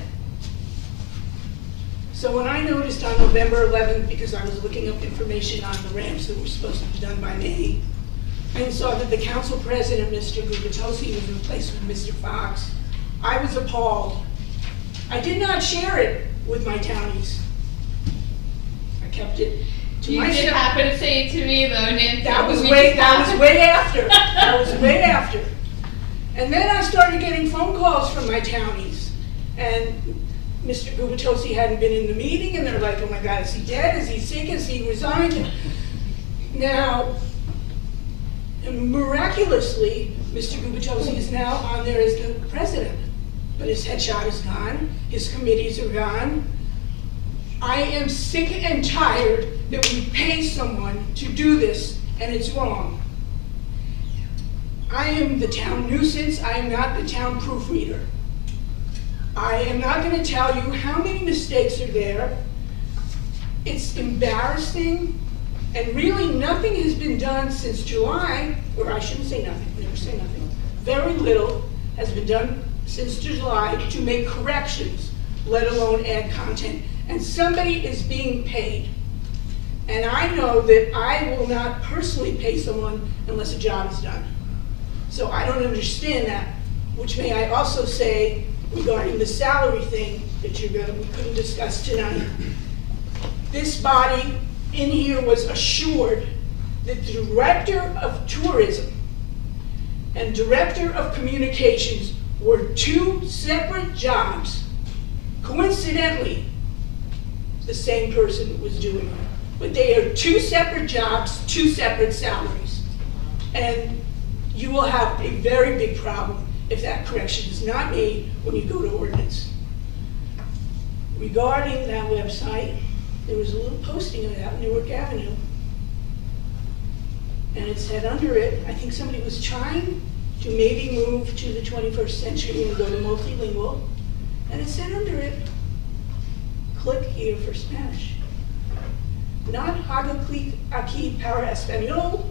So when I noticed on November 11th, because I was looking up information on the ramps that were supposed to be done by May, and saw that the council president, Mr. Gubitosi, was replaced with Mr. Fox, I was appalled. I did not share it with my townies. I kept it to myself. You did happen to say it to me though, Nancy. That was way after. That was way after. And then I started getting phone calls from my townies. And Mr. Gubitosi hadn't been in the meeting, and they're like, oh my God, is he dead? Is he sick? Is he resigned? Now, miraculously, Mr. Gubitosi is now on there as the president. But his headshot is gone. His committees are gone. I am sick and tired that we pay someone to do this, and it's wrong. I am the town nuisance. I am not the town proofreader. I am not going to tell you how many mistakes are there. It's embarrassing, and really nothing has been done since July, or I shouldn't say nothing, never say nothing. Very little has been done since July to make corrections, let alone add content. And somebody is being paid. And I know that I will not personally pay someone unless a job is done. So I don't understand that, which may I also say regarding the salary thing that we couldn't discuss tonight. This body in here was assured that the director of tourism and director of communications were two separate jobs. Coincidentally, the same person was doing it. but they are two separate jobs, two separate salaries. And you will have a very big problem if that correction is not made when you go to ordinance. Regarding that website, there was a little posting about Newark Avenue. And it said under it, I think somebody was trying to maybe move to the 21st century and go to multilingual. And it said under it, click here for Spanish. Not haga clic aquí para español.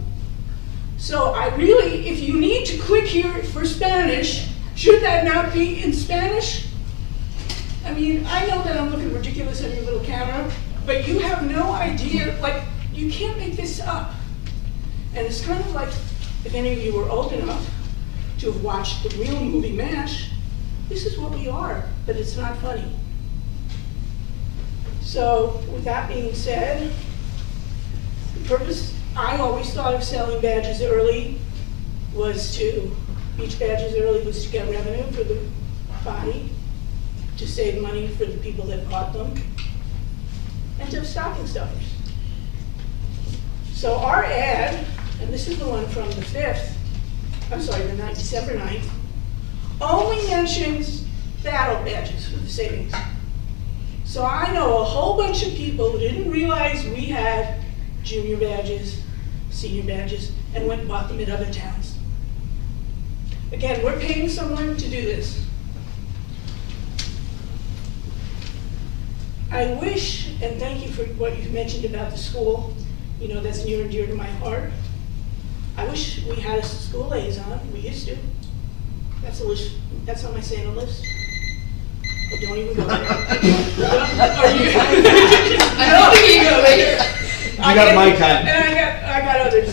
So I really, if you need to click here for Spanish, should that not be in Spanish? I mean, I know that I'm looking ridiculous on your little camera, but you have no idea, like, you can't make this up. And it's kind of like, if any of you were old enough to have watched the real movie MASH, this is what we are, but it's not funny. So, with that being said, the purpose, I always thought of selling badges early was to, beach badges early was to get revenue for the body, to save money for the people that bought them, and to have stocking stuffers. So our ad, and this is the one from the 5th, I'm sorry, the 9th, December 9th, only mentions battle badges for the savings. So I know a whole bunch of people who didn't realize we had junior badges, senior badges, and went and bought them in other towns. Again, we're paying someone to do this. I wish, and thank you for what you mentioned about the school, you know, that's near and dear to my heart. I wish we had a school liaison, we used to. That's a list, that's on my Santa list. But don't even go there. Are you? I don't think you go there. You got my kind. And I got others.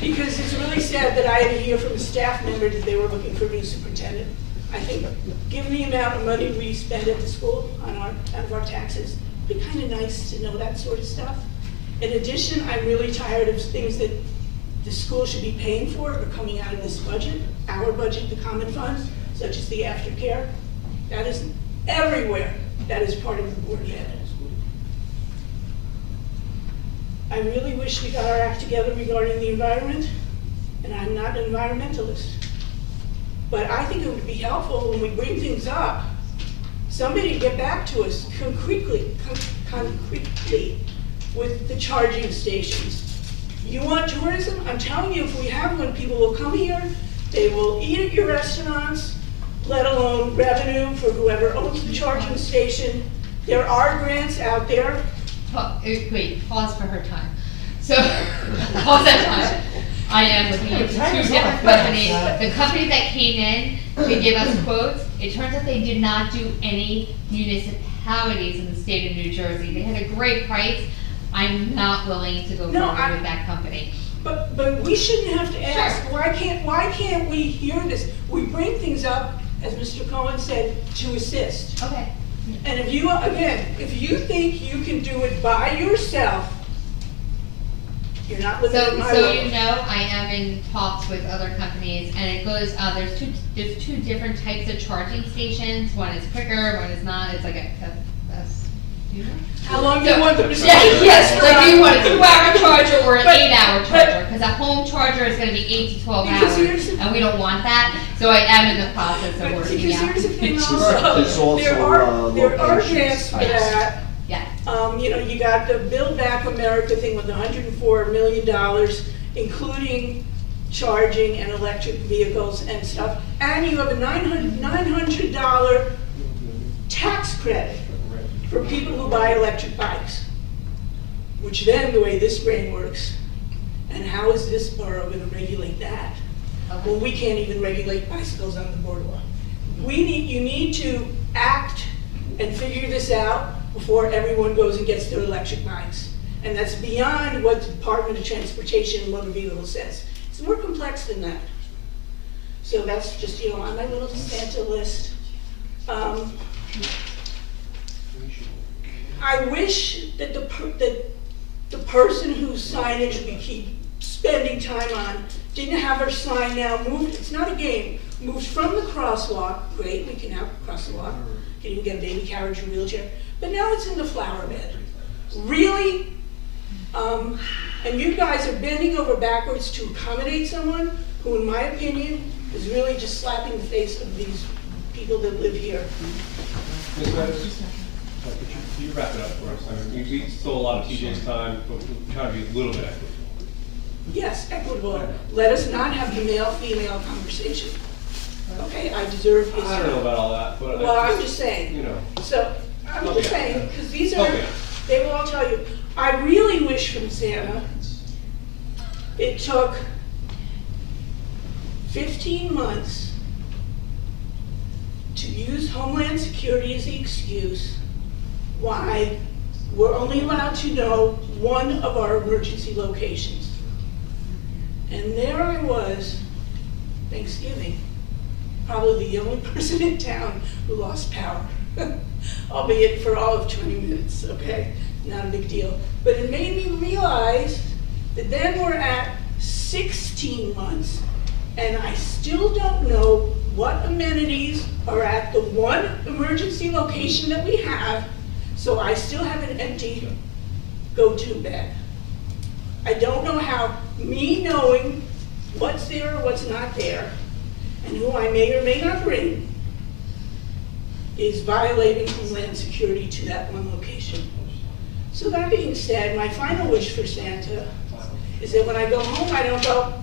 Because it's really sad that I had to hear from a staff member that they were looking for a new superintendent. I think, given the amount of money we spend at the school on out of our taxes, it'd be kind of nice to know that sort of stuff. In addition, I'm really tired of things that the school should be paying for are coming out of this budget, our budget, the common funds, such as the aftercare. That is everywhere. That is part of the Board of Ed. I really wish we got our act together regarding the environment, and I'm not an environmentalist. But I think it would be helpful when we bring things up, somebody get back to us concretely with the charging stations. You want tourism? I'm telling you, if we have one, people will come here, they will eat at your restaurants, let alone revenue for whoever owns the charging station. There are grants out there. Wait, pause for her time. So, pause that time. I am looking at two different companies. The company that came in to give us quotes, it turns out they did not do any municipalities in the state of New Jersey. They had a great price. I'm not willing to go forward with that company. But we shouldn't have to ask. Sure. Why can't we hear this? We bring things up, as Mr. Cohen said, to assist. Okay. And if you, again, if you think you can do it by yourself, you're not living in my world. So you know, I am in talks with other companies, and it goes. There's two different types of charging stations. One is quicker, one is not. It's like a you know? How long do you want them to stay? Yes, like do you want a 2-hour charger or an 8-hour charger? Because a home charger is going to be 8 to 12 hours, and we don't want that. So I am in the process of working out. Here's the thing also, there are grants for that. Yeah. You know, you got the Build Back America thing with $104 million, including charging and electric vehicles and stuff. And you have a $900 tax credit for people who buy electric bikes. Which then, the way this brain works, and how is this borough going to regulate that? Well, we can't even regulate bicycles on the boardwalk. You need to act and figure this out before everyone goes and gets their electric bikes. And that's beyond what the Department of Transportation and Motor Vehicles says. It's more complex than that. So that's just, you know, on my little Santa list. I wish that the person whose signage we keep spending time on didn't have her sign now moved. It's not a game. Moved from the crosswalk. Great, we can have a crosswalk. Can even get a baby carriage or wheelchair. But now it's in the flower bed. Really? And you guys are bending over backwards to accommodate someone who, in my opinion, is really just slapping the face of these people that live here. Ms. Weathers, could you wrap it up for us? I mean, we stole a lot of TJ's time, but we're trying to be a little bit equitable. Yes, equitable. Let us not have the male-female conversation. Okay, I deserve his. I don't know about all that, but. Well, I'm just saying. You know. So, I'm Okay. just saying, because these are, Okay. they will all tell you, I really wish from Santa, it took 15 months to use Homeland Security as the excuse why we're only allowed to know one of our emergency locations. And there I was, Thanksgiving, probably the only person in town who lost power, albeit for all of 20 minutes, okay? Not a big deal. But it made me realize that then we're at 16 months, and I still don't know what amenities are at the one emergency location that we have, so I still have an empty go-to bed. I don't know how me knowing what's there or what's not there, and who I may or may not bring, is violating Homeland Security to that one location. So that being said, my final wish for Santa is that when I go home, I don't go,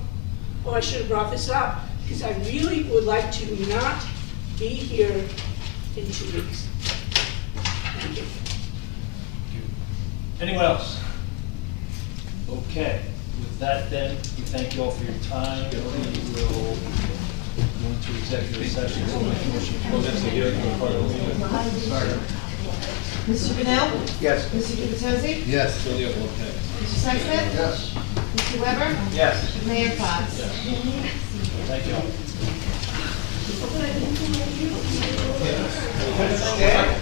oh, I should have brought this up, because I really would like to not be here in 2 weeks. Thank you. Anyone else? Okay, with that then, we thank you all for your time. We will go into executive session. So make a motion to close this hearing on part of the meeting. Mr. Pennell? Yes. Mr. Gubatose? Yes. Mr. Sexsmith? Yes. Mr. Weber? Yes. Mayor Fox? Thank you all. Yeah.